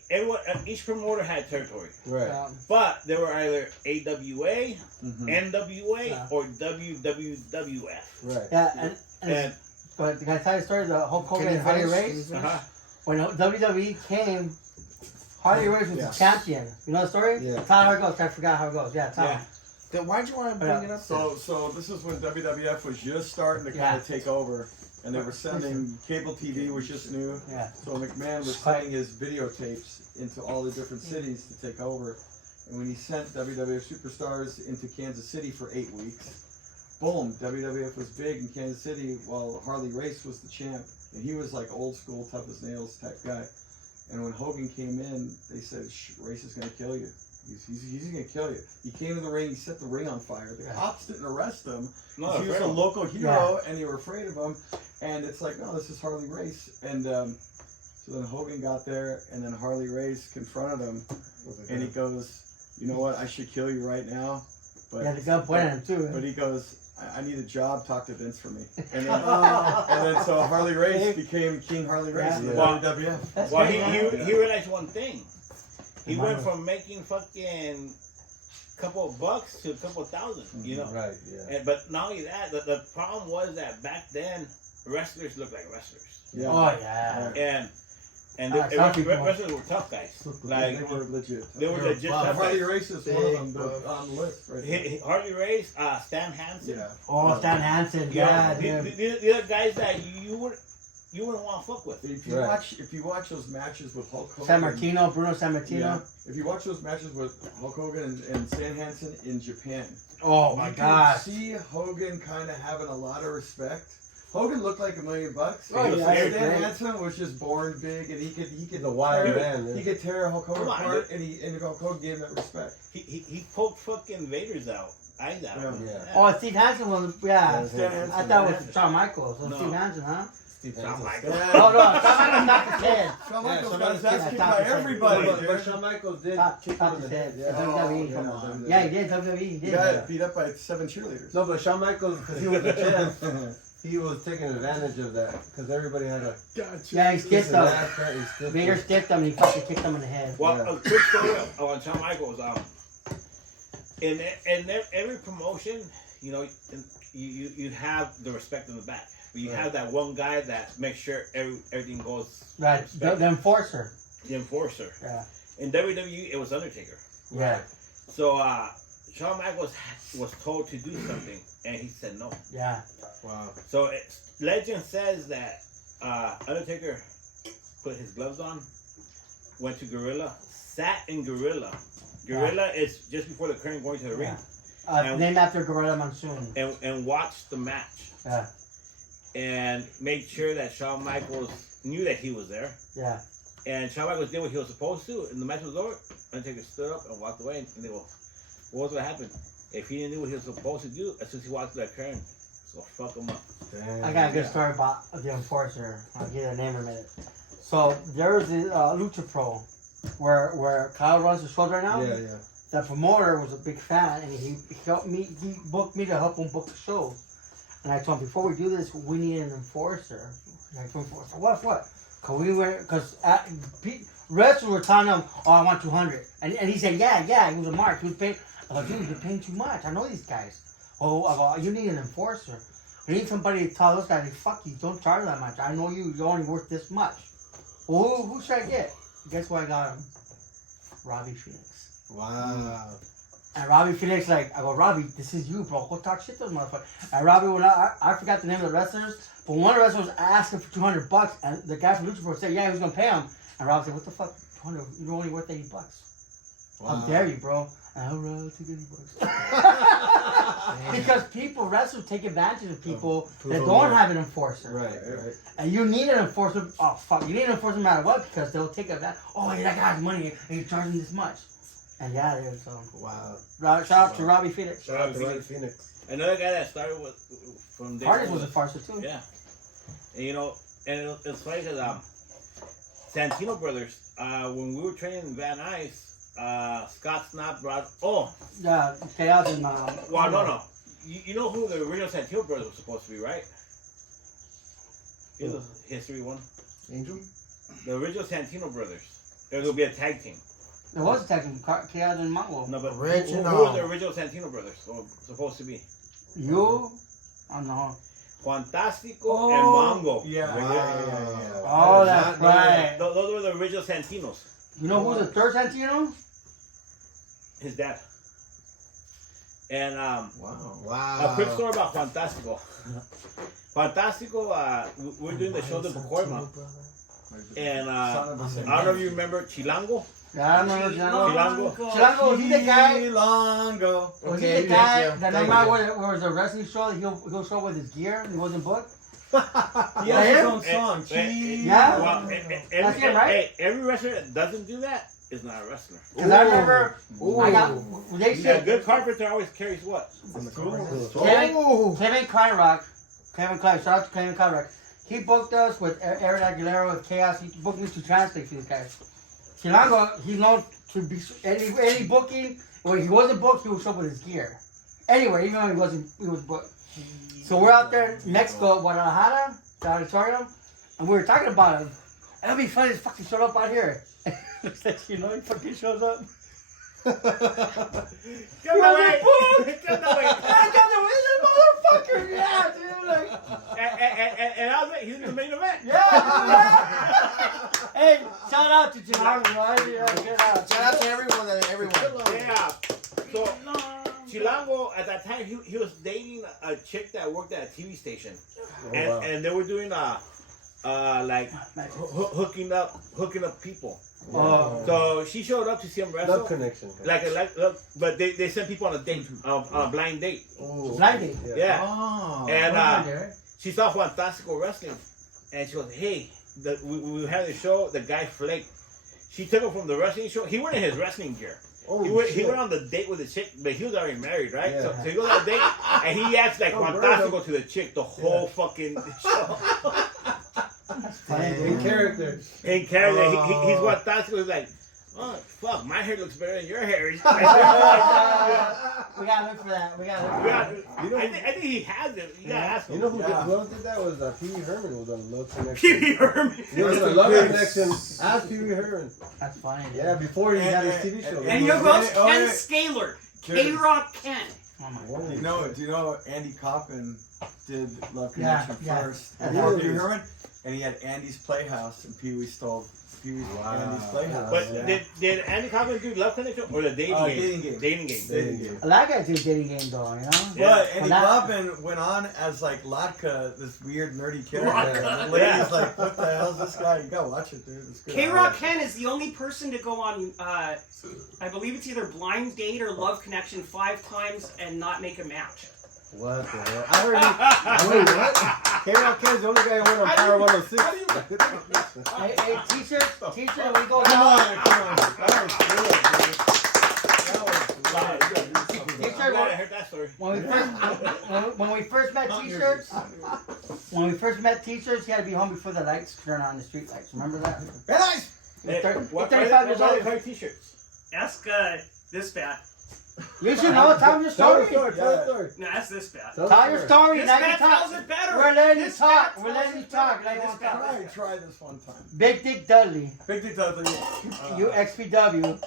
everyone, each promoter had territory, Right. but they were either AWA, Mhm. NWA, Yeah. or WWF. Right. Yeah, and And but can I tell you a story of the Hulk Hogan Can you and Harley finish? Race? uh-huh. When WWE came, Harley Race was Yeah. the champion. You know the story? Yeah. Tell how it goes. I forgot how it goes. Yeah, tell Yeah. me. Then why'd you want to bring it up? So this is when WWF was just starting to kind of take over, and they were sending cable TV was just new. Yeah. So McMahon was sending his videotapes into all the different cities to take over, and when he sent WWF superstars into Kansas City for 8 weeks, boom, WWF was big in Kansas City while Harley Race was the champ, and he was like old school, tough as nails type guy. And when Hogan came in, they said, Race is going to kill you. He's going to kill you. He came to the ring, he set the ring on fire. The cops didn't arrest him. No, He was a fair. local hero, and they were afraid of him. And it's like, no, this is Harley Race. And so then Hogan got there, and then Harley Race confronted him, and he goes, you know what, I should kill you right now. But, Yeah, the gun pointed at him too. but he goes, I need a job, talk to Vince for me. And then so Harley Race became King Harley Race in the Yeah. WWF. That's Well, crazy. he realized one thing. He Come on. went from making fucking couple of bucks to a couple of thousand, you know. Right. Yeah. But not only that, the problem was that back then wrestlers looked like wrestlers, Yeah. Oh yeah. and some people- wrestlers were tough guys. Like They were legit. they were legit Wow. tough Harley guys. Race is one of them but on the list right there. Harley Race, Stan Hansen. Yeah. Oh, Stan Hansen. Yeah, Yeah, the, dude. the other guys that you wouldn't want to fuck with. If you Right. watch those matches with Hulk Hogan, San Martino, Bruno San Martino. yeah, if you watch those matches with Hulk Hogan and Stan Hansen in Japan, Oh my you God. can see Hogan kind of having a lot of respect. Hogan looked like $1 million. Oh, And yeah, Stan great. Hansen was just born big, and he could The wild tear, man. he Yeah. could tear Hulk Hogan Come on, apart, and Hulk Hogan gave him that respect. He poked fucking Vader's eyes out. Yeah. Oh, Steve Hansen was, yeah. Stan Hansen. I thought it was Shawn Michaels. So No. Steve Hansen, huh? Steve Shawn Hansen. Michaels. Oh, no. Shawn Michaels knocked his head. Shawn Yeah, Michaels Shawn got his Michaels ass kicked got by his head. everybody. But dude. Shawn Michaels did Top kick him top in his the head. head. Yeah. WWE. yeah, Come on. WWE. Yeah, he did. WWE. He He did. got beat up by 7 cheerleaders. No, but Shawn Michaels, because he was the champ, he was taking advantage of that. Because everybody had a Yeah, he stiffed him. he stiffed Vader him. stiffed him and he fucking kicked him in the head. Well, Yeah. a quick story on Shawn Michaels. In every promotion, you know, you have the respect in the back. But you have that one guy that makes sure everything goes. Right. The enforcer. The enforcer. Yeah. In WWE, it was Undertaker. Yeah. So Shawn Michaels was told to do something, and he said no. Yeah. Wow. So legend says that Undertaker put his gloves on, went to Gorilla, sat in Gorilla. Gorilla is just before the curtain going to the ring, And- Named after Gorilla Monsoon. and watched the match, Yeah. and made sure that Shawn Michaels knew that he was there. Yeah. And Shawn Michaels did what he was supposed to, and the match was over. Undertaker stood up and walked away, and they go, what was going to happen? If he didn't do what he was supposed to do, as soon as he walked to that curtain, so fuck him up. Damn. I got a good story about the enforcer. I'll give you the name in a minute. So there was a Lucha Pro where Kyle runs the show right now. Yeah, yeah. The promoter was a big fan, and he helped me. He booked me to help him book the show. And I told him, before we do this, we need an enforcer. And I told him, what? Because wrestlers were telling him, oh, I want 200. And he said, yeah. He was a mark. He was paying. I was like, dude, you're paying too much. I know these guys. Oh, I go, you need an enforcer. You need somebody to tell those guys, fuck you, don't charge that much. I know you're only worth this much. Well, who should I get? Guess what I got him? Robbie Phoenix. Wow. And Robbie Phoenix, like, I go, Robbie, this is you, bro. Go talk shit to those motherfuckers. And Robbie went out, I forgot the name of the wrestlers, but one of the wrestlers asked him for $200, and the guy from Lucha said, yeah, he was gonna pay him. And Robbie said, what the fuck, 200? You're only worth $80. How dare you, bro? And I'll take $80. Because wrestlers take advantage of people that don't have an enforcer. Right. And you need an enforcer. Oh, fuck. You need an enforcer no matter what because they'll take advantage. Oh, yeah, that guy has money and he's charging this much. And yeah, dude, so. Wow. Shout out to Robbie Phoenix. Shout out to Robbie Phoenix. Another guy that started from there. Hardest was a farcer too. Yeah. And it's funny because Santino Brothers, when we were training in Van Nuys, Scott Snap brought. Yeah, Chaos and Well, no. You know who the original Santino Brothers was supposed to be, right? Here's a history one. Angel? The original Santino Brothers. There will be a tag team. There was a tag team, Chaos and Mongo. No, but who Original. were the original Santino Brothers supposed to be? You? Oh no. Fantastico and Mongo. Yeah. Oh, that's right. Those were the original Santinos. You know who's the third Santino? His dad. And Wow. a quick story about Fantastico. Fantastico, we're doing the show in Bucorma. And I don't know if you remember Chilango. Yeah, I remember Chilango. Chilango. Chilango, was he the guy? Chilango. Was he the guy that no matter where it was a wrestling show, he'll show up with his gear and he wasn't booked? He has his own song. Yeah? Well, That's him, right? every wrestler that doesn't do that is not a wrestler. Because I remember, they A said, good carpenter always carries what? Kevin Kyrock, shout out to Kevin Kyrock. He booked us with Aaron Aguilera with Chaos. He booked me to translate for these guys. Chilango, he's known to be any booking. When he wasn't booked, he would show up with his gear. Anyway, even though he was booked. So we're out there in Mexico, Guadalajara, the auditorium, and we were talking about him. It'll be funny if he fucking showed up out here. Looks like, he fucking shows up. Come away! Come away! This motherfucker! Yeah, dude. Like, And I was like, he's in the main event. yeah. Hey, shout out to Chilango, right? Yeah, good out. Shout out to everyone. Yeah. So Chilango at that time he was dating a chick that worked at a TV station, and they were doing hooking up people. Oh. So she showed up to see him wrestle. Love connection. But they sent people on a date, on a blind date. Blind date. Yeah. Oh. And she saw Fantastico wrestling, and she goes, "Hey, we had the show. The guy flaked." She took him from the wrestling show. He went in his wrestling gear. He went on the date with the chick, but he was already married, right? Yeah. So he goes on a date, and he acts like Fantastico to the chick the whole fucking show. In character. In character, he's Fantastico. He's like, oh, fuck, my hair looks better than your hair. We gotta look for that. I think he has it. You gotta ask him. You know who did that was Pee Wee Herman was on Love Connection. Pee Wee Herman. He was on Love Connection. Ask Pee Wee Herman. That's funny. Dude. Yeah, before he had his TV show. And you know who else? Ken Scaler. K-Rock Ken. Oh my Whoa. Do you know Andy Kaufman did Love Connection first? Yeah. Before Pee Wee Herman? And he had Andy's Playhouse, and Pee Wee stole Andy's Playhouse. But did Andy Kaufman do Love Connection or the dating game? Dating game. A lot of guys do dating game though, you know? But Andy Kaufman went on as like Latka, this weird nerdy character. And the lady's like, what the hell's this guy? You gotta watch it, dude. It's good. K-Rock Ken is the only person to go on, I believe it's either Blind Date or Love Connection 5 times and not make a match. What the hell? I heard wait, what? K-Rock Ken's the only guy who went on Power 106. Hey, t-shirt, we go Come on. That was good, dude. I'm glad I heard that story. When we first met t-shirts, he had to be home before the lights turn on, the street lights. Remember that? Very nice! Hey, what 35 years old. t-shirts? Ask this bat. You should know. Tell your story. Tell your story. No, that's this bat. Tell your story. This Now you bat talk. tells it better. We're letting you This talk. bat We're tells letting you it talk. better. Now you want to talk. Try this one time. Big Dick Dudley. Big Dick Dudley. UXPW.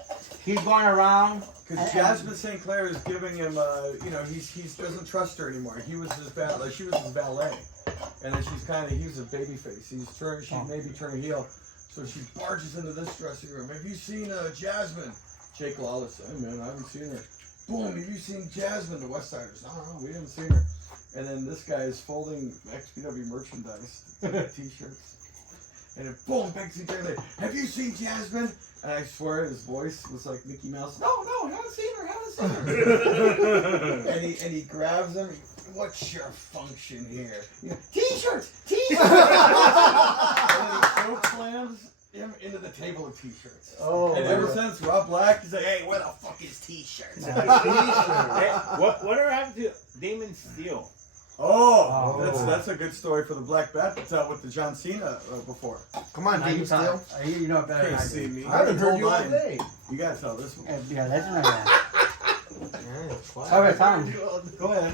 he's going around. Because Jasmine St. Clair is giving him, he doesn't trust her anymore. She was his valet, and then he was a baby face. She maybe turn heel, so she barges into this dressing room. Have you seen Jasmine? Jake Lawless, hey man, I haven't seen her. Boom, have you seen Jasmine? The West Siders, no, we haven't seen her. And then this guy is folding XPW merchandise, t-shirts. And then boom, Bexy Taylor, have you seen Jasmine? And I swear his voice was like Mickey Mouse. No, haven't seen her. and he grabs him. What's your function here? T-shirts. And then he choke slams him into the table of t-shirts. Oh, and ever since Rob Black, he's like, hey, where the fuck is t-shirts? Hey, whatever happened to Damon Steele? That's a good story for the Black Bat to tell with the John Cena before. Come on, David Steele. You know better than Can't I see do. me. I haven't heard you all mine. day. You gotta tell this one. Yeah, legend right now. Yeah, All right, Tom. Go ahead.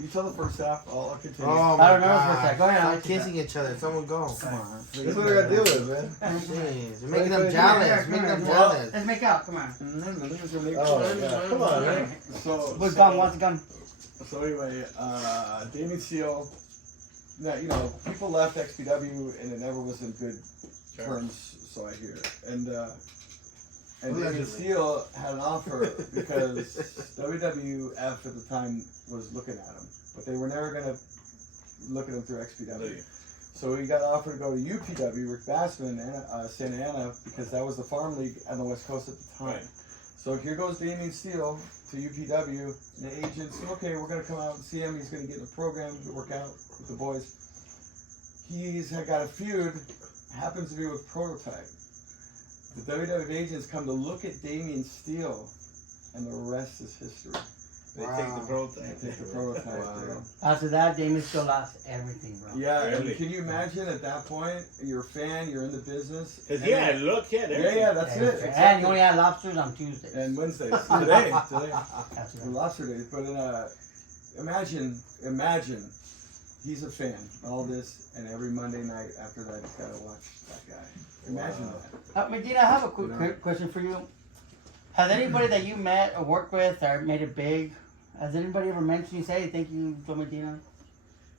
You tell the first half. I'll continue. Oh I my don't know God. for a sec. Go ahead. Stop kissing each other. Someone go. Come on. That's what I gotta deal with, man. Jeez, you're making them jealous. Making them jealous. Let's make out. Come on. Oh, yeah. Come on, man. What's gun? What's the gun? So anyway, Damien Steele. Now, people left XPW and it never was in good terms, so I hear. And Damien Steele had an offer because WWF at the time was looking at him, but they were never gonna look at him through XPW. So he got offered to go to UPW, Rick Bassman, and Santa Ana, because that was the farm league on the West Coast at the time. Right. So here goes Damien Steele to UPW, and the agents, okay, we're going to come out and see him. He's going to get in the program, work out with the boys. He's got a feud, happens to be with Prototype. The WWF agents come to look at Damien Steele, and the rest is history. They take the prototype. They take the Prototype. Wow. After that, Damien still lost everything, bro. Yeah, Really? and can you imagine at that point, you're a fan, you're in the business. Cause he had look, he had everything. Yeah, that's it. And Exactly. you only had lobsters on Tuesdays. And Wednesdays. Today. That's For right. lobster days. But imagine, he's a fan. All this, and every Monday night after that, he's got to watch that guy. Imagine that. Medina, I have a quick question for you. Has anybody that you met or worked with or made it big, has anybody ever mentioned you say, thank you, Joe Medina?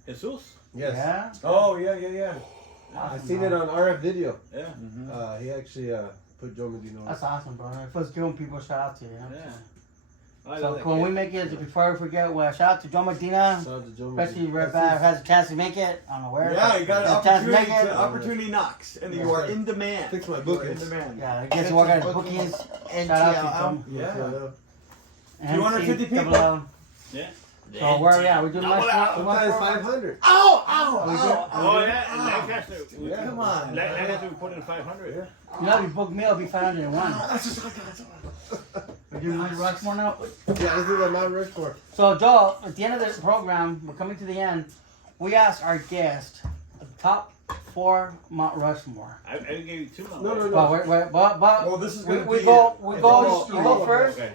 Jesus? Yes. Yeah? Oh, yeah. I seen it on RF video. Yeah. Mm-hmm. He actually put Joe Medina on. That's awesome, bro. If it's doing people, shout out to you, you know? Yeah. I So love that when kid. we make it, before I forget, well, shout out to Joe Medina. Shout out to Joe Especially Medina. Red Bat has a chance to make it. I don't know where. Yeah, you got an Has a chance to opportunity. make it. Opportunity knocks, and you are in demand. Fix my You are in bookings. demand. Yeah, I guess to work at the bookies. Shout out to Tom. Yeah. 250 people. Yeah. So where are we at? We're doing last Sometimes 500. Ow! Oh yeah, and Lancaster. Yeah. Come on. Lancaster we put in 500. Yeah. You know, if you book me, it'll be 501. We're doing Mount Rushmore now. Yeah, let's do the Mount Rushmore. So, Joe, at the end of the program, we're coming to the end. We asked our guest the top 4 Mount Rushmore. I gave you 2 months. No. But Well, this is we gonna go, be you it. go first. Okay.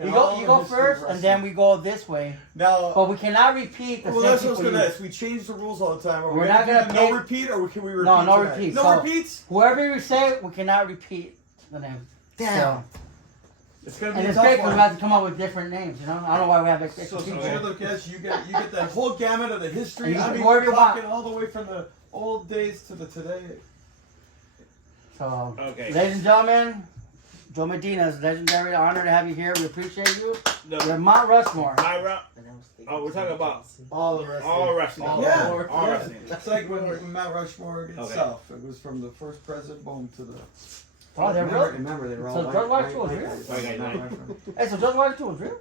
You go first, and then we go this way. Now, But we cannot repeat the well, same that's what I was people gonna use. ask. We change the rules all the time. Are We're we not do gonna the pick- no repeat, or can we repeat? No tonight? repeats. No So- repeats. Whoever we say, we cannot repeat the name. Damn. It's gonna be And a it's tough great because one. we have to come up with different names, you know? I don't know why we have extra So people. you're the guest. You get the whole gamut of the history. And you I can mean, go wherever we're you want. talking all the way from the old days to the today. So, Okay. ladies and gentlemen, Joe Medina, it's a legendary honor to have you here. We appreciate you. You're The Mount Rushmore. my round. Oh, we're talking about All the rest. all wrestling. All Yeah. All wrestling. It's like when Mount Rushmore itself. It was from the first president, boom, to the. Oh, they're real? Remember, they were So George Washington was real? Okay, Hey, so George Washington was real?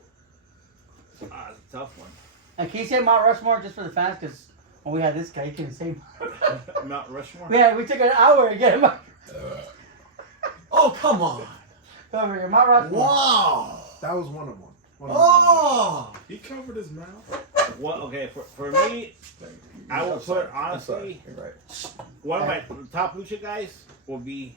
it's a tough one. And can you say Mount Rushmore just for the fans? Because when we had this guy, he couldn't say. Mount Rushmore. Yeah, we took an hour to get him out. Oh, come on! Over here, Mount Rushmore. Wow! That was one of them. Oh! He covered his mouth. What? Okay, for me, I will put honestly You're right. one of my top lucha guys will be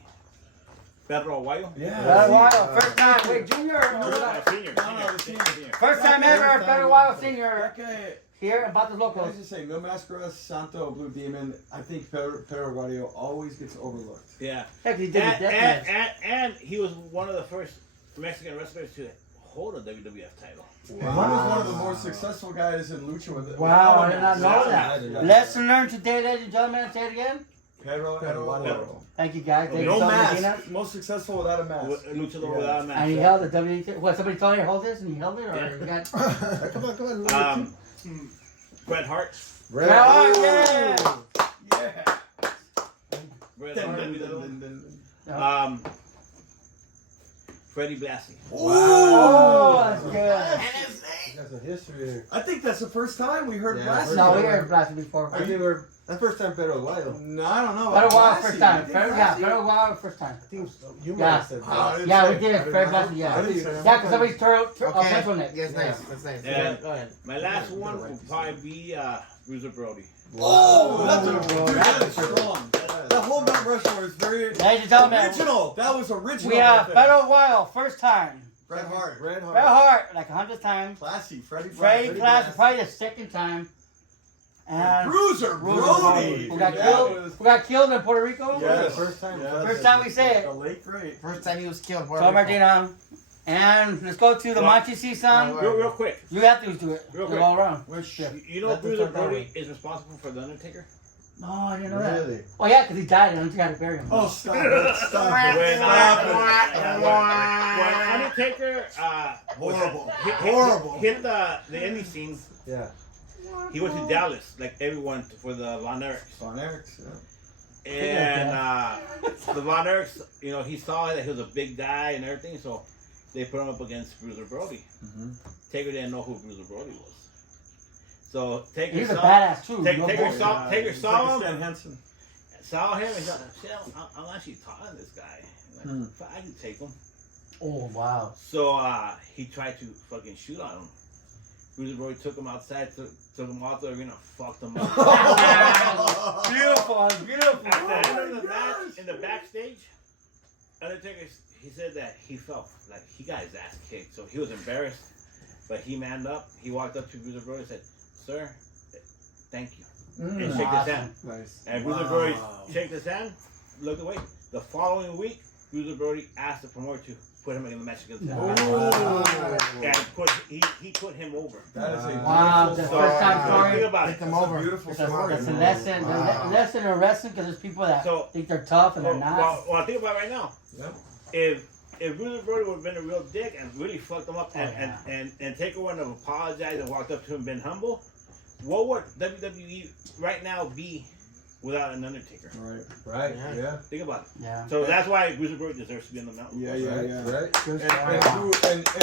Pedro Aguayo. Yeah. Wild. First time. Wait, junior or Senior. Senior. First time ever, Pedro Wild Senior Okay. here in Batos Can I Locos. just say, Mil Mascaras, Santo, Blue Demon, I think Pedro Guardio always gets overlooked. Yeah. Heck, he did his death match. And he was one of the first Mexican wrestlers to hold a WWF title. And one was one of the more successful guys in lucha with it. Wow, I did not know Yeah. that. Lesson learned today, ladies and gentlemen. Say it again. Pedro. Thank you, guys. Thank you No so mask. much. Most successful without a mask. Luchador without a mask. And he held the WT. What, somebody told you to hold this and he held it? Or Yeah. you got. Come on. Bret Hart. Red. Yeah. Yeah. Bret Dun, Hart. dun, dun, dun, dun. Freddie Blassie. Oh, that's good. You got some history there. I think that's the first time we heard Yeah, Blassie. No, we heard Blassie before. I think we're that's the first time Pedro Wild. No, I don't know. Fred about Wild Blassie. first time. You think Fred, yeah, Blassie? Fred Wild first time. I think you might Yeah. have said I that. didn't Yeah, say we did it. Fred I Blassie, didn't yeah. say that. Yeah, because somebody threw Okay. pencil in it. Yes, Yeah. nice. That's nice. And Go ahead. my last one will probably be Bruiser Brody. Oh, that's a Bro, dude, that is that's strong. The whole Mount Rushmore is very Ladies and gentlemen, original. That was original. we have right there. Fred Wild first time. Bret Hart. Red Bret Hart, like 100th time. Classy. Freddie Freddie Blassie. Blassie, probably the second time. And Bruiser Bruiser Brody. Who got That killed? was- Who got killed in Puerto Rico? Yeah. First time. Yeah. First time we say it. The late great. First time he was killed. Joe Medina. And let's go to the Monty season. Real quick. You have to do it. Real Go quick. all around. Which You know That's Bruiser the front Brody is responsible for The Undertaker? No, I didn't know that. Really? Oh, yeah, because he died and you got to bury him. Oh, stop it. Stop it. When, Stop when Undertaker Horrible. Horrible. Hit the indie scene, Yeah. he went to Dallas, like everyone, for the Von Erichs. it. Von Erichs. Yeah. And the Von Erichs, you know, he saw that he was a big guy and everything, so they put him up against Bruiser Brody. Mhm. Taker didn't know who Bruiser Brody was. So Taker He's a saw, badass, too. Take- No take bull. your salt. Taker He's saw like a him. Stan Henson. saw him and thought, shit, I'm actually taller than this guy. Like, I can take him. Oh, wow. So he tried to fucking shoot on him. Bruiser Brody took him outside, took him out the arena, fucked him up. Beautiful, beautiful. At the end of the match, in the backstage, Undertaker, he said that he felt like he got his ass kicked, so he was embarrassed. But he manned up. He walked up to Bruiser Brody and said, "Sir, thank you," and shook his hand. Nice. And Bruiser Brody shook his hand, looked away. The following week, Bruiser Brody asked the promoter to put him in the match against him. And he put him over. That is a Wow, the beautiful first time So think story. about Take it. them That's a over. beautiful It's a, story. it's a lesson. Wow. A lesson in wrestling because there's people that So- think they're tough and they're not. Well, think about it right now. Yep. If Bruiser Brody would have been a real dick and really fucked him up and Taker wouldn't have apologized and walked up to him and been humble, what would WWE right now be without an Undertaker? Right. Right. Yeah. Yeah. Think about it. Yeah. So that's why Bruiser Brody deserves to be on the mountain. Yeah, yeah, Right. yeah. Right. Good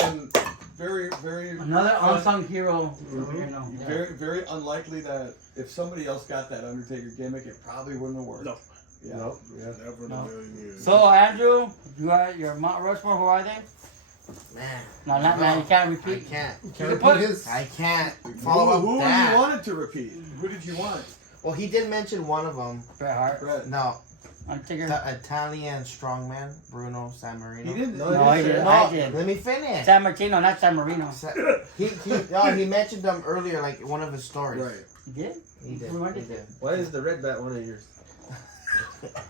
And very, very, Another unsung hero. Mhm. You know, yeah. very, very unlikely that if somebody else got that Undertaker gimmick, it probably wouldn't have worked. No. Yeah. Nope. Yeah. Never in No. a million years. So, Andrew, you are your Mount Rushmore. Who are they? Man, No, not man. You can't I repeat. can't. You can put I can't follow up Who that. you wanted to repeat? Who did you want? Well, he did mention one of them. Bret Hart, Brett. No, Undertaker. the Italian strongman, Bruno Sammartino. He didn't. No, he didn't. No, I did. let me finish. San Martino, not San Marino. He mentioned them earlier, like one of his stories. Right. You did? He did. Who were He they? did. Why is the red bat one of yours?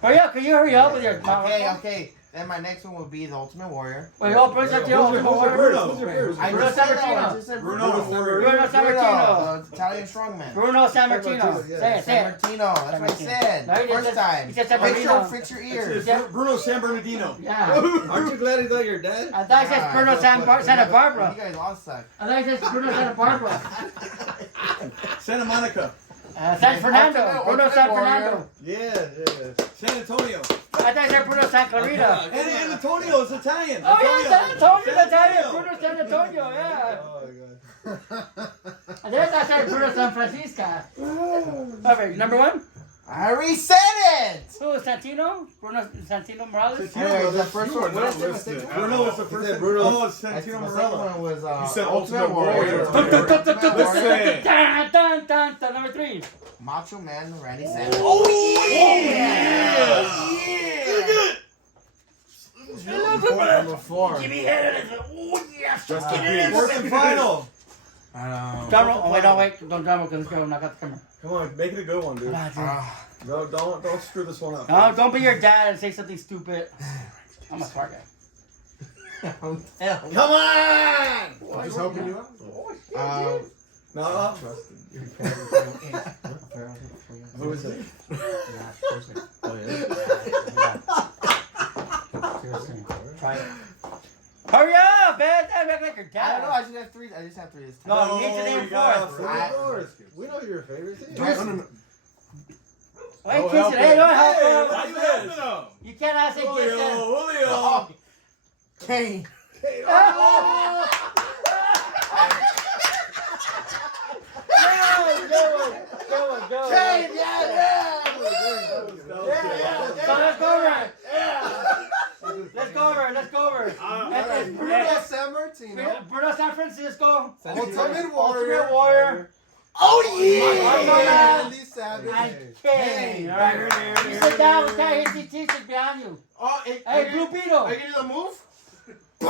Hurry up! Can you hurry up with your Mount Okay, Rushmore? okay. Then my next one would be the Ultimate Warrior. Wait, oh, Bruno Sammartino. Bruno? I Bruno just said that. Sammartino. I just said Bruno. Bruno Sammartino. the Italian strongman. Bruno Sammartino. Yeah. Say it, say it. Sammartino. That's what I said. No, he just First said- time. he said Fix your, Sammartino. fix your It's ears. Yeah. Bruno San Bernardino. Yeah. Aren't you glad he's not your dad? I thought it said Bruno Santa Barbara. You guys all suck. I thought it said Bruno Santa Barbara. Santa Monica. San Fernando. Ultimate Bruno San Warrior. Fernando. Yeah. San Antonio. I thought it said Bruno San Clarita. And Antonio is Italian. Oh yeah, San Antonio, San Italian. Antonio. Bruno San Antonio, yeah. Oh my god. And then I said Bruno San Francisco. Perfect. Number one. I already said it. Who is Santino? Bruno Santino Morales. Anyway, the first You one. are What not is it? listening. Bruno was the He first. said Bruno. Oh, it's The Santino second Morello. one was You said Ultimate Warrior. Warrior. Dun, dun, dun, dun. Number three. Macho Man Randy Savage. Number four. Give me head. Oh yes. Just to be. Fourth and final. Drum roll. Oh, wait. Don't drum roll because it's going to knock out the camera. Come on, make it a good one, dude. No, don't screw this one up. No, don't be your dad and say something stupid. I'm a smart guy. I'm telling you. Come on! I'm just helping you out. No. Who is it? Oh, yeah. Seriously. Try it. Hurry up, man! That make like your I dad. don't know. I just have three this time. No, you need to name you got fourth. Of course. We know your favorite thing. Wait, Oh, kiss help it. Hey, it. don't help Hey, him. why you helping him? You cannot say kiss it. Julio. Kane. Go. Kane, yeah. So let's go over it. Let's go over it. It's Bruno San Martino. Bruno San Francisco. Ultimate Warrior. Warrior. Oh, yeah. Randy Savage. And Kane. All right. You sit down with that HC t-shirt behind you. Oh, Hey, Blue Beetle. Are you gonna do the move? I'm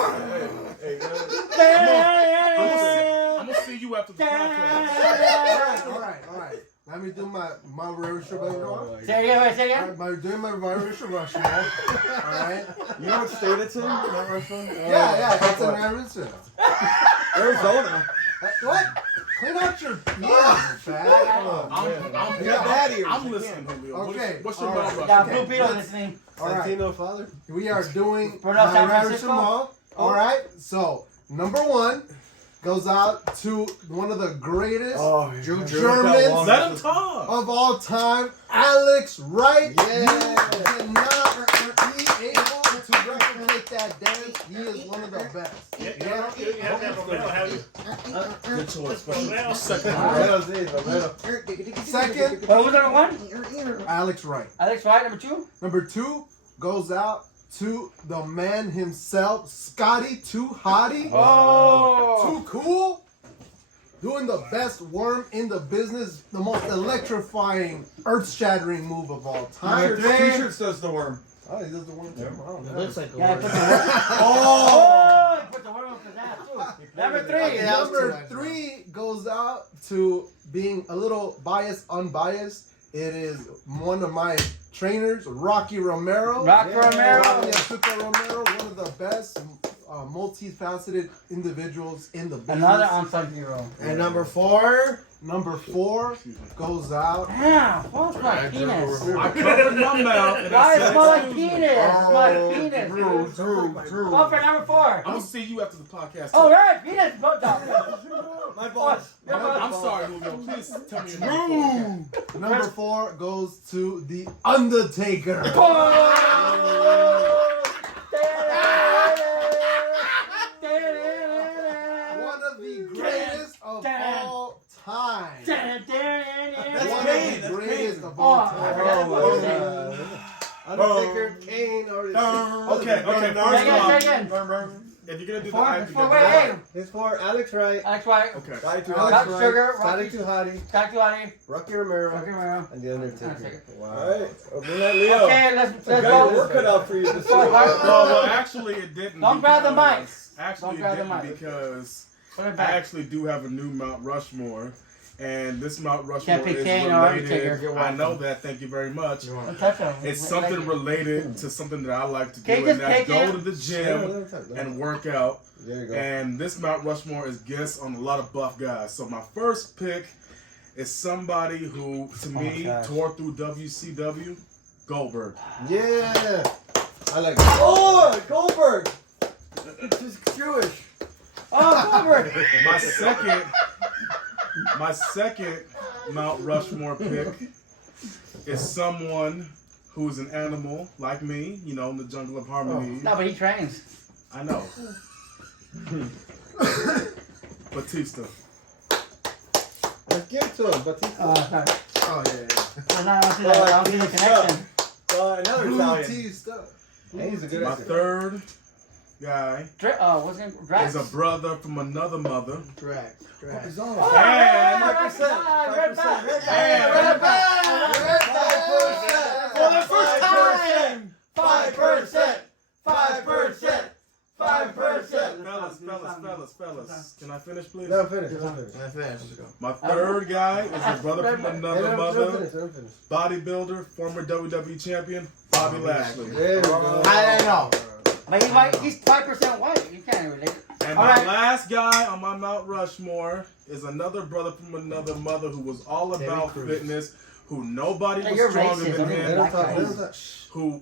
gonna see you after the podcast. All right. Let me do my Irish Rush. Say again. I'm doing my Irish Rush. All right. You know what state it's in? Mount Rushmore? Yeah, that's in Arizona. Arizona. What? Clean out your mouth, fat. I'm listening, Julio. Okay, What's your all right. mouth Yeah, rush? Blue Beetle listening. All right. Santino father? We are doing Bruno San my Irish Francisco? Mall. All right. So number one goes out to one of the greatest Germans Let him talk. of all time, Alex Wright. Yeah. You did not be able to replicate that dance. He is one of the best. Good choice. Second, What was number one? Alex Wright. Alex White, number two? Number two goes out to the man himself, Scotty Too Hottie. Oh! Too cool. Doing the best worm in the business, the most electrifying, earth-shattering move of all time. T-shirt says the worm. Oh, he does the worm too. I don't It know. looks like a Yeah, I word. put the Oh! He put the worm up his ass, too. Number three. Okay, that was Number too three goes out to being a little biased, unbiased. It is one of my trainers, Rocky Romero. Rocky Romero. Rocky Azucar Romero, one of the best multifaceted individuals in the business. Another unsung hero. And number four. Number four goes out. Damn, what's my penis? I covered my mouth. And Why I it said smell like two. penis? My penis. Drew. Go for number four. I'm gonna see you after the podcast. Oh, right, penis. Go down. My balls. I'm sorry, Julio. Please tell me your name. Number four goes to The Undertaker. One of the greatest of all time. One of the greatest of all I forgot what was time. Undertaker, Kane, or Okay. Say again. If you're gonna do the Four, I have to four, get wait, the- hey. It's for Alex Wright, Alex White. Okay. Scotty Too Alex Hottie, Wright. Sugar, Scotty Rocky. Too Hottie, Scotty Tuati. Rocky Romero, Rocky Romero. and The Undertaker. Alright, open that Leo. Okay, let's Got your go. work cut out for you this Four, week. five. Well, actually, it didn't. Don't grab the because- mic. Actually, Don't grab it the didn't mic. because Put it I back. actually do have a new Mount Rushmore, and this Mount Rushmore Can't pick is Kane or Undertaker. related. I know that. Thank you very much. Don't touch him. It's something related to something that I like to do, Can you and just that's pick go it? to the gym and work out. There you go. And this Mount Rushmore is guests on a lot of buff guys. So my first pick is somebody who, to me, gosh. tore through WCW, Goldberg. Yeah. I like Oh, Goldberg! He's Jewish. Oh, Goldberg. My second Mount Rushmore pick is someone who's an animal like me, you know, in the jungle of harmony. No, but he trains. I know. Batista. Let's give it to him, Batista. Sorry. Oh, yeah. I don't see that. I don't see the connection. Another Italian. Batista. Hey, he's a good My actor. third guy What's his name? Drax. is a brother from another mother. Drax. Oh, And- 5%. Red back. And- Red back. For the first time. 5%. 5%. 5%. Fellas. Can I finish, please? No, finish. I finished. My third guy is a brother from another mother. Finish. Bodybuilder, former WWE champion, Bobby Lashley. There you go. I don't know. But he's white. He's 5% white. You can't relate. And All my right. last guy on my Mount Rushmore is another brother from another mother who was all about fitness, who nobody Hey, was you're stronger racist. than I mean, him, black guys. who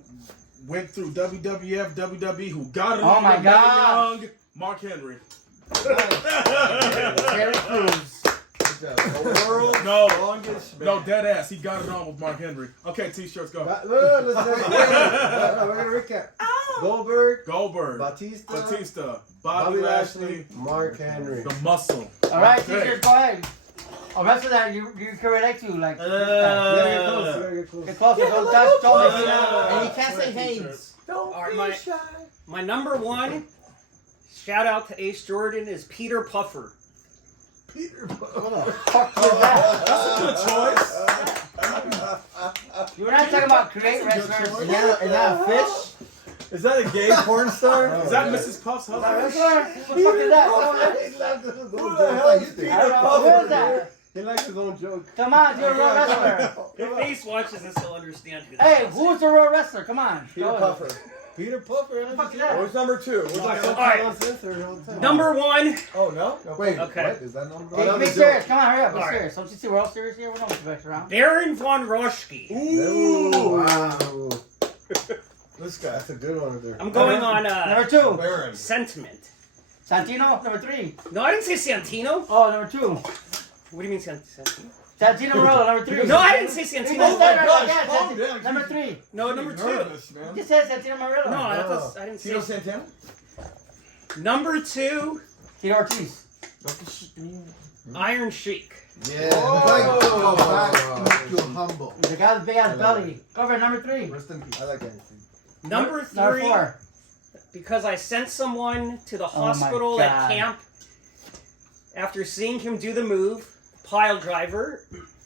went through WWF, WWE, who got it Oh on my with God. Young, Mark Henry. Terry Crews. The world's No. longest man. No, dead ass. He got it on with Mark Henry. Okay, t-shirts go. Look, we're gonna recap. Goldberg, Batista, Bobby Lashley, Mark Henry. the muscle. All right, Okay. teachers, go ahead. The rest of that you can relate to, like. You gotta get close. You gotta get close. Get closer. Don't touch. Don't make it out. And you can't say Haynes. Don't All right, be my- shy. My number one, shout out to Ace Jordan, is Peter Puffer. Peter. What the fuck is that? That's a good choice. You're not talking about create wrestlers. Is that a fish? Is that a gay porn star? Is that Mrs. Puff's Is that husband? wrestler? What the fuck is that? Who the hell is Peter I don't know. Who is that? He likes his own joke. Come on, you're a real wrestler. If Ace watches this, he'll understand who that Hey, is. who's the real wrestler? Come on. Peter Go. Puffer. Peter Puffer. What the fuck is that? What's number two? What's All number right. Number one, Oh, no? Wait, Okay. what? Is that number? Hey, Oh, be that was serious. Come on, hurry up. Be All right. serious. Don't you see we're all serious here? We're not back around. Baron von Roschke. Ooh. Wow. This guy, that's a good one right there. I'm going on Number 2. Baron. sentiment. Santino. Number 3. No, I didn't say Santino. Oh, number 2. What do you mean Santino? Santino Morello. Number 3. No, I didn't say You Santino. just said right gosh, like that, calm Santino. down. Number 3. No, number two. Nervous, man. You just said Santino Morello. No, I didn't say. Tito Santana? Number 2, Tito Ortiz. Iron Sheik. Yeah. Oh. Back to make you humble. The guy with the big ass belly. Go for it, number 3. Rest in peace. I like anything. Number Number 3, 4. because I sent someone to the Oh my hospital at God. camp after seeing him do the move. Pile driver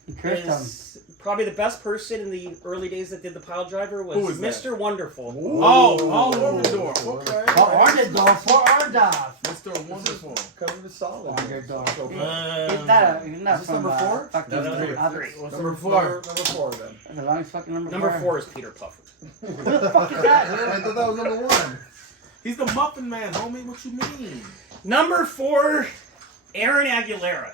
He cursed him. is probably the best person in the early days that did the pile driver was Who is that? Mr. Wonderful. Oh, Orndorff. Okay. For Orndorff. For Orndorff. Mr. Wonderful. Covered with solid. Orndorff. He's not Is this from number 4? fuck No, these number other- 3. Number 4. Number 4 then. That's the longest fucking number. Number 4 is Peter Puffer. Who the fuck is that? I thought that was number 1. He's the Muffin Man, homie. What you mean? Number 4, Aaron Aguilera.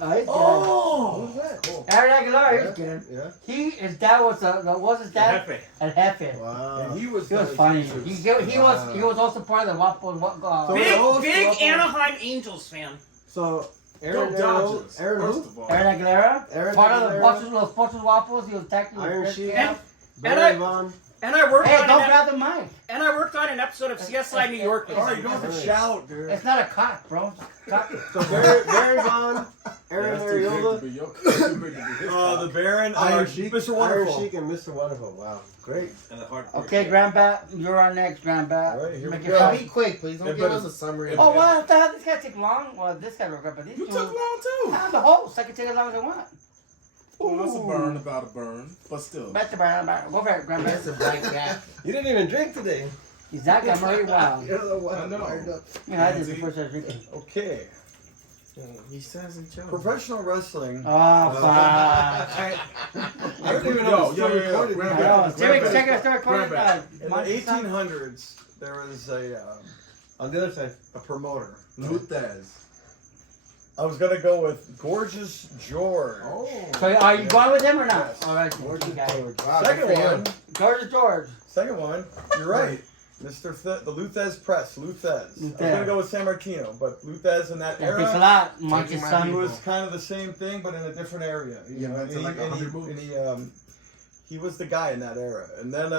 No, he's good. Oh! Who's that? Cool. Aaron Aguilar, he's good. Yeah. His dad was what was his dad? Jefe. Al Jefe. Wow. And he was He was funny. He was also part of the Wapo. So- Big, Oh, big Waffle. Anaheim Angels fan. So, Go Aaron Dodgers. Aaron First who? of all. Aaron Aguilera, Aaron part of the Aguilera. Los Pochos Waffles. He was tacking Iron Sheik. And Barry Vaughn. And I worked Hey, on don't an grab the mic. and I worked on an episode of CSI New York. with Alright, him. you don't have to shout, dude. It's not a cock, bro. Cock. So, Barry Vaughn, Aaron That's too big to Ariola, be your- too big to be his The Baron, Iron Sheik, Mr. Iron Wonderful. Sheik, and Mr. Wonderful. Wow, great. And the hard Okay, Grandbat, you're on next, Grandbat. All right, here Make we it go. fast. Be quick, please. Don't It give better- us a summary. Oh, what the hell? This guy take long? Well, this guy regret, but these You two. took long too. I'm the host. I can take as long as I want. Well, that's a burn about a burn, but still. Back to burn. Go for it, That's a Grandbat. black gap. You didn't even drink today. Exactly, I'm already wild. You're the one I know. fired up. Yeah, I did the first time drinking. Okay. He says in joke. Professional wrestling. Oh, fuck. I don't even know if it's still recorded. Grab I it. know. Start recording. Grab In the 1800s, there was On the other side. a promoter. Lutez. I was gonna go with Gorgeous George. So are you going with him or not? Yes. All right, Gorgeous you got it. George. Wow, Second good for one. him. Gorgeous George. Second one. You're right. The Luthez Press. Luthez. I was gonna go with San Martino, but Luthez in that That takes a era. lot. Monkey Taking my son. He was kind of the same thing, but in a different area. Yeah, know, that's and like he, 100 and moves. he was the guy in that era. And then,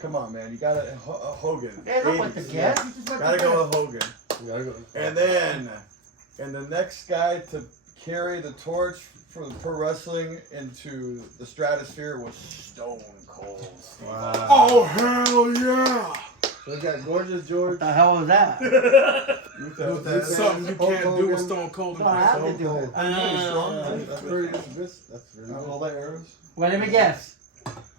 come on, man, you got to Hogan. Hey, look what the 80s. guess. You just went Gotta to go bed. with Hogan. You gotta go. And then, the next guy to carry the torch for the pro wrestling into the stratosphere was Stone Cold Steve Wow. Oh, hell yeah. So we got Gorgeous George. What the hell was that? Luthez. It's something you Hulk can't do with Hogan. Stone Cold. Well, I have to Stone do it. Cold. That's very That's very good. All the arrows. Well, let me guess.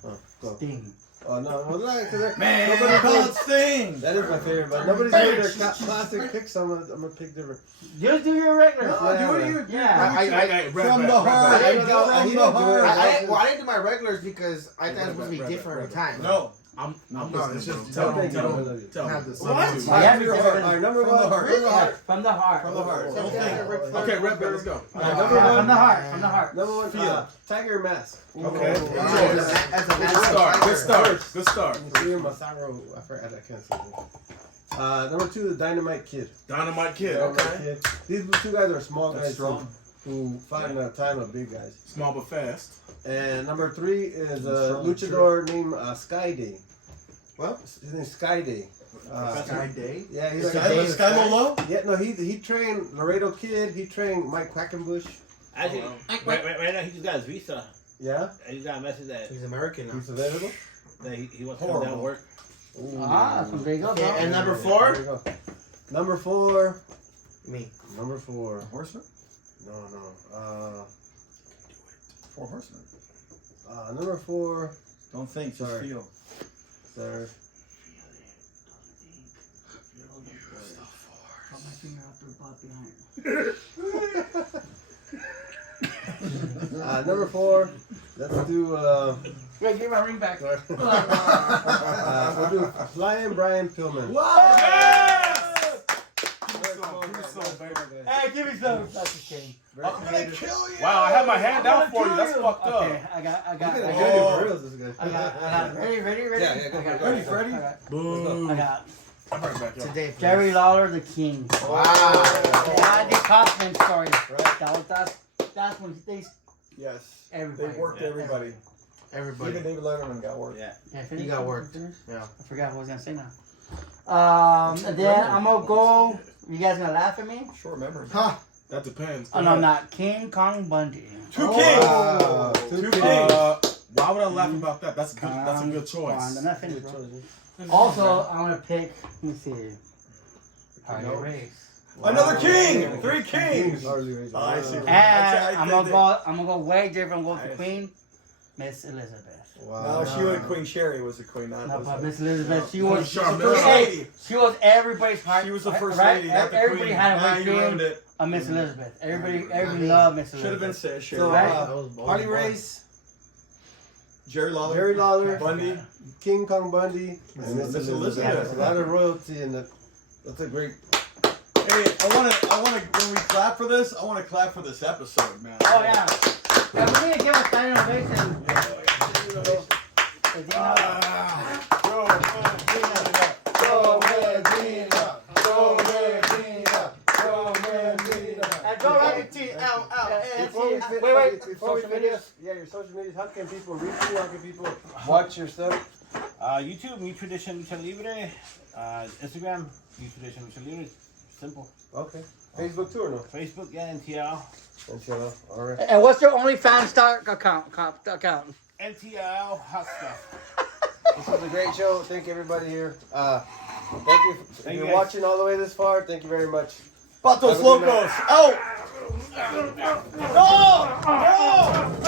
Oh, go. Sting. Oh no, well, nobody Man, call it Sting. That is my favorite, but nobody's made their classic picks. So I'm gonna pick different. Just do your regular. No, do it. Yeah. From the heart. I didn't go- From the heart. I didn't do my regulars because I thought it was supposed to be different every time. No. I'm No, it's listening, just bro. thank you. Tell I me. love you. Tell Have me. this What? substitute. Yeah, Your heart. All right, number From the one. heart. From the heart. From the heart. From the heart. Okay, Okay, Red Bell, let's go. Alright, number Yeah, one. from the heart. From the heart. Number one. Feel. Tiger Mask. Okay. Ooh. Good Wow, choice. that's a Good natural start. tiger. Good start. Good start. Museum Masaru. I forgot. I can't say that. Number two, the Dynamite Kid. Dynamite Kid. Dynamite Okay. Kid. These two guys are small That's guys strong. who fight in a time of big guys. Small but fast. And number three is a Strong, luchador named Sky Day. What? His name's Sky Day. Sky Day? Yeah, he's Sky like Sky Lolo? yeah, no, he trained Laredo Kid. He trained Mike Quackenbush. Actually, Oh, right now he just got his visa. Yeah, I just got a message that, He's American now. he's available. that he wants to come down to Horrible. work. Ooh. Ah, so there you go, Okay, bro. and number There four? you go. Number four. Me. Number four. Horseman? No. 4 horsemen. Number four. Don't think, just Sorry. feel. Sir. Put my finger up the butt behind. Number four. Let's do. Wait, give my ring back. We'll do Flying Brian Pillman. Hey, give me some. That's a shame. I'm gonna kill you! Wow, I had my hand down for you. That's fucked up. Okay, I got. Look at I the got. video for reals, this guy. I got. Ready? Yeah, yeah, go I got- for it. Ready, Freddy? Boo. I got I'm right back, yo. Today. Jerry Lawler, the King. Wow. The Andy Kaufman story. Right. That's when they Yes. everybody. They worked everybody. Everybody. Even David Letterman got work. Yeah. Yeah, You got worked. Yeah. I forgot what I was gonna say now. And then I'm gonna go. You guys gonna laugh at me? Short memory. Ha! That depends. Oh no, I'm not King Kong Bundy. Two Oh, kings! wow. Two Two kings! Why would I laugh about that? That's good. That's a good Come on, choice. I'm not finished, bro. Also, I'm gonna pick. Let me see. Harley Race. Another king! 3 kings! Harley Race. I see. And I I'm think gonna go way different. Go with the Nice. Queen, Miss Elizabeth. Wow. No, she was Queen Sherry was the queen, not No, but Elizabeth. Miss Elizabeth, she No. was. She was the first Hey, lady. she was everybody's heart. She was the first right? lady, not the Everybody queen. had Now a you dream ruined it. of Miss Elizabeth. Everybody loved Miss Elizabeth. Should have been said Sherry. So, Right. That was bold. Harley Race, Jerry Lawler. Jerry Lawler, Bundy. King Kong Bundy, and Miss Miss Elizabeth. Elizabeth. That's a lot of royalty in that. That's a great. Hey, I wanna, when we clap for this, I wanna clap for this episode, man. Oh yeah. Yeah, we need to give a standing ovation. And go right to Before we finish, yeah, your social media. How can people reach you? How can people watch your stuff? YouTube, New Tradition Lucha Libre. Instagram, New Tradition Lucha Libre. Simple. Okay. Facebook too or no? Facebook, yeah, NTL. NTL. All right. And what's your OnlyFans account? NTL, hot stuff. This was a great show. Thank everybody here. Thank you. If Thank you're you, guys. watching all the way this far, thank you very much. Batos Have a good night. Locos, out! No! No!